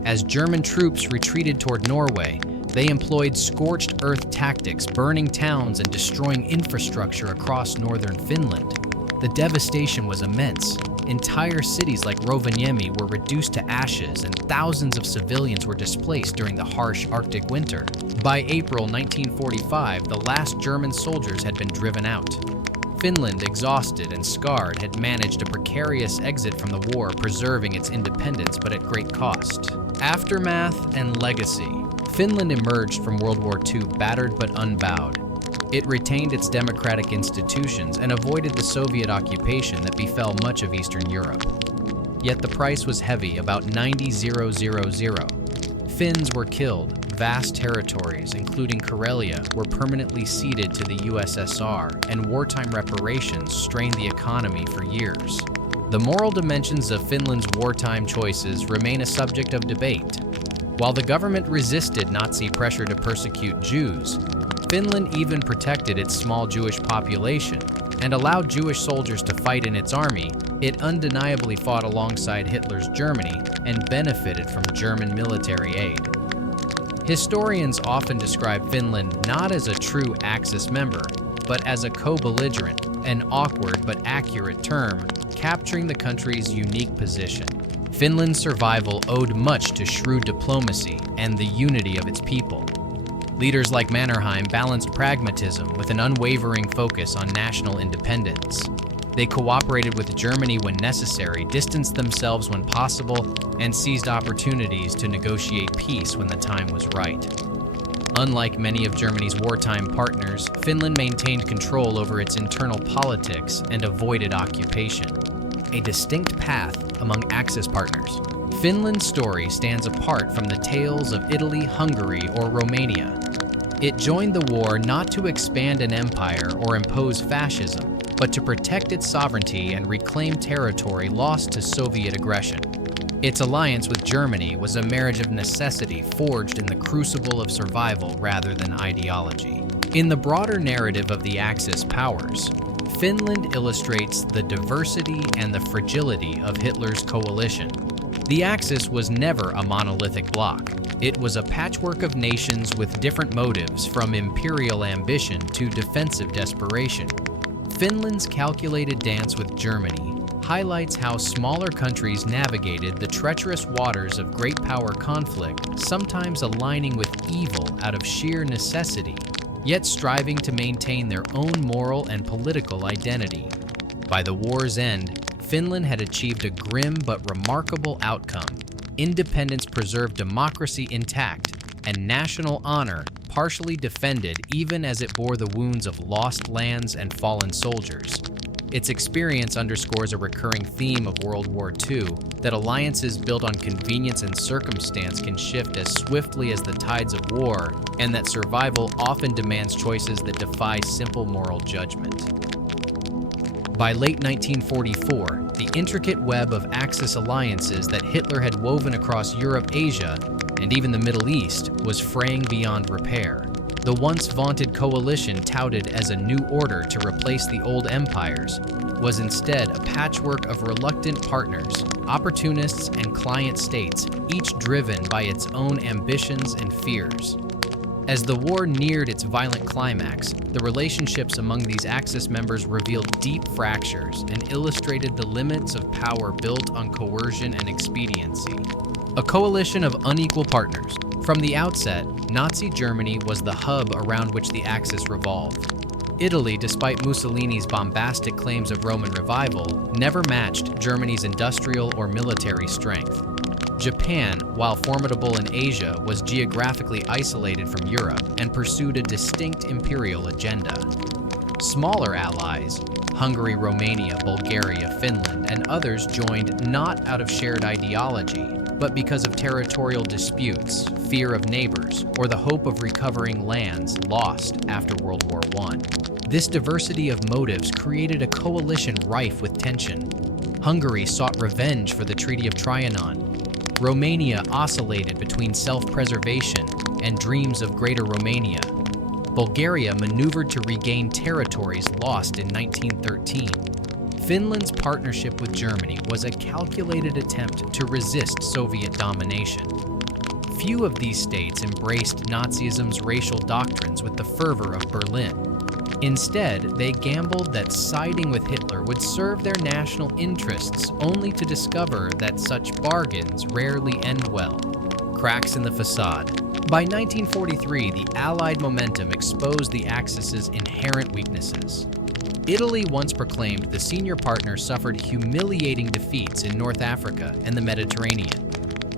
As German troops retreated toward Norway, they employed scorched earth tactics, burning towns and destroying infrastructure across northern Finland. The devastation was immense. Entire cities like Rovaniemi were reduced to ashes, and thousands of civilians were displaced during the harsh Arctic winter. By April 1945, the last German soldiers had been driven out. Finland, exhausted and scarred, had managed a precarious exit from the war, preserving its independence but at great cost. Aftermath and legacy. Finland emerged from World War II battered but unbowed. It retained its democratic institutions and avoided the Soviet occupation that befell much of Eastern Europe. Yet the price was heavy, about 90,000. Finns were killed. Vast territories, including Karelia, were permanently ceded to the USSR, and wartime reparations strained the economy for years. The moral dimensions of Finland's wartime choices remain a subject of debate. While the government resisted Nazi pressure to persecute Jews, Finland even protected its small Jewish population and allowed Jewish soldiers to fight in its army. It undeniably fought alongside Hitler's Germany and benefited from German military aid. Historians often describe Finland not as a true Axis member, but as a co-belligerent, an awkward but accurate term, capturing the country's unique position. Finland's survival owed much to shrewd diplomacy and the unity of its people. Leaders like Mannerheim balanced pragmatism with an unwavering focus on national independence. They cooperated with Germany when necessary, distanced themselves when possible, and seized opportunities to negotiate peace when the time was right. Unlike many of Germany's wartime partners, Finland maintained control over its internal politics and avoided occupation, a distinct path among Axis partners. Finland's story stands apart from the tales of Italy, Hungary, or Romania. It joined the war not to expand an empire or impose fascism, but to protect its sovereignty and reclaim territory lost to Soviet aggression. Its alliance with Germany was a marriage of necessity forged in the crucible of survival rather than ideology. In the broader narrative of the Axis powers, Finland illustrates the diversity and the fragility of Hitler's coalition. The Axis was never a monolithic bloc. It was a patchwork of nations with different motives, from imperial ambition to defensive desperation. Finland's calculated dance with Germany highlights how smaller countries navigated the treacherous waters of great power conflict, sometimes aligning with evil out of sheer necessity, yet striving to maintain their own moral and political identity. By the war's end, Finland had achieved a grim but remarkable outcome. Independence preserved democracy intact, and national honor partially defended even as it bore the wounds of lost lands and fallen soldiers. Its experience underscores a recurring theme of World War II, that alliances built on convenience and circumstance can shift as swiftly as the tides of war, and that survival often demands choices that defy simple moral judgment. By late 1944, the intricate web of Axis alliances that Hitler had woven across Europe, Asia, and even the Middle East was fraying beyond repair. The once vaunted coalition touted as a new order to replace the old empires was instead a patchwork of reluctant partners, opportunists, and client states, each driven by its own ambitions and fears. As the war neared its violent climax, the relationships among these Axis members revealed deep fractures and illustrated the limits of power built on coercion and expediency. A coalition of unequal partners. From the outset, Nazi Germany was the hub around which the Axis revolved. Italy, despite Mussolini's bombastic claims of Roman revival, never matched Germany's industrial or military strength. Japan, while formidable in Asia, was geographically isolated from Europe and pursued a distinct imperial agenda. Smaller allies, Hungary, Romania, Bulgaria, Finland, and others joined not out of shared ideology, but because of territorial disputes, fear of neighbors, or the hope of recovering lands lost after World War I. This diversity of motives created a coalition rife with tension. Hungary sought revenge for the Treaty of Trianon. Romania oscillated between self-preservation and dreams of Greater Romania. Bulgaria maneuvered to regain territories lost in 1913. Finland's partnership with Germany was a calculated attempt to resist Soviet domination. Few of these states embraced Nazism's racial doctrines with the fervor of Berlin. Instead, they gambled that siding with Hitler would serve their national interests, only to discover that such bargains rarely end well. Cracks in the facade. By 1943, the Allied momentum exposed the Axis's inherent weaknesses. Italy, once proclaimed the senior partner, suffered humiliating defeats in North Africa and the Mediterranean.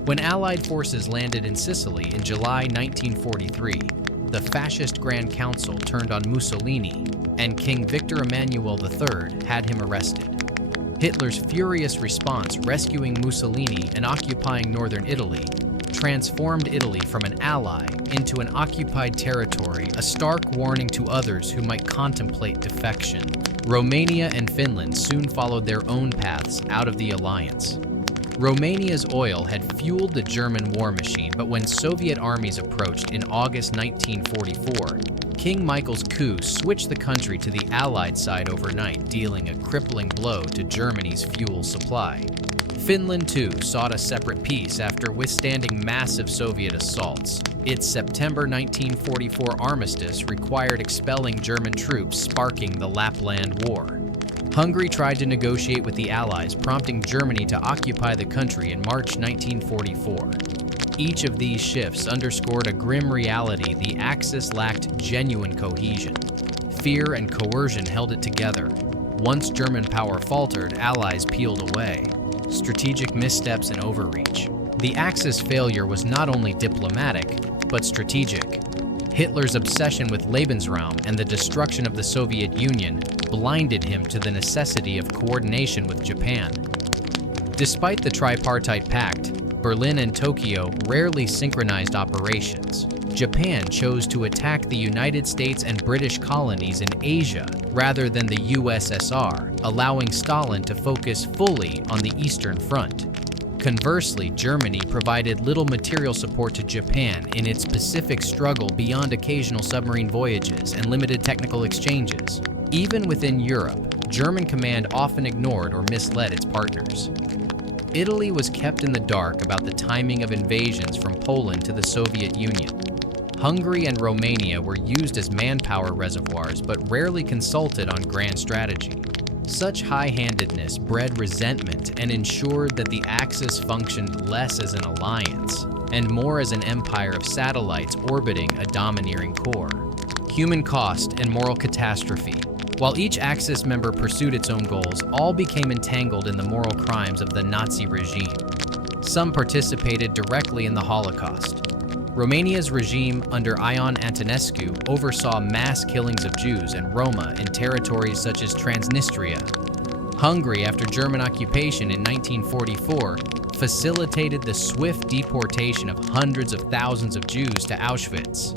When Allied forces landed in Sicily in July 1943, the fascist Grand Council turned on Mussolini, and King Victor Emmanuel III had him arrested. Hitler's furious response, rescuing Mussolini and occupying northern Italy, transformed Italy from an ally into an occupied territory, a stark warning to others who might contemplate defection. Romania and Finland soon followed their own paths out of the alliance. Romania's oil had fueled the German war machine, but when Soviet armies approached in August 1944, King Michael's coup switched the country to the Allied side overnight, dealing a crippling blow to Germany's fuel supply. Finland, too, sought a separate peace after withstanding massive Soviet assaults. Its September 1944 armistice required expelling German troops, sparking the Lapland War. Hungary tried to negotiate with the Allies, prompting Germany to occupy the country in March 1944. Each of these shifts underscored a grim reality: the Axis lacked genuine cohesion. Fear and coercion held it together. Once German power faltered, Allies peeled away. Strategic missteps and overreach. The Axis failure was not only diplomatic, but strategic. Hitler's obsession with Lebensraum and the destruction of the Soviet Union blinded him to the necessity of coordination with Japan. Despite the Tripartite Pact, Berlin and Tokyo rarely synchronized operations. Japan chose to attack the United States and British colonies in Asia rather than the USSR, allowing Stalin to focus fully on the Eastern Front. Conversely, Germany provided little material support to Japan in its Pacific struggle beyond occasional submarine voyages and limited technical exchanges. Even within Europe, German command often ignored or misled its partners. Italy was kept in the dark about the timing of invasions from Poland to the Soviet Union. Hungary and Romania were used as manpower reservoirs but rarely consulted on grand strategy. Such high-handedness bred resentment and ensured that the Axis functioned less as an alliance and more as an empire of satellites orbiting a domineering core. Human cost and moral catastrophe. While each Axis member pursued its own goals, all became entangled in the moral crimes of the Nazi regime. Some participated directly in the Holocaust. Romania's regime under Ion Antonescu oversaw mass killings of Jews and Roma in territories such as Transnistria. Hungary, after German occupation in 1944, facilitated the swift deportation of hundreds of thousands of Jews to Auschwitz.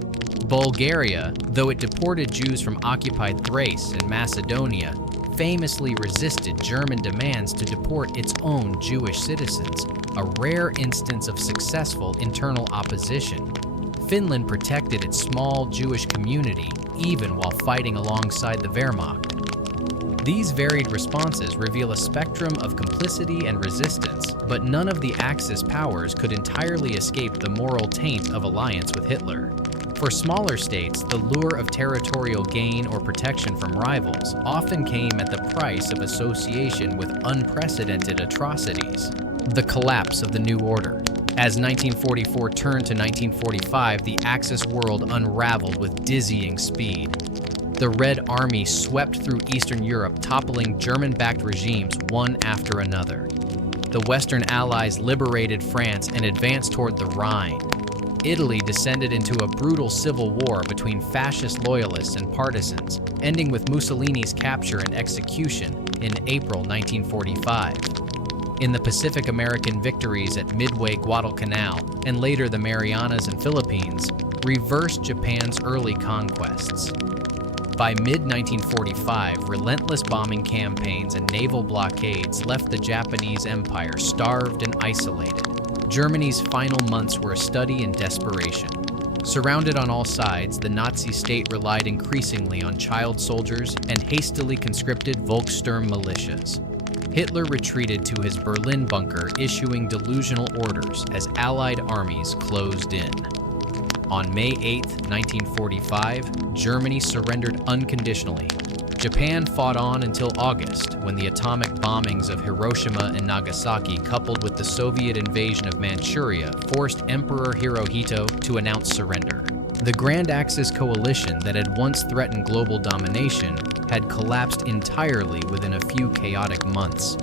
Bulgaria, though it deported Jews from occupied Thrace and Macedonia, famously resisted German demands to deport its own Jewish citizens, a rare instance of successful internal opposition. Finland protected its small Jewish community even while fighting alongside the Wehrmacht. These varied responses reveal a spectrum of complicity and resistance, but none of the Axis powers could entirely escape the moral taint of alliance with Hitler. For smaller states, the lure of territorial gain or protection from rivals often came at the price of association with unprecedented atrocities. The collapse of the New Order. As 1944 turned to 1945, the Axis world unraveled with dizzying speed. The Red Army swept through Eastern Europe, toppling German-backed regimes one after another. The Western Allies liberated France and advanced toward the Rhine. Italy descended into a brutal civil war between fascist loyalists and partisans, ending with Mussolini's capture and execution in April 1945. In the Pacific American victories at Midway, Guadalcanal, and later the Marianas and Philippines, reversed Japan's early conquests. By mid-1945, relentless bombing campaigns and naval blockades left the Japanese Empire starved and isolated. Germany's final months were a study in desperation. Surrounded on all sides, the Nazi state relied increasingly on child soldiers and hastily conscripted Volkssturm militias. Hitler retreated to his Berlin bunker, issuing delusional orders as Allied armies closed in. On May 8, 1945, Germany surrendered unconditionally. Japan fought on until August, when the atomic bombings of Hiroshima and Nagasaki, coupled with the Soviet invasion of Manchuria, forced Emperor Hirohito to announce surrender. The Grand Axis coalition that had once threatened global domination had collapsed entirely within a few chaotic months.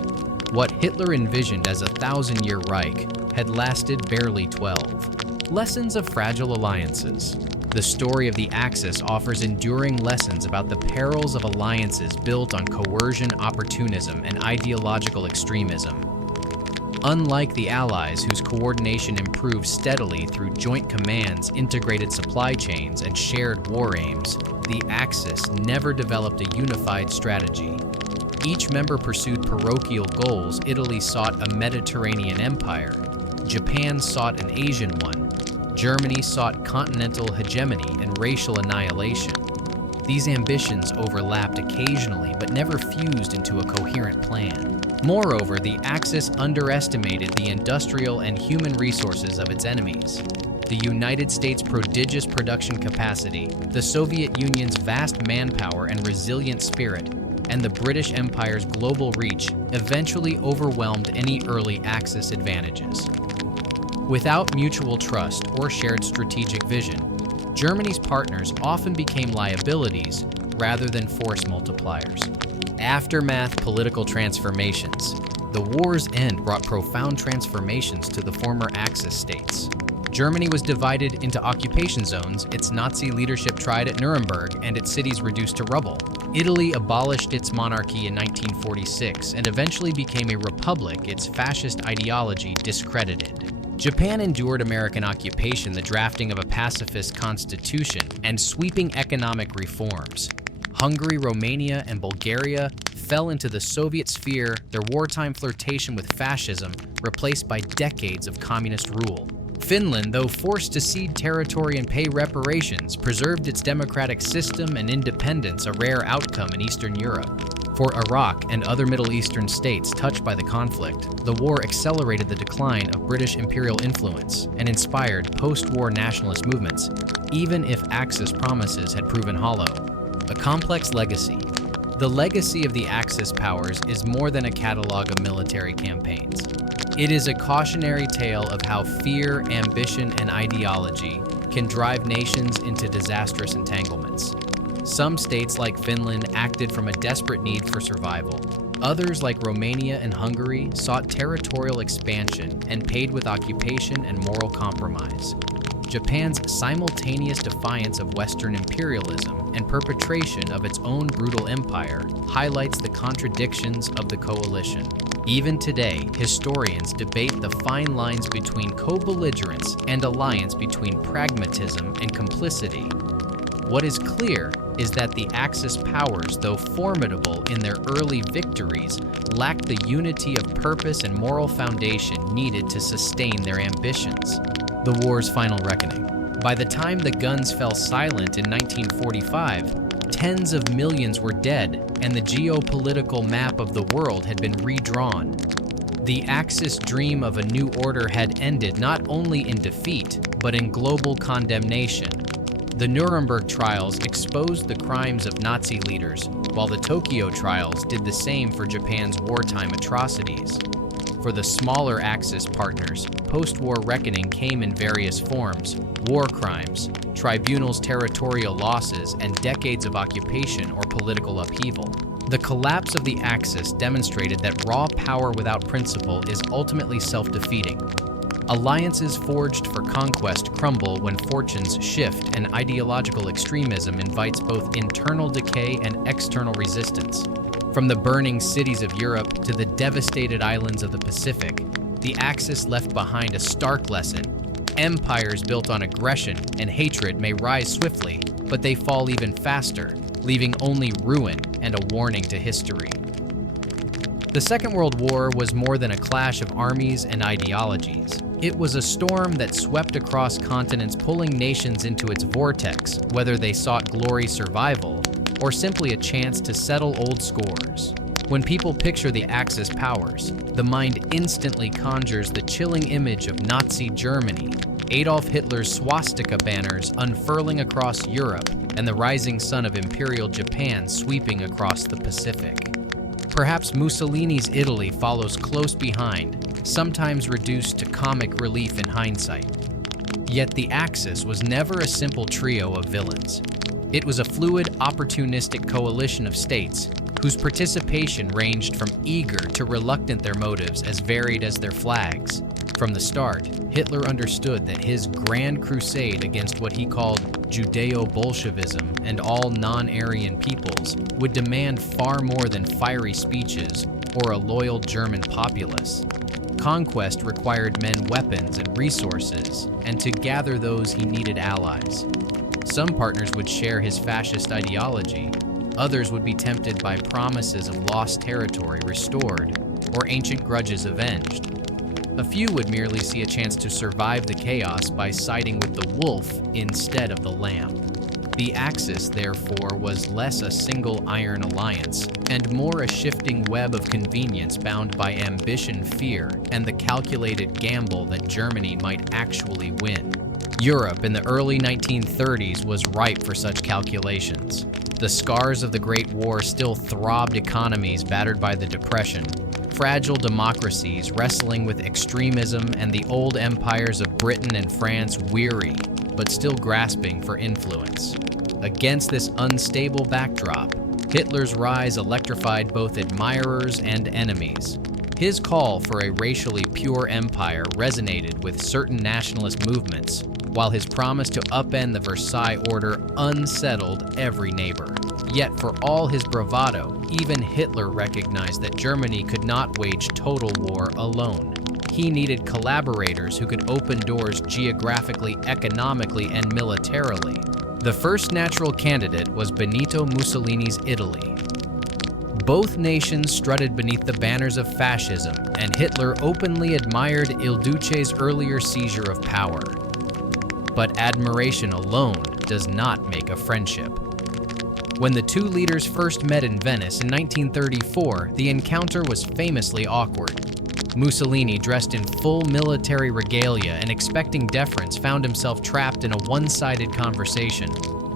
What Hitler envisioned as a 1,000-year Reich had lasted barely 12. Lessons of fragile alliances. The story of the Axis offers enduring lessons about the perils of alliances built on coercion, opportunism, and ideological extremism. Unlike the Allies, whose coordination improved steadily through joint commands, integrated supply chains, and shared war aims, the Axis never developed a unified strategy. Each member pursued parochial goals. Italy sought a Mediterranean empire. Japan sought an Asian one. Germany sought continental hegemony and racial annihilation. These ambitions overlapped occasionally, but never fused into a coherent plan. Moreover, the Axis underestimated the industrial and human resources of its enemies. The United States' prodigious production capacity, the Soviet Union's vast manpower and resilient spirit, and the British Empire's global reach eventually overwhelmed any early Axis advantages. Without mutual trust or shared strategic vision, Germany's partners often became liabilities rather than force multipliers. Aftermath political transformations. The war's end brought profound transformations to the former Axis states. Germany was divided into occupation zones, its Nazi leadership tried at Nuremberg, and its cities reduced to rubble. Italy abolished its monarchy in 1946 and eventually became a republic, its fascist ideology discredited. Japan endured American occupation, the drafting of a pacifist constitution, and sweeping economic reforms. Hungary, Romania, and Bulgaria fell into the Soviet sphere, their wartime flirtation with fascism replaced by decades of communist rule. Finland, though forced to cede territory and pay reparations, preserved its democratic system and independence, a rare outcome in Eastern Europe. For Iraq and other Middle Eastern states touched by the conflict, the war accelerated the decline of British imperial influence and inspired post-war nationalist movements, even if Axis promises had proven hollow. A complex legacy. The legacy of the Axis powers is more than a catalog of military campaigns. It is a cautionary tale of how fear, ambition, and ideology can drive nations into disastrous entanglements. Some states, like Finland, acted from a desperate need for survival. Others, like Romania and Hungary, sought territorial expansion and paid with occupation and moral compromise. Japan's simultaneous defiance of Western imperialism and perpetration of its own brutal empire highlights the contradictions of the coalition. Even today, historians debate the fine lines between co-belligerence and alliance, between pragmatism and complicity. What is clear is that the Axis powers, though formidable in their early victories, lacked the unity of purpose and moral foundation needed to sustain their ambitions. The war's final reckoning. By the time the guns fell silent in 1945, tens of millions were dead, and the geopolitical map of the world had been redrawn. The Axis dream of a new order had ended not only in defeat, but in global condemnation. The Nuremberg trials exposed the crimes of Nazi leaders, while the Tokyo trials did the same for Japan's wartime atrocities. For the smaller Axis partners, post-war reckoning came in various forms: war crimes, tribunals' territorial losses, and decades of occupation or political upheaval. The collapse of the Axis demonstrated that raw power without principle is ultimately self-defeating. Alliances forged for conquest crumble when fortunes shift, and ideological extremism invites both internal decay and external resistance. From the burning cities of Europe to the devastated islands of the Pacific, the Axis left behind a stark lesson. Empires built on aggression and hatred may rise swiftly, but they fall even faster, leaving only ruin and a warning to history. The Second World War was more than a clash of armies and ideologies. It was a storm that swept across continents, pulling nations into its vortex, whether they sought glory survival or simply a chance to settle old scores. When people picture the Axis powers, the mind instantly conjures the chilling image of Nazi Germany, Adolf Hitler's swastika banners unfurling across Europe, and the rising sun of Imperial Japan sweeping across the Pacific. Perhaps Mussolini's Italy follows close behind, sometimes reduced to comic relief in hindsight. Yet the Axis was never a simple trio of villains. It was a fluid, opportunistic coalition of states whose participation ranged from eager to reluctant, their motives as varied as their flags. From the start, Hitler understood that his grand crusade against what he called Judeo-Bolshevism and all non-Aryan peoples would demand far more than fiery speeches or a loyal German populace. Conquest required men weapons and resources, and to gather those he needed allies. Some partners would share his fascist ideology, others would be tempted by promises of lost territory restored or ancient grudges avenged. A few would merely see a chance to survive the chaos by siding with the wolf instead of the lamb. The Axis, therefore, was less a single iron alliance and more a shifting web of convenience bound by ambition, fear, and the calculated gamble that Germany might actually win. Europe in the early 1930s was ripe for such calculations. The scars of the Great War still throbbed economies battered by the Depression, fragile democracies wrestling with extremism, and the old empires of Britain and France weary, but still grasping for influence. Against this unstable backdrop, Hitler's rise electrified both admirers and enemies. His call for a racially pure empire resonated with certain nationalist movements, while his promise to upend the Versailles Order unsettled every neighbor. Yet for all his bravado, even Hitler recognized that Germany could not wage total war alone. He needed collaborators who could open doors geographically, economically, and militarily. The first natural candidate was Benito Mussolini's Italy. Both nations strutted beneath the banners of fascism, and Hitler openly admired Il Duce's earlier seizure of power. But admiration alone does not make a friendship. When the two leaders first met in Venice in 1934, the encounter was famously awkward. Mussolini, dressed in full military regalia and expecting deference, found himself trapped in a one-sided conversation.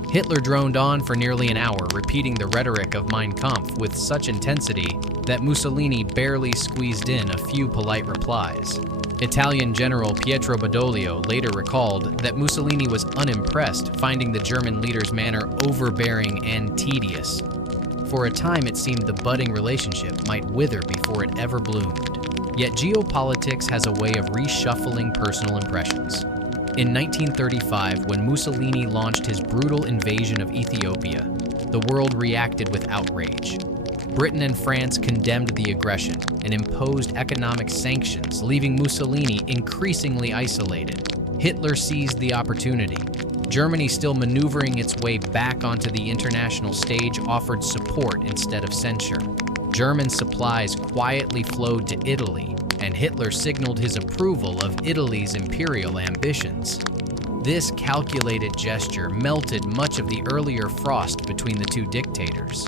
Hitler droned on for nearly an hour, repeating the rhetoric of Mein Kampf with such intensity that Mussolini barely squeezed in a few polite replies. Italian General Pietro Badoglio later recalled that Mussolini was unimpressed, finding the German leader's manner overbearing and tedious. For a time, it seemed the budding relationship might wither before it ever bloomed. Yet geopolitics has a way of reshuffling personal impressions. In 1935, when Mussolini launched his brutal invasion of Ethiopia, the world reacted with outrage. Britain and France condemned the aggression and imposed economic sanctions, leaving Mussolini increasingly isolated. Hitler seized the opportunity. Germany, still maneuvering its way back onto the international stage, offered support instead of censure. German supplies quietly flowed to Italy, and Hitler signaled his approval of Italy's imperial ambitions. This calculated gesture melted much of the earlier frost between the two dictators.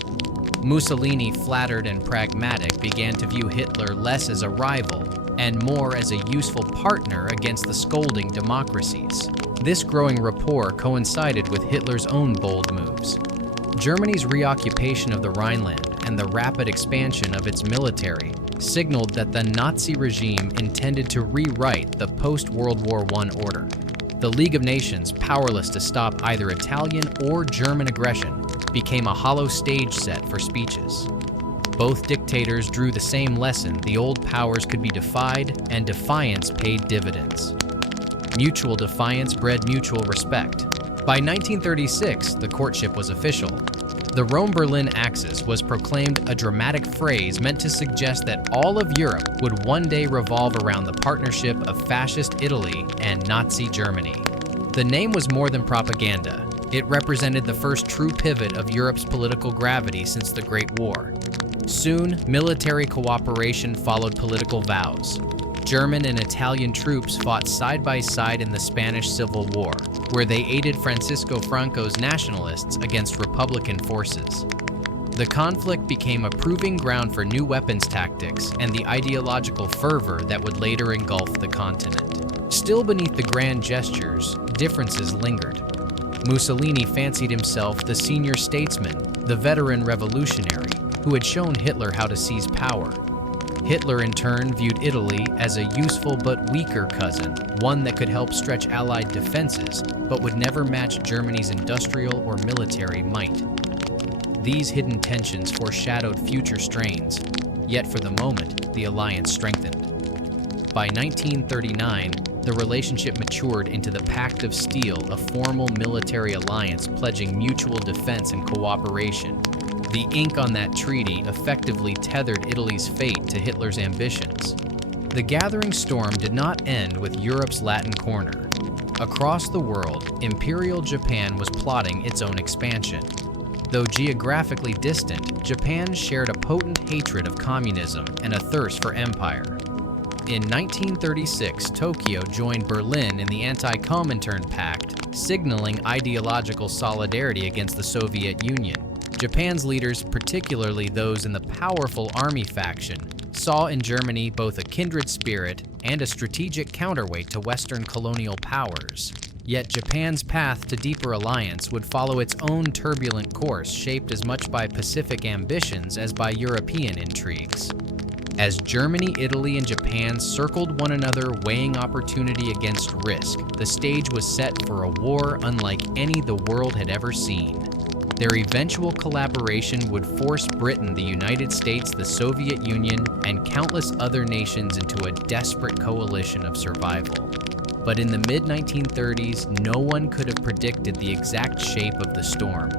Mussolini, flattered and pragmatic, began to view Hitler less as a rival and more as a useful partner against the scolding democracies. This growing rapport coincided with Hitler's own bold moves. Germany's reoccupation of the Rhineland and the rapid expansion of its military signaled that the Nazi regime intended to rewrite the post-World War I order. The League of Nations, powerless to stop either Italian or German aggression, became a hollow stage set for speeches. Both dictators drew the same lesson: the old powers could be defied, and defiance paid dividends. Mutual defiance bred mutual respect. By 1936, the courtship was official. The Rome-Berlin Axis was proclaimed, a dramatic phrase meant to suggest that all of Europe would one day revolve around the partnership of fascist Italy and Nazi Germany. The name was more than propaganda. It represented the first true pivot of Europe's political gravity since the Great War. Soon, military cooperation followed political vows. German and Italian troops fought side by side in the Spanish Civil War, where they aided Francisco Franco's nationalists against Republican forces. The conflict became a proving ground for new weapons tactics and the ideological fervor that would later engulf the continent. Still beneath the grand gestures, differences lingered. Mussolini fancied himself the senior statesman, the veteran revolutionary, who had shown Hitler how to seize power. Hitler, in turn, viewed Italy as a useful but weaker cousin, one that could help stretch Allied defenses, but would never match Germany's industrial or military might. These hidden tensions foreshadowed future strains, yet for the moment, the alliance strengthened. By 1939, the relationship matured into the Pact of Steel, a formal military alliance pledging mutual defense and cooperation. The ink on that treaty effectively tethered Italy's fate to Hitler's ambitions. The gathering storm did not end with Europe's Latin corner. Across the world, Imperial Japan was plotting its own expansion. Though geographically distant, Japan shared a potent hatred of communism and a thirst for empire. In 1936, Tokyo joined Berlin in the Anti-Comintern Pact, signaling ideological solidarity against the Soviet Union. Japan's leaders, particularly those in the powerful army faction, saw in Germany both a kindred spirit and a strategic counterweight to Western colonial powers. Yet Japan's path to deeper alliance would follow its own turbulent course, shaped as much by Pacific ambitions as by European intrigues. As Germany, Italy, and Japan circled one another, weighing opportunity against risk, the stage was set for a war unlike any the world had ever seen. Their eventual collaboration would force Britain, the United States, the Soviet Union, and countless other nations into a desperate coalition of survival. But in the mid-1930s, no one could have predicted the exact shape of the storm.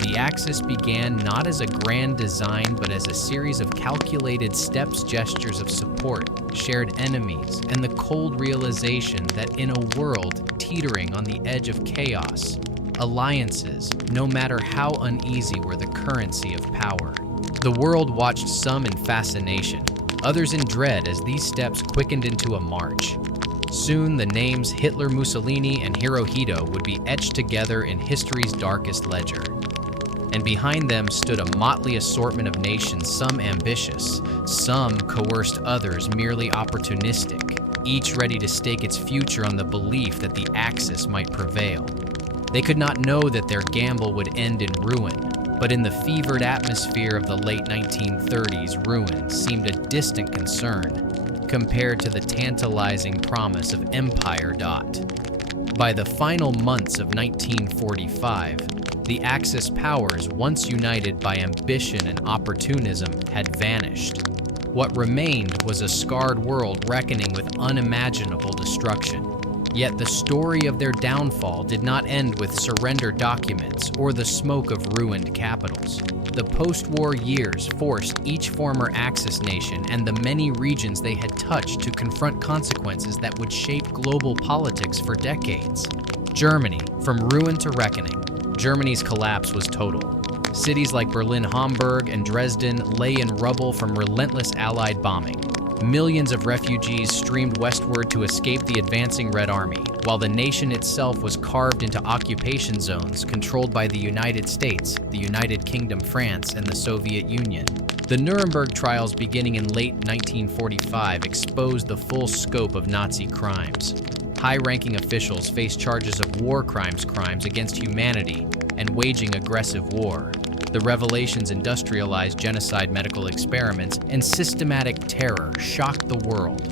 The Axis began not as a grand design, but as a series of calculated steps, gestures of support, shared enemies, and the cold realization that in a world teetering on the edge of chaos, alliances, no matter how uneasy, were the currency of power. The world watched, some in fascination, others in dread, as these steps quickened into a march. Soon, the names Hitler, Mussolini, and Hirohito would be etched together in history's darkest ledger. And behind them stood a motley assortment of nations, some ambitious, some coerced, others merely opportunistic, each ready to stake its future on the belief that the Axis might prevail. They could not know that their gamble would end in ruin, but in the fevered atmosphere of the late 1930s, ruin seemed a distant concern compared to the tantalizing promise of empire. By the final months of 1945, the Axis powers, once united by ambition and opportunism, had vanished. What remained was a scarred world reckoning with unimaginable destruction. Yet the story of their downfall did not end with surrender documents or the smoke of ruined capitals. The post-war years forced each former Axis nation and the many regions they had touched to confront consequences that would shape global politics for decades. Germany, from ruin to reckoning. Germany's collapse was total. Cities like Berlin, Hamburg, and Dresden lay in rubble from relentless Allied bombing. Millions of refugees streamed westward to escape the advancing Red Army, while the nation itself was carved into occupation zones controlled by the United States, the United Kingdom, France, and the Soviet Union. The Nuremberg trials beginning in late 1945 exposed the full scope of Nazi crimes. High-ranking officials faced charges of war crimes against humanity and waging aggressive war. The revelations industrialized genocide medical experiments and systematic terror shocked the world.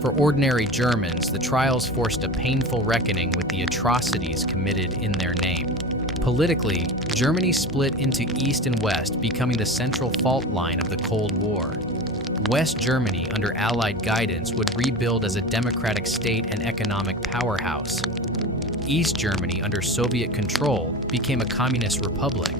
For ordinary Germans, the trials forced a painful reckoning with the atrocities committed in their name. Politically, Germany split into East and West, becoming the central fault line of the Cold War. West Germany, under Allied guidance, would rebuild as a democratic state and economic powerhouse. East Germany, under Soviet control, became a communist republic.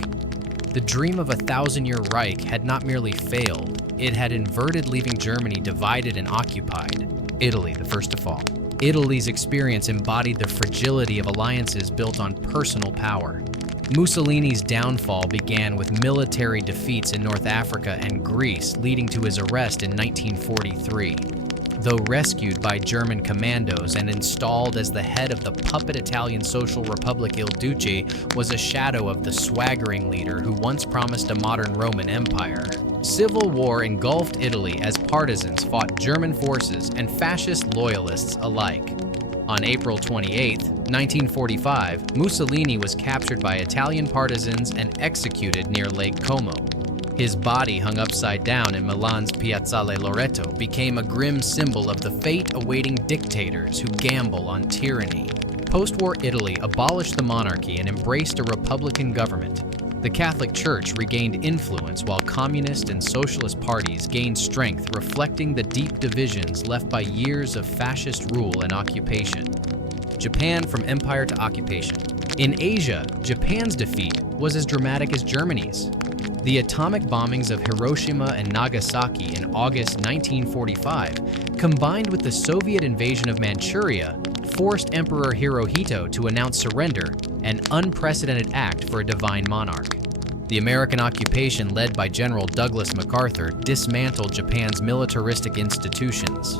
The dream of a thousand-year Reich had not merely failed, it had inverted, leaving Germany divided and occupied. Italy, the first to fall. Italy's experience embodied the fragility of alliances built on personal power. Mussolini's downfall began with military defeats in North Africa and Greece, leading to his arrest in 1943. Though rescued by German commandos and installed as the head of the puppet Italian Social Republic Il Duce, was a shadow of the swaggering leader who once promised a modern Roman Empire. Civil war engulfed Italy as partisans fought German forces and fascist loyalists alike. On April 28, 1945, Mussolini was captured by Italian partisans and executed near Lake Como. His body, hung upside down in Milan's Piazzale Loreto, became a grim symbol of the fate awaiting dictators who gamble on tyranny. Post-war Italy abolished the monarchy and embraced a republican government. The Catholic Church regained influence while communist and socialist parties gained strength, reflecting the deep divisions left by years of fascist rule and occupation. Japan from empire to occupation. In Asia, Japan's defeat was as dramatic as Germany's. The atomic bombings of Hiroshima and Nagasaki in August 1945, combined with the Soviet invasion of Manchuria, forced Emperor Hirohito to announce surrender, an unprecedented act for a divine monarch. The American occupation, led by General Douglas MacArthur, dismantled Japan's militaristic institutions.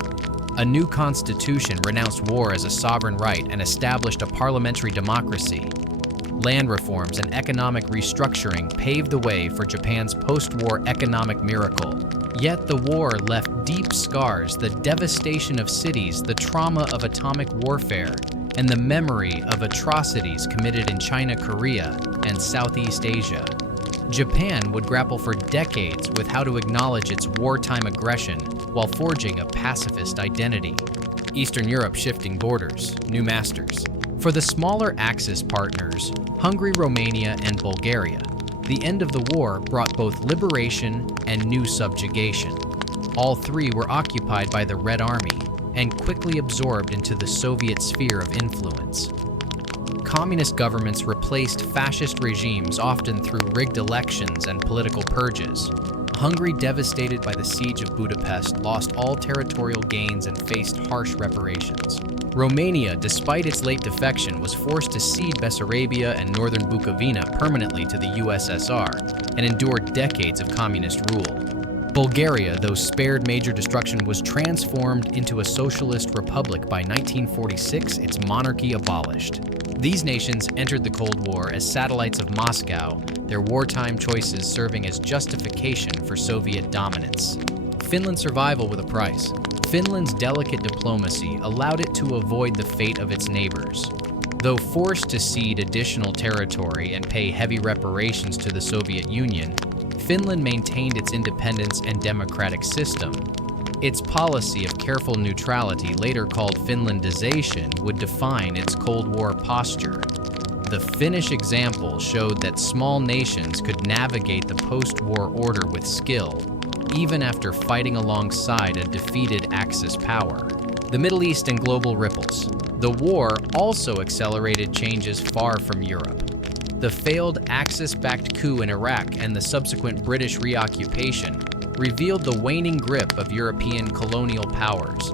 A new constitution renounced war as a sovereign right and established a parliamentary democracy. Land reforms and economic restructuring paved the way for Japan's post-war economic miracle. Yet the war left deep scars, the devastation of cities, the trauma of atomic warfare, and the memory of atrocities committed in China, Korea, and Southeast Asia. Japan would grapple for decades with how to acknowledge its wartime aggression while forging a pacifist identity. Eastern Europe shifting borders, new masters. For the smaller Axis partners, Hungary, Romania, and Bulgaria, the end of the war brought both liberation and new subjugation. All three were occupied by the Red Army and quickly absorbed into the Soviet sphere of influence. Communist governments replaced fascist regimes, often through rigged elections and political purges. Hungary, devastated by the siege of Budapest, lost all territorial gains and faced harsh reparations. Romania, despite its late defection, was forced to cede Bessarabia and northern Bukovina permanently to the USSR and endured decades of communist rule. Bulgaria, though spared major destruction, was transformed into a socialist republic by 1946, its monarchy abolished. These nations entered the Cold War as satellites of Moscow, their wartime choices serving as justification for Soviet dominance. Finland's survival with a price. Finland's delicate diplomacy allowed it to avoid the fate of its neighbors. Though forced to cede additional territory and pay heavy reparations to the Soviet Union, Finland maintained its independence and democratic system. Its policy of careful neutrality, later called Finlandization, would define its Cold War posture. The Finnish example showed that small nations could navigate the post-war order with skill, even after fighting alongside a defeated Axis power. The Middle East and global ripples. The war also accelerated changes far from Europe. The failed Axis-backed coup in Iraq and the subsequent British reoccupation revealed the waning grip of European colonial powers.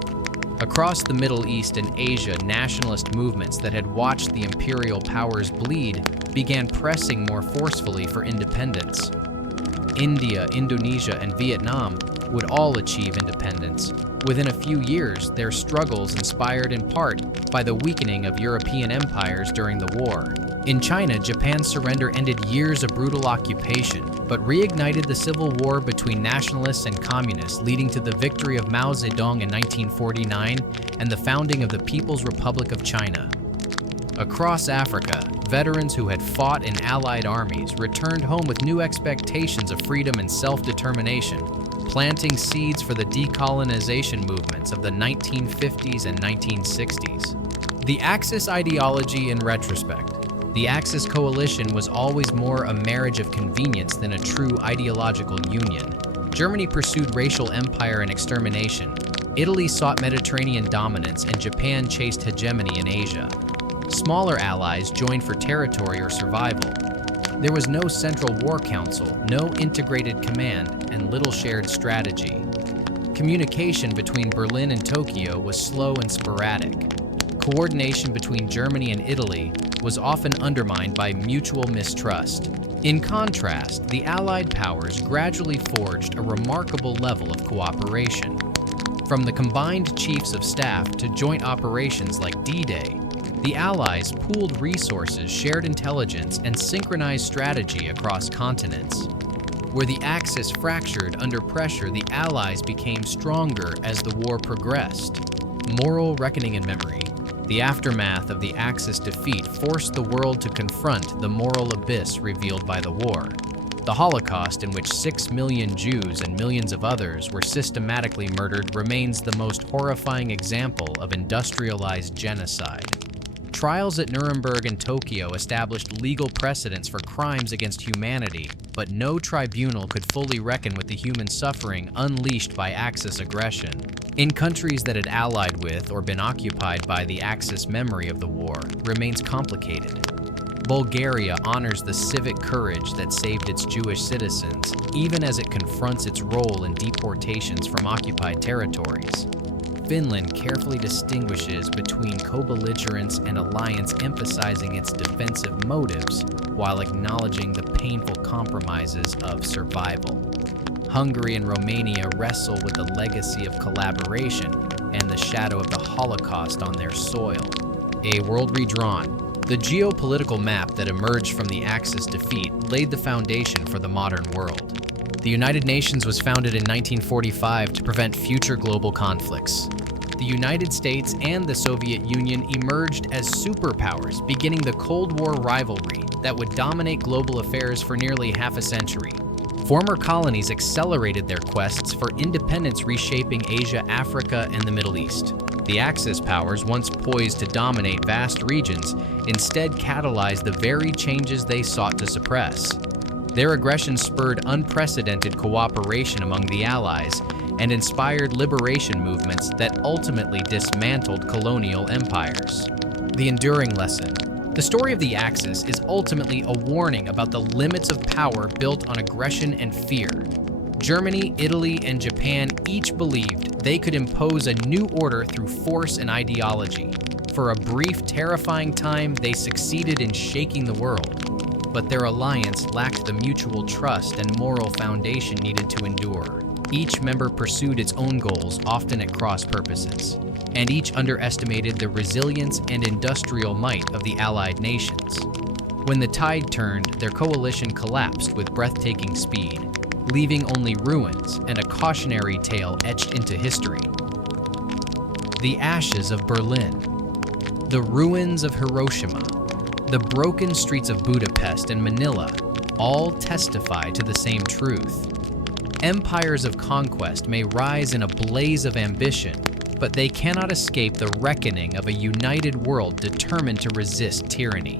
Across the Middle East and Asia, nationalist movements that had watched the imperial powers bleed began pressing more forcefully for independence. India, Indonesia, and Vietnam would all achieve independence. Within a few years, their struggles inspired in part by the weakening of European empires during the war. In China, Japan's surrender ended years of brutal occupation, but reignited the civil war between nationalists and communists, leading to the victory of Mao Zedong in 1949 and the founding of the People's Republic of China. Across Africa, veterans who had fought in Allied armies returned home with new expectations of freedom and self-determination, planting seeds for the decolonization movements of the 1950s and 1960s. The Axis ideology in retrospect. The Axis coalition was always more a marriage of convenience than a true ideological union. Germany pursued racial empire and extermination. Italy sought Mediterranean dominance, and Japan chased hegemony in Asia. Smaller allies joined for territory or survival. There was no central war council, no integrated command, and little shared strategy. Communication between Berlin and Tokyo was slow and sporadic. Coordination between Germany and Italy was often undermined by mutual mistrust. In contrast, the Allied powers gradually forged a remarkable level of cooperation. From the combined chiefs of staff to joint operations like D-Day, the Allies pooled resources, shared intelligence, and synchronized strategy across continents. Where the Axis fractured under pressure, the Allies became stronger as the war progressed. Moral reckoning and memory. The aftermath of the Axis defeat forced the world to confront the moral abyss revealed by the war. The Holocaust, in which 6 million Jews and millions of others were systematically murdered, remains the most horrifying example of industrialized genocide. Trials at Nuremberg and Tokyo established legal precedents for crimes against humanity, but no tribunal could fully reckon with the human suffering unleashed by Axis aggression. In countries that had allied with or been occupied by the Axis, memory of the war remains complicated. Bulgaria honors the civic courage that saved its Jewish citizens, even as it confronts its role in deportations from occupied territories. Finland carefully distinguishes between co-belligerence and alliance, emphasizing its defensive motives while acknowledging the painful compromises of survival. Hungary and Romania wrestle with the legacy of collaboration and the shadow of the Holocaust on their soil. A world redrawn. The geopolitical map that emerged from the Axis defeat laid the foundation for the modern world. The United Nations was founded in 1945 to prevent future global conflicts. The United States and the Soviet Union emerged as superpowers, beginning the Cold War rivalry that would dominate global affairs for nearly half a century. Former colonies accelerated their quests for independence, reshaping Asia, Africa, and the Middle East. The Axis powers, once poised to dominate vast regions, instead catalyzed the very changes they sought to suppress. Their aggression spurred unprecedented cooperation among the Allies and inspired liberation movements that ultimately dismantled colonial empires. The enduring lesson. The story of the Axis is ultimately a warning about the limits of power built on aggression and fear. Germany, Italy, and Japan each believed they could impose a new order through force and ideology. For a brief, terrifying time, they succeeded in shaking the world. But their alliance lacked the mutual trust and moral foundation needed to endure. Each member pursued its own goals, often at cross purposes, and each underestimated the resilience and industrial might of the Allied nations. When the tide turned, their coalition collapsed with breathtaking speed, leaving only ruins and a cautionary tale etched into history. The ashes of Berlin, the ruins of Hiroshima, the broken streets of Budapest and Manila all testify to the same truth. Empires of conquest may rise in a blaze of ambition, but they cannot escape the reckoning of a united world determined to resist tyranny.